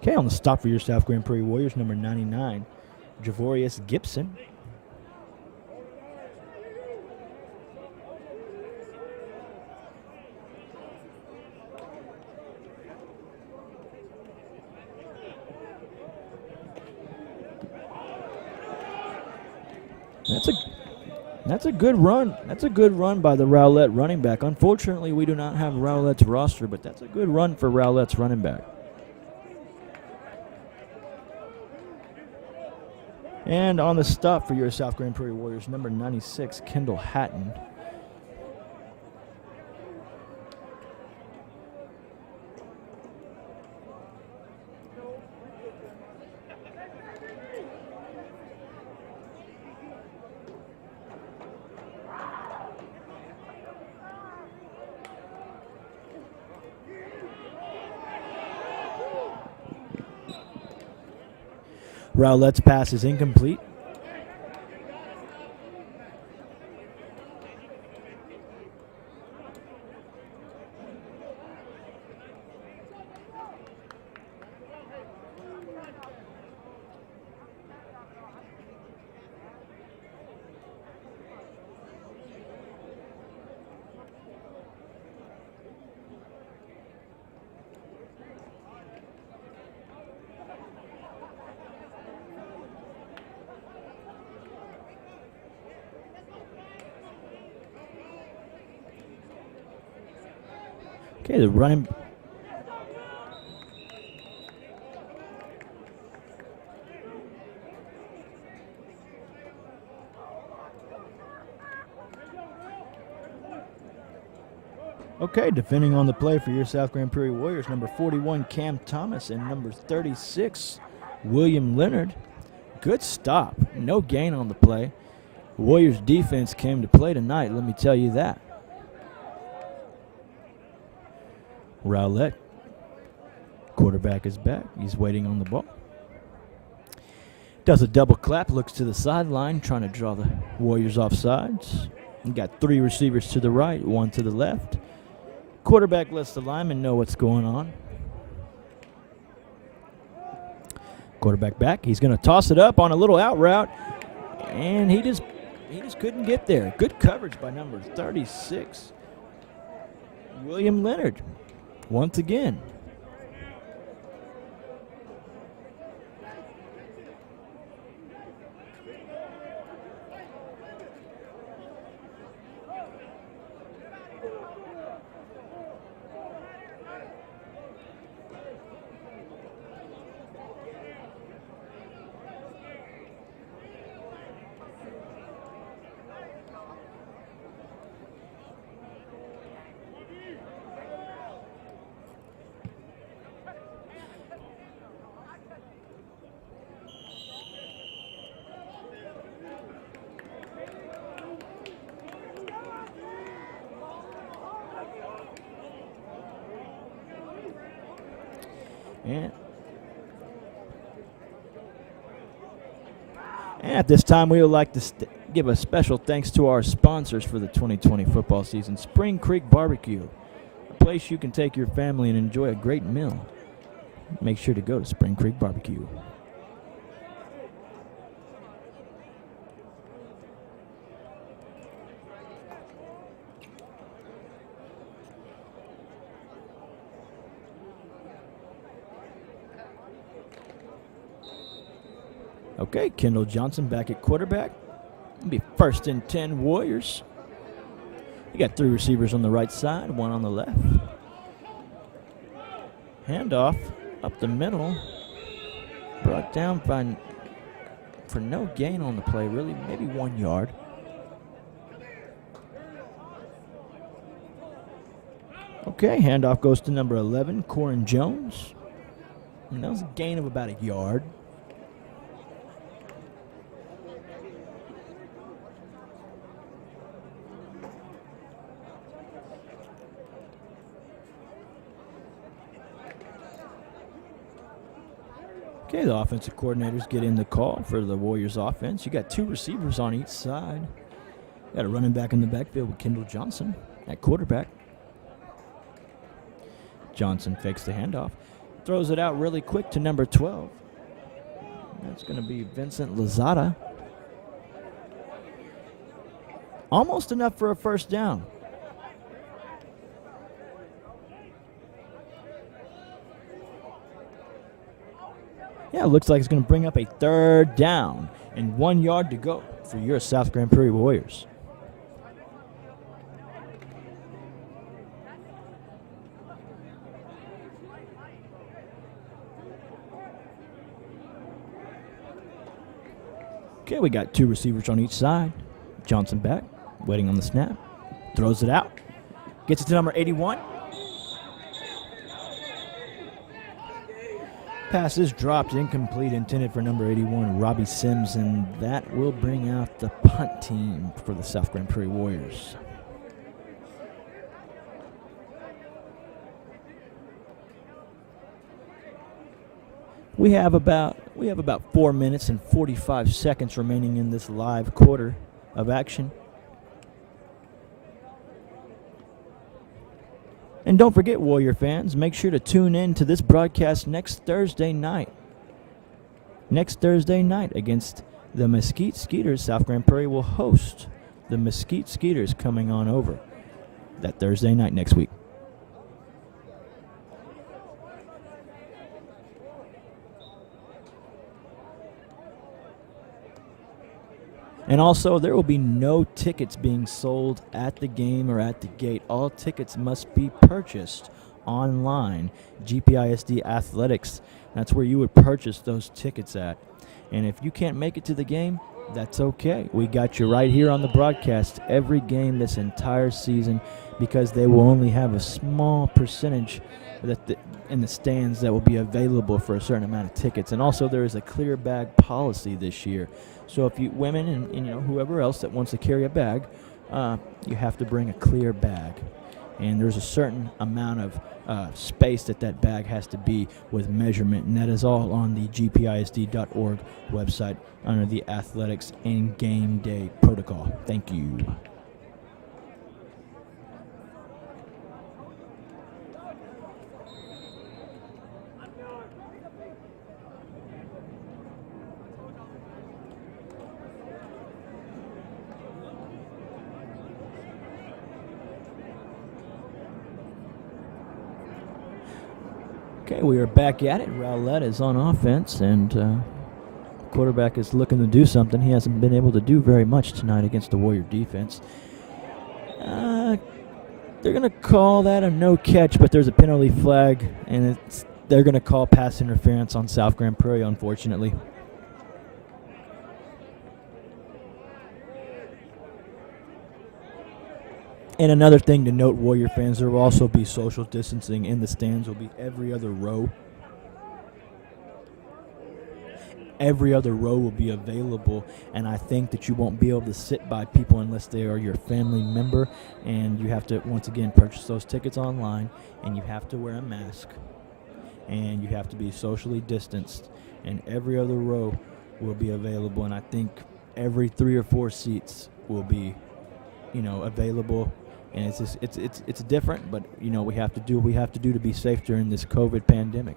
Okay, on the stop for your South Grand Prairie Warriors, number 99, Javorius Gibson. That's a good run. That's a good run by the Rowlett running back. Unfortunately, we do not have Rowlett's roster, but that's a good run for Rowlett's running back. And on the stop for your South Grand Prairie Warriors, number 96, Kendall Hatton. Rowlett's pass is incomplete. Okay, the running. Okay, defending on the play for your South Grand Prairie Warriors, number 41, Cam Thomas, and number 36, William Leonard. Good stop. No gain on the play. Warriors defense came to play tonight, let me tell you that. Rowlett, quarterback is back. He's waiting on the ball. Does a double clap, looks to the sideline, trying to draw the Warriors off sides. You got 3 receivers to the right, 1 to the left. Quarterback lets the lineman know what's going on. Quarterback back. He's going to toss it up on a little out route, and he just couldn't get there. Good coverage by number 36, William Leonard, once again. And at this time, we would like to give a special thanks to our sponsors for the 2020 football season, Spring Creek Barbecue, a place you can take your family and enjoy a great meal. Make sure to go to Spring Creek Barbecue. Okay, Kendall Johnson back at quarterback. It'll be 1st and 10 Warriors. You got 3 receivers on the right side, 1 on the left. Handoff up the middle. Brought down for no gain on the play, really, maybe 1 yard. Okay, handoff goes to number 11, Corin Jones. And that was a gain of about 1 yard. Okay, the offensive coordinators get in the call for the Warriors offense. You got 2 receivers on each side. Got a running back in the backfield with Kendall Johnson at quarterback. Johnson fakes the handoff. Throws it out really quick to number 12. That's going to be Vincent Lozada. Almost enough for a first down. Yeah, it looks like it's going to bring up a 3rd down and 1 yard to go for your South Grand Prairie Warriors. Okay, we got 2 receivers on each side. Johnson back, waiting on the snap. Throws it out. Gets it to number 81. Pass is dropped, incomplete, intended for number 81, Robbie Sims, and that will bring out the punt team for the South Grand Prairie Warriors. We have about 4 minutes and 45 seconds remaining in this live quarter of action. And don't forget, Warrior fans, make sure to tune in to this broadcast next Thursday night. Next Thursday night against the Mesquite Skeeters. South Grand Prairie will host the Mesquite Skeeters coming on over that Thursday night next week. And also, there will be no tickets being sold at the game or at the gate. All tickets must be purchased online. GPISD Athletics, that's where you would purchase those tickets at. And if you can't make it to the game, that's okay. We got you right here on the broadcast every game this entire season, because they will only have a small percentage in the stands that will be available for a certain amount of tickets. And also, there is a clear bag policy this year. So if you women and whoever else that wants to carry a bag, you have to bring a clear bag. And there's a certain amount of space that bag has to be with measurement, and that is all on the GPISD.org website under the Athletics and Game Day Protocol. Thank you. Okay, we are back at it. Rowlett is on offense, and quarterback is looking to do something. He hasn't been able to do very much tonight against the Warrior defense. They're going to call that a no catch, but there's a penalty flag, and they're going to call pass interference on South Grand Prairie, unfortunately. And another thing to note, Warrior fans, there will also be social distancing in the stands. Will be every other row. Every other row will be available, and I think that you won't be able to sit by people unless they are your family member, and you have to, once again, purchase those tickets online, and you have to wear a mask, and you have to be socially distanced, and every other row will be available, and I think every 3 or 4 seats will be, available. And it's different, but we have to do what we have to do to be safe during this COVID pandemic.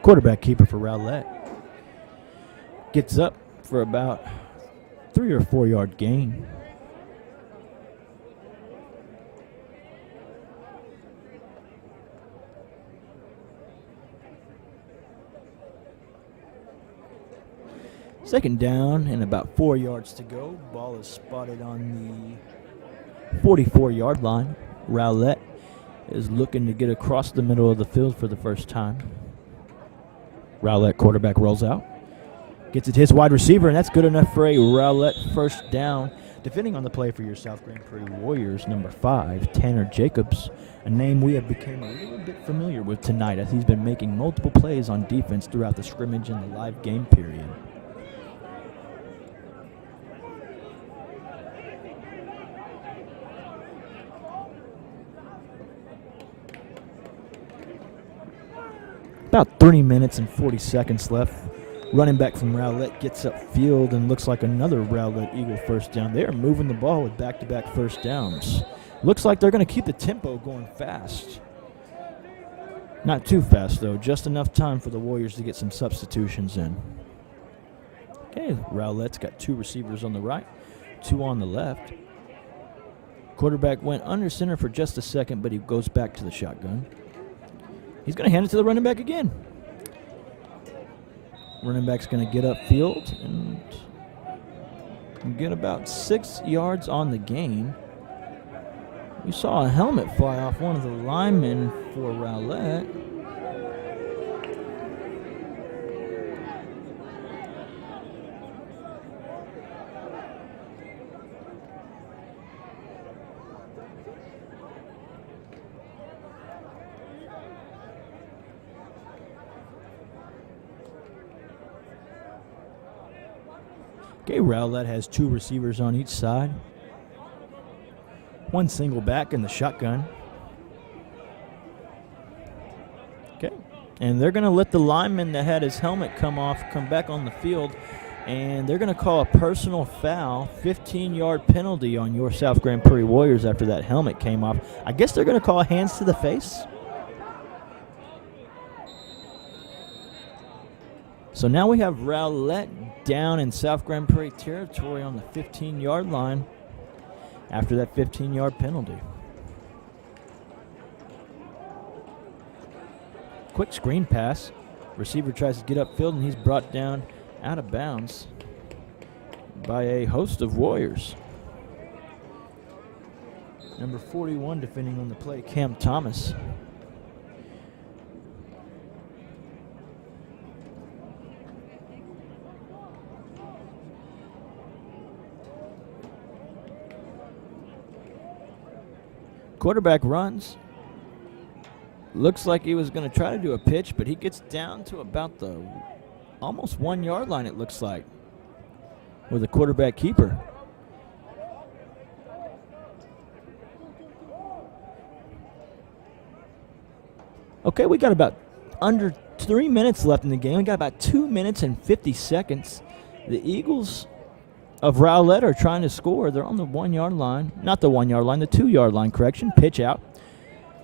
Quarterback keeper for Rowlett gets up for about 3 or 4 yard gain. Second down and about 4 yards to go. Ball is spotted on the 44-yard line. Rowlett is looking to get across the middle of the field for the first time. Rowlett quarterback rolls out. Gets it to his wide receiver, and that's good enough for a Rowlett first down. Defending on the play for your South Grand Prairie Warriors, number 5, Tanner Jacobs, a name we have become a little bit familiar with tonight, as he's been making multiple plays on defense throughout the scrimmage and the live game period. About 30 minutes and 40 seconds left. Running back from Rowlett gets upfield and looks like another Rowlett Eagle first down. They are moving the ball with back-to-back first downs. Looks like they're going to keep the tempo going fast. Not too fast, though. Just enough time for the Warriors to get some substitutions in. Okay, Rowlett's got 2 receivers on the right, 2 on the left. Quarterback went under center for just a second, but he goes back to the shotgun. He's going to hand it to the running back again. Running back's going to get upfield and get about 6 yards on the gain. We saw a helmet fly off one of the linemen for Rowlett. Okay, Rowlett has 2 receivers on each side. 1 single back in the shotgun. Okay, and they're going to let the lineman that had his helmet come back on the field, and they're going to call a personal foul, 15-yard penalty on your South Grand Prairie Warriors after that helmet came off. I guess they're going to call hands to the face. So now we have Rowlett down in South Grand Prairie territory on the 15-yard line after that 15-yard penalty. Quick screen pass. Receiver tries to get upfield, and he's brought down out of bounds by a host of Warriors. Number 41 defending on the play, Cam Thomas. Quarterback runs. Looks like he was going to try to do a pitch, but he gets down to about the almost 1 yard line, it looks like, with a quarterback keeper. Okay, we got about under 3 minutes left in the game. We got about 2 minutes and 50 seconds. The Eagles of Rowlett are trying to score. They're on the 1 yard line. Not the 1 yard line, the 2 yard line, correction. Pitch out.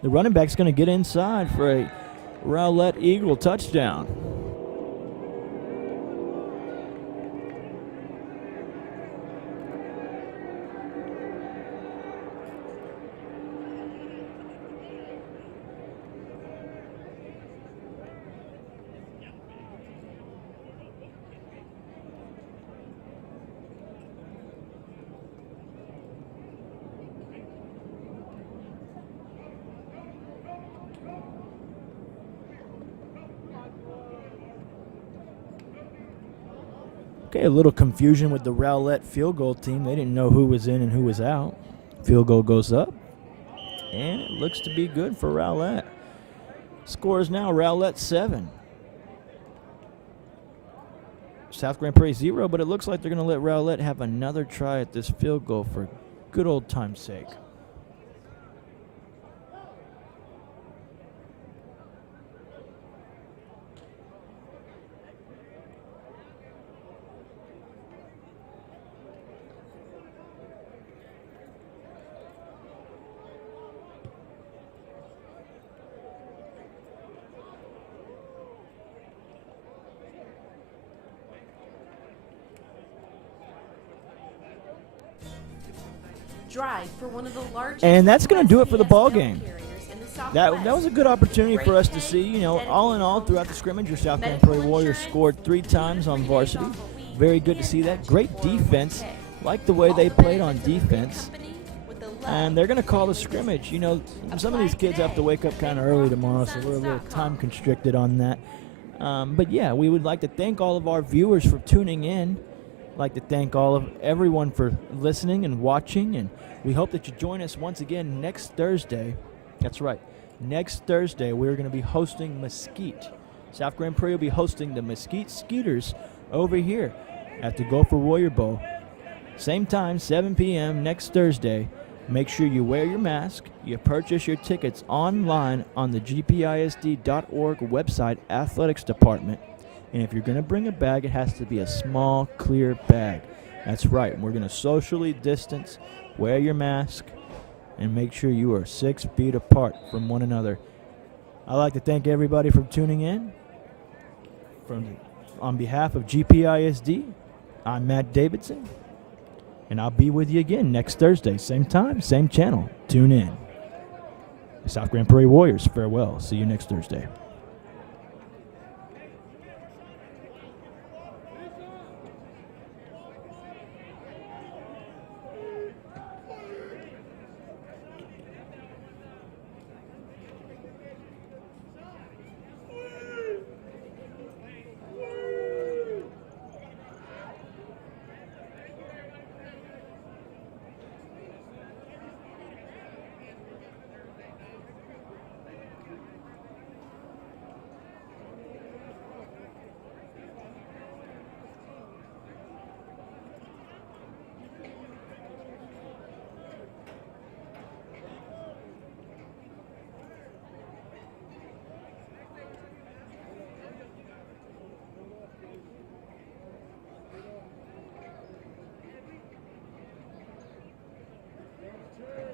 The running back's going to get inside for a Rowlett Eagle touchdown. Okay, a little confusion with the Rowlett field goal team. They didn't know who was in and who was out. Field goal goes up, and it looks to be good for Rowlett. Score is now Rowlett 7. South Grand Prairie 0, but it looks like they're going to let Rowlett have another try at this field goal for good old time's sake. Drive for one of the largest. And that's going to do it for the ball game. carriers in the Southwest. That was a good opportunity for us to see, you know, all in all, throughout the scrimmage, your South Grand Prairie Warriors scored 3 times on Varsity. Very good to see that. Great defense. Like the way they played on defense. And they're going to call the scrimmage. You know, some of these kids have to wake up kind of early tomorrow, so we're a little time constricted on that. But yeah, we would like to thank all of our viewers for tuning in. Like to thank everyone for listening and watching, and we hope that you join us once again next Thursday. That's right. Next Thursday, we're going to be hosting Mesquite. South Grand Prairie will be hosting the Mesquite Scooters over here at the Gopher Warrior Bowl. Same time, 7 p.m. next Thursday. Make sure you wear your mask. You purchase your tickets online on the GPISD.org website athletics department. And if you're going to bring a bag, it has to be a small, clear bag. That's right. We're going to socially distance, wear your mask, and make sure you are 6 feet apart from one another. I'd like to thank everybody for tuning in. On behalf of GPISD, I'm Matt Davidson, and I'll be with you again next Thursday, same time, same channel. Tune in. South Grand Prairie Warriors, farewell. See you next Thursday.